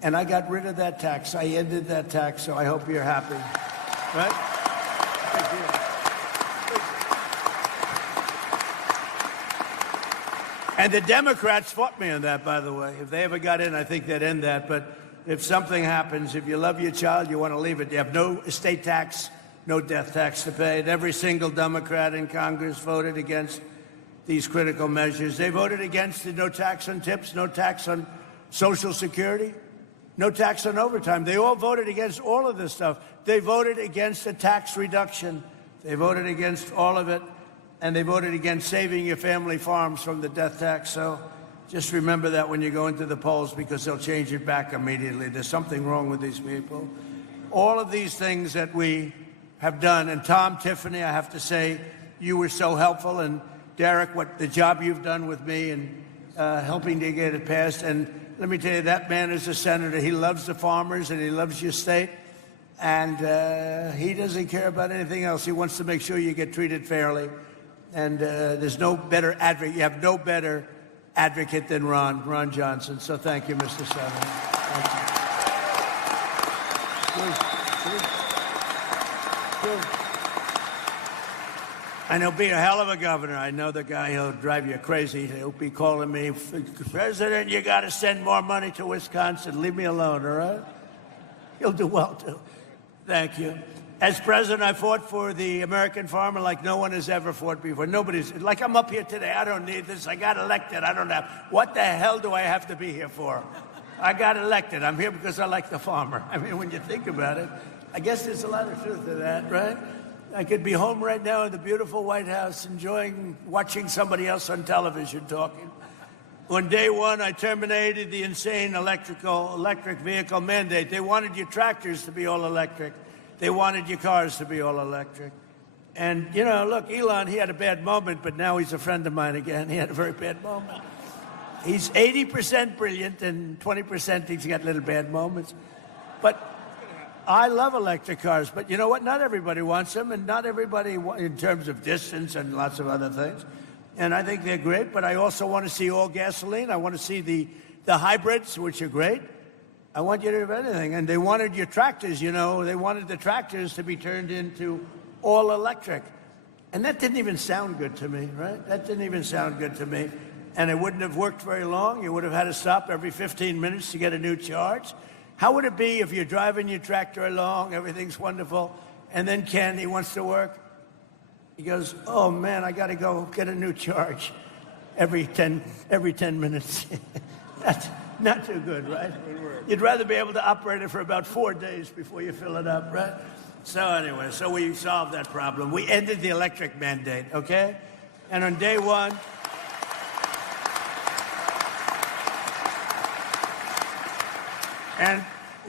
And I got rid of that tax. I ended that tax, so I hope you're happy. Right? And the Democrats fought me on that, by the way. If they ever got in, I think they'd end that. But if something happens, if you love your child, you want to leave it. You have no estate tax, no death tax to pay. And every single Democrat in Congress voted against these critical measures. They voted against the no tax on tips, no tax on Social Security, no tax on overtime. They all voted against all of this stuff. They voted against a tax reduction. They voted against all of it. And they voted against saving your family farms from the death tax. So just remember that when you go into the polls, because they'll change it back immediately. There's something wrong with these people. All of these things that we have done. And Tom, Tiffany, I have to say, you were so helpful. And Derek, what the job you've done with me and helping to get it passed. And let me tell you, that man is a senator. He loves the farmers and he loves your state. And he doesn't care about anything else. He wants to make sure you get treated fairly. And there's no better advocate. You have no better advocate than Ron Johnson. So thank you, Mr. Senator. Thank you. And he'll be a hell of a governor. I know the guy who'll drive you crazy. He'll be calling me, President, you got to send more money to Wisconsin. Leave me alone, all right? He'll do well, too. Thank you. As president, I fought for the American farmer like no one has ever fought before. Nobody's, like I'm up here today. I don't need this. I got elected. I don't have, what the hell do I have to be here for? I got elected. I'm here because I like the farmer. I mean, when you think about it, I guess there's a lot of truth to that, right? I could be home right now in the beautiful White House watching somebody else on television talking. On day one, I terminated the insane electric vehicle mandate. They wanted your tractors to be all electric. They wanted your cars to be all electric. And, you know, look, Elon, he had a bad moment, but now he's a friend of mine again. He had a very bad moment. He's 80% brilliant, and 20% he's got little bad moments. But I love electric cars, but you know what? Not everybody wants them, and not everybody, in terms of distance and lots of other things. And I think they're great, but I also want to see all gasoline. I want to see the hybrids, which are great. I want you to have anything. And they wanted your tractors, you know. They wanted the tractors to be turned into all electric. And that didn't even sound good to me, right? That didn't even sound good to me. And it wouldn't have worked very long. You would have had to stop every 15 minutes to get a new charge. How would it be if you're driving your tractor along, everything's wonderful, and then Ken, he wants to work? He goes, oh, man, I got to go get a new charge every 10 minutes. That's not too good, right? You'd rather be able to operate it for about 4 days before you fill it up, right? So anyway, so we solved that problem. We ended the electric mandate, okay? And on day one, and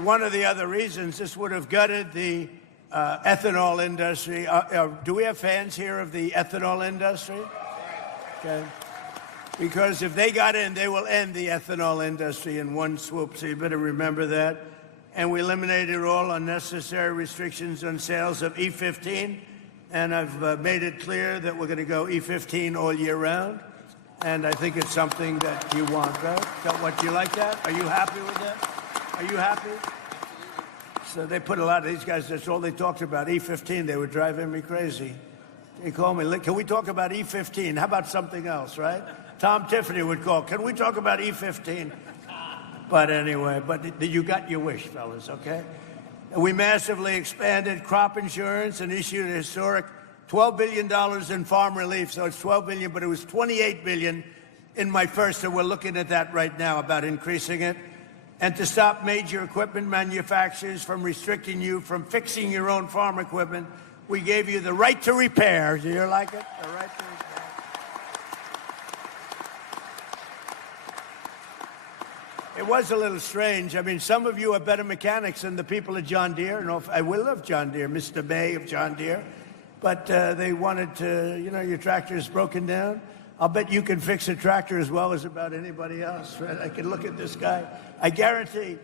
one of the other reasons, this would have gutted the ethanol industry. Do we have fans here of the ethanol industry? Okay. Because if they got in, they will end the ethanol industry in one swoop, so you better remember that. And we eliminated all unnecessary restrictions on sales of E15, and I've made it clear that we're going to go E15 all year round, and I think it's something that you want, right? What, you like that? Are you happy with that? Are you happy? So they put a lot of these guys, that's all they talked about, E15. They were driving me crazy. They called me, can we talk about E15? How about something else, right? Tom Tiffany would call, can we talk about E15? But anyway, you got your wish, fellas, okay? And we massively expanded crop insurance and issued a historic $12 billion in farm relief. So it's $12 billion, but it was $28 billion in my first, and we're looking at that right now about increasing it. And to stop major equipment manufacturers from restricting you from fixing your own farm equipment, we gave you the right to repair. Do you like it? The right to repair. It was a little strange. I mean, some of you are better mechanics than the people at John Deere. And I will love John Deere, Mr. May of John Deere. But they wanted to, your tractor is broken down. I'll bet you can fix a tractor as well as about anybody else, right? I can look at this guy. I guarantee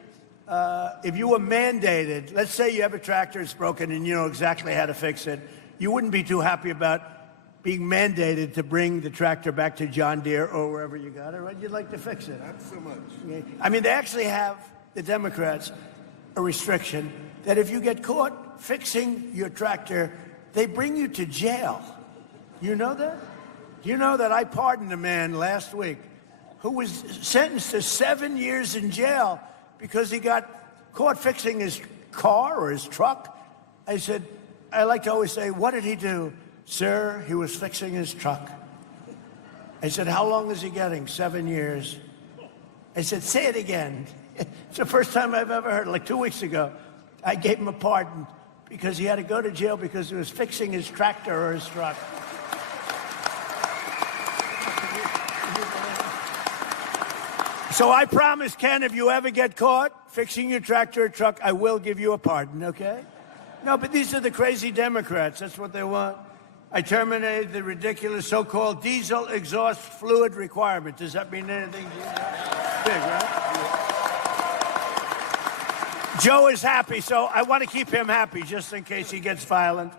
if you were mandated, let's say you have a tractor that's broken and you know exactly how to fix it, you wouldn't be too happy about being mandated to bring the tractor back to John Deere or wherever you got it, right? You'd like to fix it. Not so much. Yeah. I mean, they actually have, the Democrats, a restriction that if you get caught fixing your tractor, they bring you to jail. You know that? You know that I pardoned a man last week who was sentenced to 7 years in jail because he got caught fixing his car or his truck. I said, I like to always say, what did he do? Sir, he was fixing his truck. I said, how long is he getting? 7 years. I said, say it again. It's the first time I've ever heard it. Like 2 weeks ago, I gave him a pardon because he had to go to jail because he was fixing his tractor or his truck. So I promise, Ken, if you ever get caught fixing your tractor or truck, I will give you a pardon, okay? No, but these are the crazy Democrats. That's what they want. I terminated the ridiculous so-called diesel exhaust fluid requirement. Does that mean anything to you? Big, right? Joe is happy, so I want to keep him happy just in case he gets violent.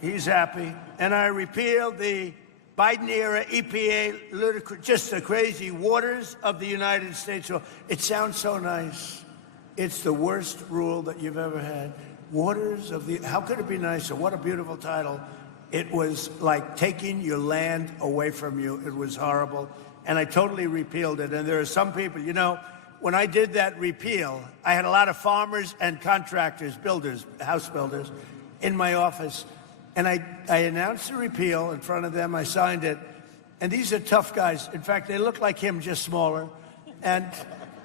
He's happy. And I repealed the Biden-era EPA, ludicrous, just the crazy waters of the United States. It sounds so nice. It's the worst rule that you've ever had. Waters of the, how could it be nicer? What a beautiful title. It was like taking your land away from you. It was horrible. And I totally repealed it. And there are some people, when I did that repeal, I had a lot of farmers and contractors, builders, house builders, in my office. And I announced the repeal in front of them. I signed it. And these are tough guys. In fact, they look like him, just smaller. And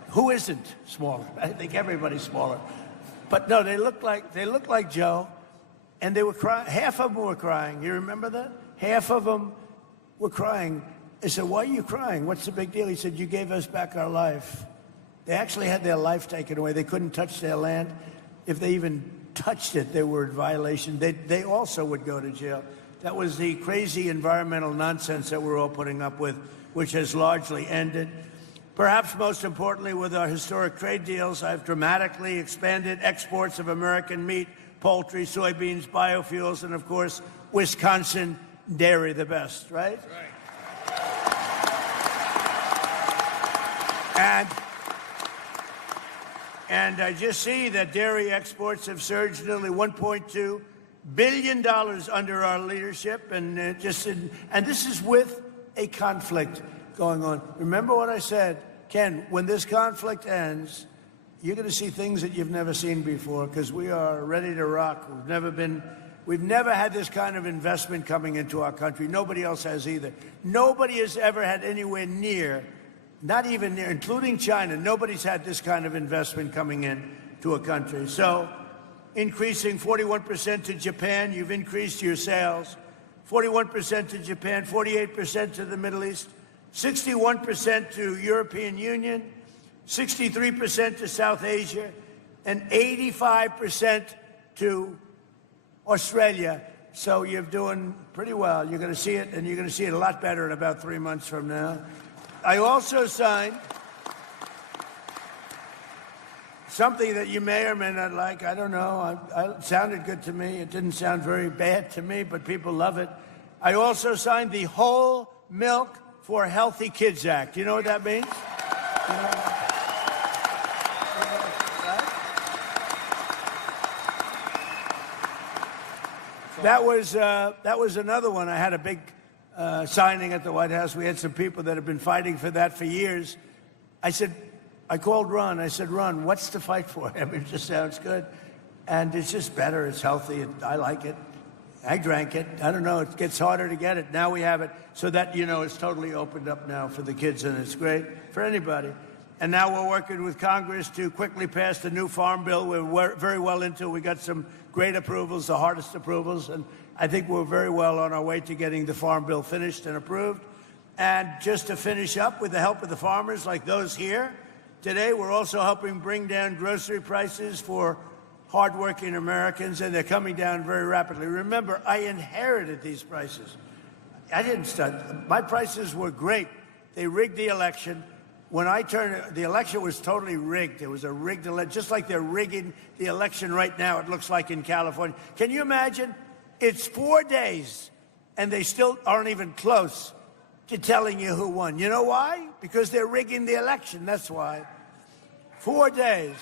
who isn't smaller? I think everybody's smaller. But no, they look like Joe. And they were crying. Half of them were crying. You remember that? Half of them were crying. I said, why are you crying? What's the big deal? He said, you gave us back our life. They actually had their life taken away. They couldn't touch their land. If they even touched it, they were in violation. They also would go to jail. That was the crazy environmental nonsense that we're all putting up with, which has largely ended. Perhaps most importantly, with our historic trade deals, I've dramatically expanded exports of American meat, poultry, soybeans, biofuels, and of course, Wisconsin dairy, the best, right? And I just see that dairy exports have surged nearly $1.2 billion under our leadership, and this is with a conflict going on. Remember what I said, Ken, when this conflict ends, you're going to see things that you've never seen before because we are ready to rock. We've never been We've never had this kind of investment coming into our country. Nobody else has either. Nobody has ever had anywhere near, not even near, including China, nobody's had this kind of investment coming in to a country. So increasing 41% to Japan, you've increased your sales. 41% to Japan, 48% to the Middle East, 61% to European Union, 63% to South Asia, and 85% to Australia. So you're doing pretty well. You're going to see it, and you're going to see it a lot better in about 3 months from now. I also signed something that you may or may not like. I don't know. It sounded good to me. It didn't sound very bad to me, but people love it. I also signed the Whole Milk for Healthy Kids Act. You know what that means? You know, that was another one. I had a big signing at the White House. We had some people that have been fighting for that for years. I called Ron. I said, Ron, what's to fight for? I mean, it just sounds good. And it's just better. It's healthy. I like it. I drank it. I don't know. It gets harder to get it. Now we have it. So that, you know, it's totally opened up now for the kids, and it's great for anybody. And now we're working with Congress to quickly pass the new Farm Bill. We're very well into it. We got some great approvals, the hardest approvals, and I think we're very well on our way to getting the Farm Bill finished and approved. And just to finish up, with the help of the farmers like those here, today we're also helping bring down grocery prices for hardworking Americans, and they're coming down very rapidly. Remember, I inherited these prices. I didn't start. My prices were great. They rigged the election. When I turned, the election was totally rigged. It was a rigged election, just like they're rigging the election right now, it looks like in California. Can you imagine? It's 4 days, and they still aren't even close to telling you who won. You know why? Because they're rigging the election, that's why. 4 days.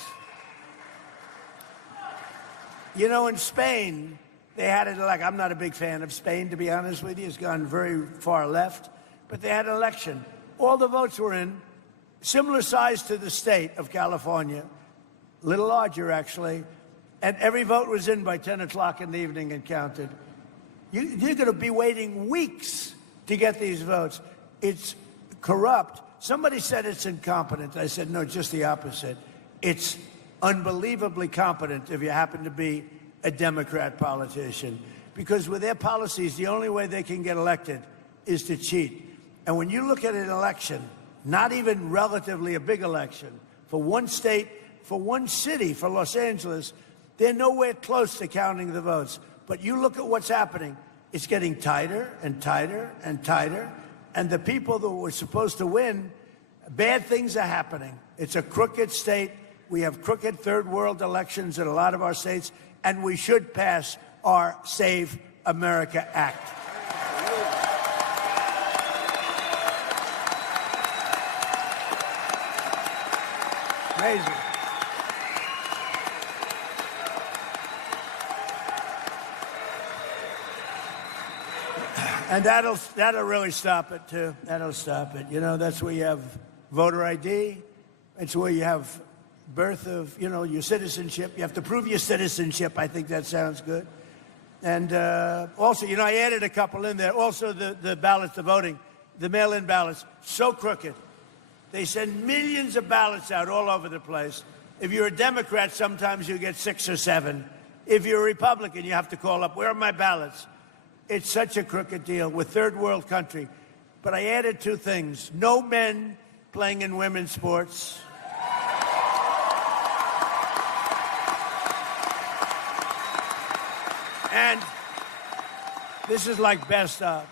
You know, in Spain, they had it like, I'm not a big fan of Spain, to be honest with you. It's gone very far left. But they had an election. All the votes were in, similar size to the state of California, a little larger, actually. And every vote was in by 10 o'clock in the evening and counted. You're going to be waiting weeks to get these votes. It's corrupt. Somebody said it's incompetent. I said, no, just the opposite. It's unbelievably competent if you happen to be a Democrat politician. Because with their policies, the only way they can get elected is to cheat. And when you look at an election, not even relatively a big election, for one state, for one city, for Los Angeles, they're nowhere close to counting the votes. But you look at what's happening, it's getting tighter and tighter and tighter. And the people that were supposed to win, bad things are happening. It's a crooked state. We have crooked third world elections in a lot of our states, and we should pass our Save America Act. Amazing. And that'll really stop it, too. That'll stop it. You know, that's where you have voter ID. It's where you have birth of, you know, your citizenship. You have to prove your citizenship. I think that sounds good. And also, you know, I added a couple in there. Also, the ballots, the voting, the mail-in ballots, so crooked. They send millions of ballots out all over the place. If you're a Democrat, sometimes you get 6 or 7. If you're a Republican, you have to call up, where are my ballots? It's such a crooked deal with third world country. But I added 2 things. No men playing in women's sports. And this is like best of.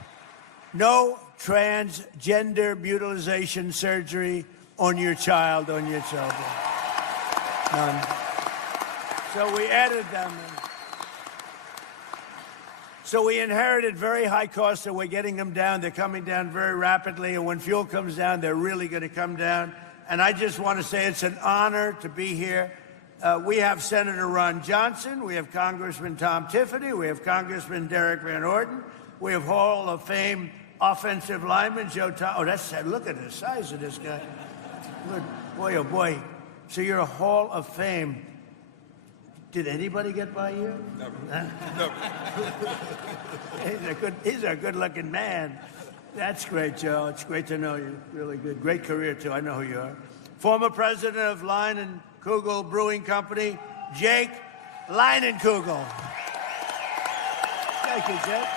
No transgender mutilization surgery on your child, on your children. None. So we added them in. So we inherited very high costs, and we're getting them down. They're coming down very rapidly, and when fuel comes down, they're really going to come down. And I just want to say it's an honor to be here. We have Senator Ron Johnson, we have Congressman Tom Tiffany, we have Congressman Derek Van Orden, we have Hall of Fame offensive lineman Joe Thomas. Oh, that's sad. Look at the size of this guy. Good. Boy, oh boy. So you're a Hall of Fame Did anybody get by you? Never. He's a good-looking man. That's great, Joe. It's great to know you. Really good. Great career, too. I know who you are. Former president of Leinenkugel Brewing Company, Jake Leinenkugel. Thank you, Jake.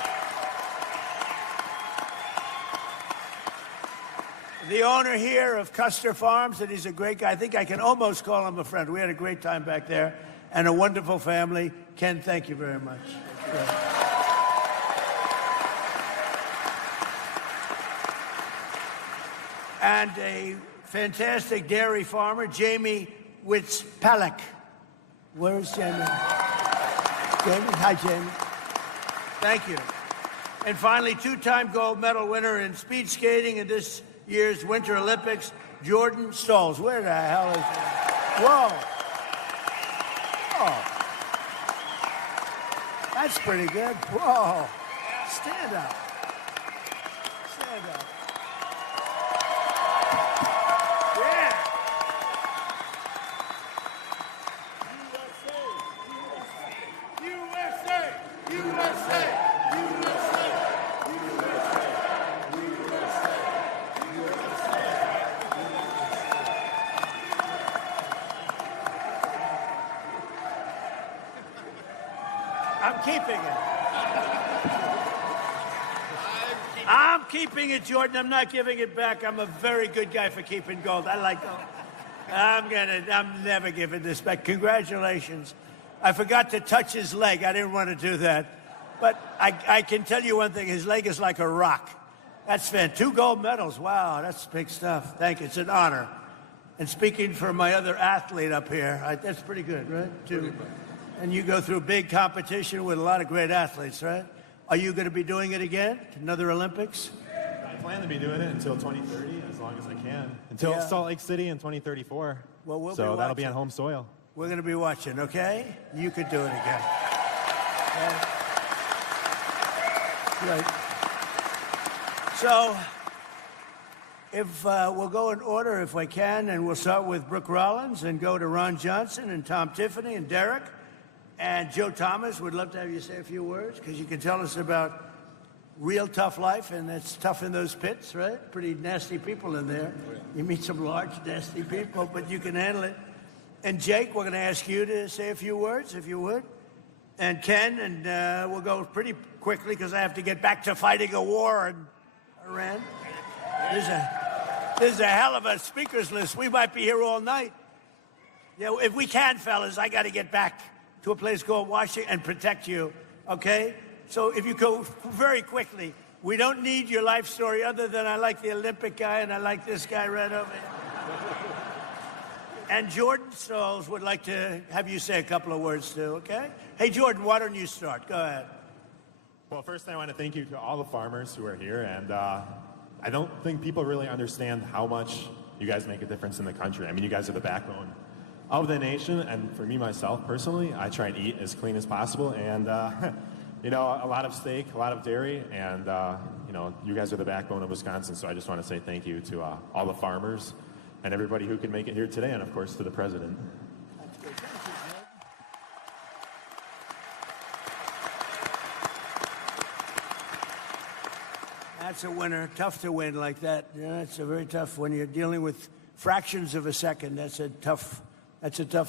The owner here of Custer Farms, and he's a great guy. I think I can almost call him a friend. We had a great time back there, and a wonderful family. Ken, thank you very much. And a fantastic dairy farmer, Jamie Witzpalek. Where's Jamie? Jamie? Hi, Jamie. Thank you. And finally, two-time gold medal winner in speed skating in this year's Winter Olympics, Jordan Stolz. Where the hell is he? Whoa. Oh. That's pretty good. Whoa. Stand up. Stand up. Yeah. USA! USA! I'm keeping it. I'm keeping it, Jordan. I'm not giving it back. I'm a very good guy for keeping gold. I like gold. I'm never giving this back. Congratulations. I forgot to touch his leg. I didn't want to do that. But I can tell you one thing. His leg is like a rock. That's fantastic. 2 gold medals. Wow, that's big stuff. Thank you. It's an honor. And speaking for my other athlete up here, that's pretty good, right? 2. And you go through big competition with a lot of great athletes, right? Are you going to be doing it again? Another Olympics? I plan to be doing it until 2030, as long as I can. Until Salt Lake City in 2034. Well, we'll so be that'll be watching. on home soil. We're going to be watching, okay? You could do it again. Okay? Right. So, if we'll go in order if we can, and we'll start with Brooke Rollins and go to Ron Johnson and Tom Tiffany and Derek. And Joe Thomas, would love to have you say a few words, because you can tell us about real tough life, and it's tough in those pits, right? Pretty nasty people in there. You meet some large, nasty people, but you can handle it. And Jake, we're going to ask you to say a few words, if you would. And Ken, and we'll go pretty quickly, because I have to get back to fighting a war in Iran. There's a hell of a speakers list. We might be here all night. Yeah, if we can, fellas, I got to get back to a place called Washington and protect you, okay? So if you go very quickly, we don't need your life story other than I like the Olympic guy and I like this guy right over here. And Jordan Stolz would like to have you say a couple of words too, okay? Hey, Jordan, why don't you start? Go ahead. Well, first I want to thank you to all the farmers who are here, and I don't think people really understand how much you guys make a difference in the country. I mean, you guys are the backbone of the nation, and for me, myself, personally, I try and eat as clean as possible, and, you know, a lot of steak, a lot of dairy, and, you know, you guys are the backbone of Wisconsin, so I just want to say thank you to all the farmers and everybody who could make it here today, and, of course, to the president. That's good. Thank you, Jed. That's a winner. Tough to win like that. Yeah, it's a very tough when you're dealing with fractions of a second. That's a tough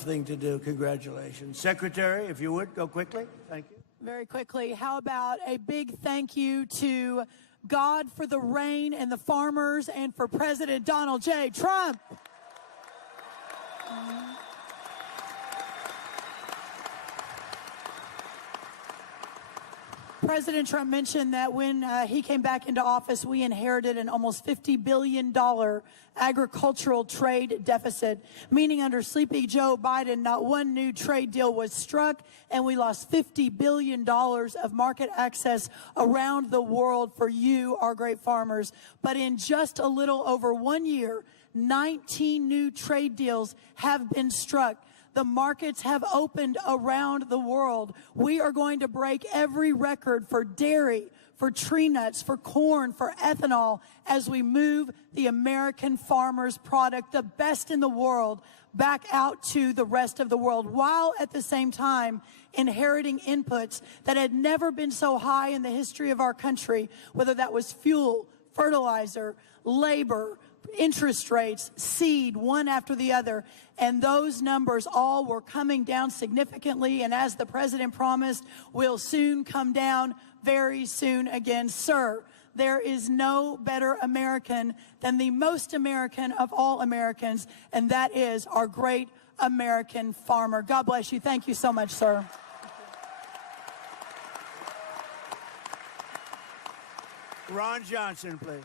thing to do. Congratulations. Secretary, if you would, go quickly. Thank you. Very quickly, how about a big thank you to God for the rain and the farmers and for President Donald J. Trump. President Trump mentioned that when he came back into office, we inherited an almost $50 billion agricultural trade deficit, meaning under Sleepy Joe Biden, not one new trade deal was struck, and we lost $50 billion of market access around the world for you, our great farmers. But in just a little over 1 year, 19 new trade deals have been struck. The markets have opened around the world. We are going to break every record for dairy, for tree nuts, for corn, for ethanol, as we move the American farmer's product, the best in the world, back out to the rest of the world, while at the same time inheriting inputs that had never been so high in the history of our country, whether that was fuel, fertilizer, labor, interest rates, seed, one after the other. And those numbers all were coming down significantly, and as the president promised, will soon come down very soon again. Sir, there is no better American than the most American of all Americans, and that is our great American farmer. God bless you. Thank you so much, sir. Ron Johnson, please.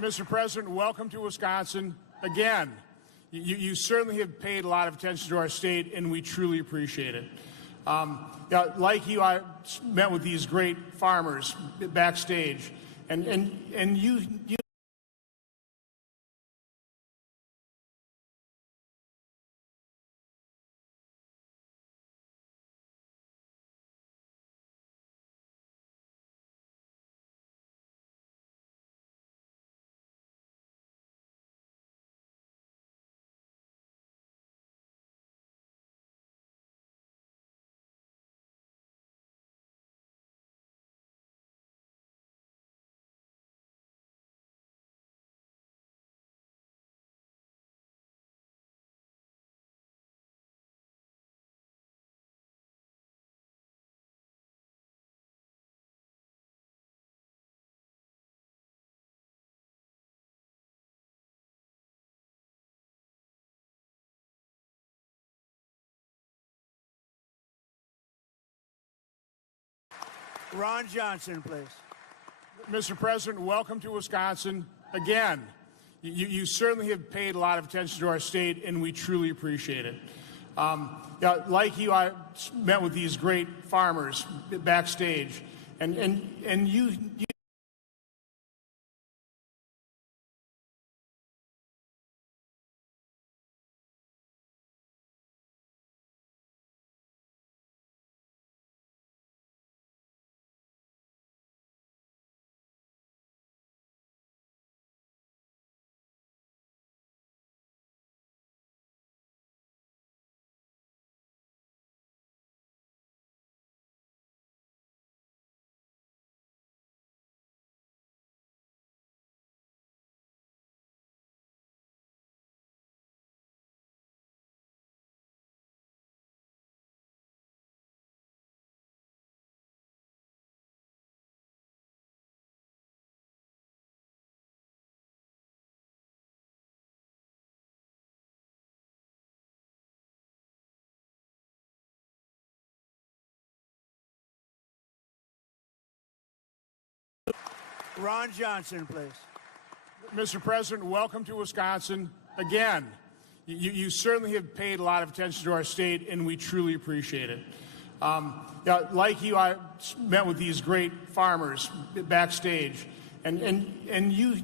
Mr. President, welcome to Wisconsin again. You certainly have paid a lot of attention to our state, and we truly appreciate it. Like you, I met with these great farmers backstage, and you Ron Johnson, please. Mr. President, welcome to Wisconsin again. You certainly have paid a lot of attention to our state, and we truly appreciate it. Like you, I met with these great farmers backstage, and you Ron Johnson, please. Mr. President, welcome to Wisconsin again. You certainly have paid a lot of attention to our state, and we truly appreciate it. Like you, I met with these great farmers backstage, and you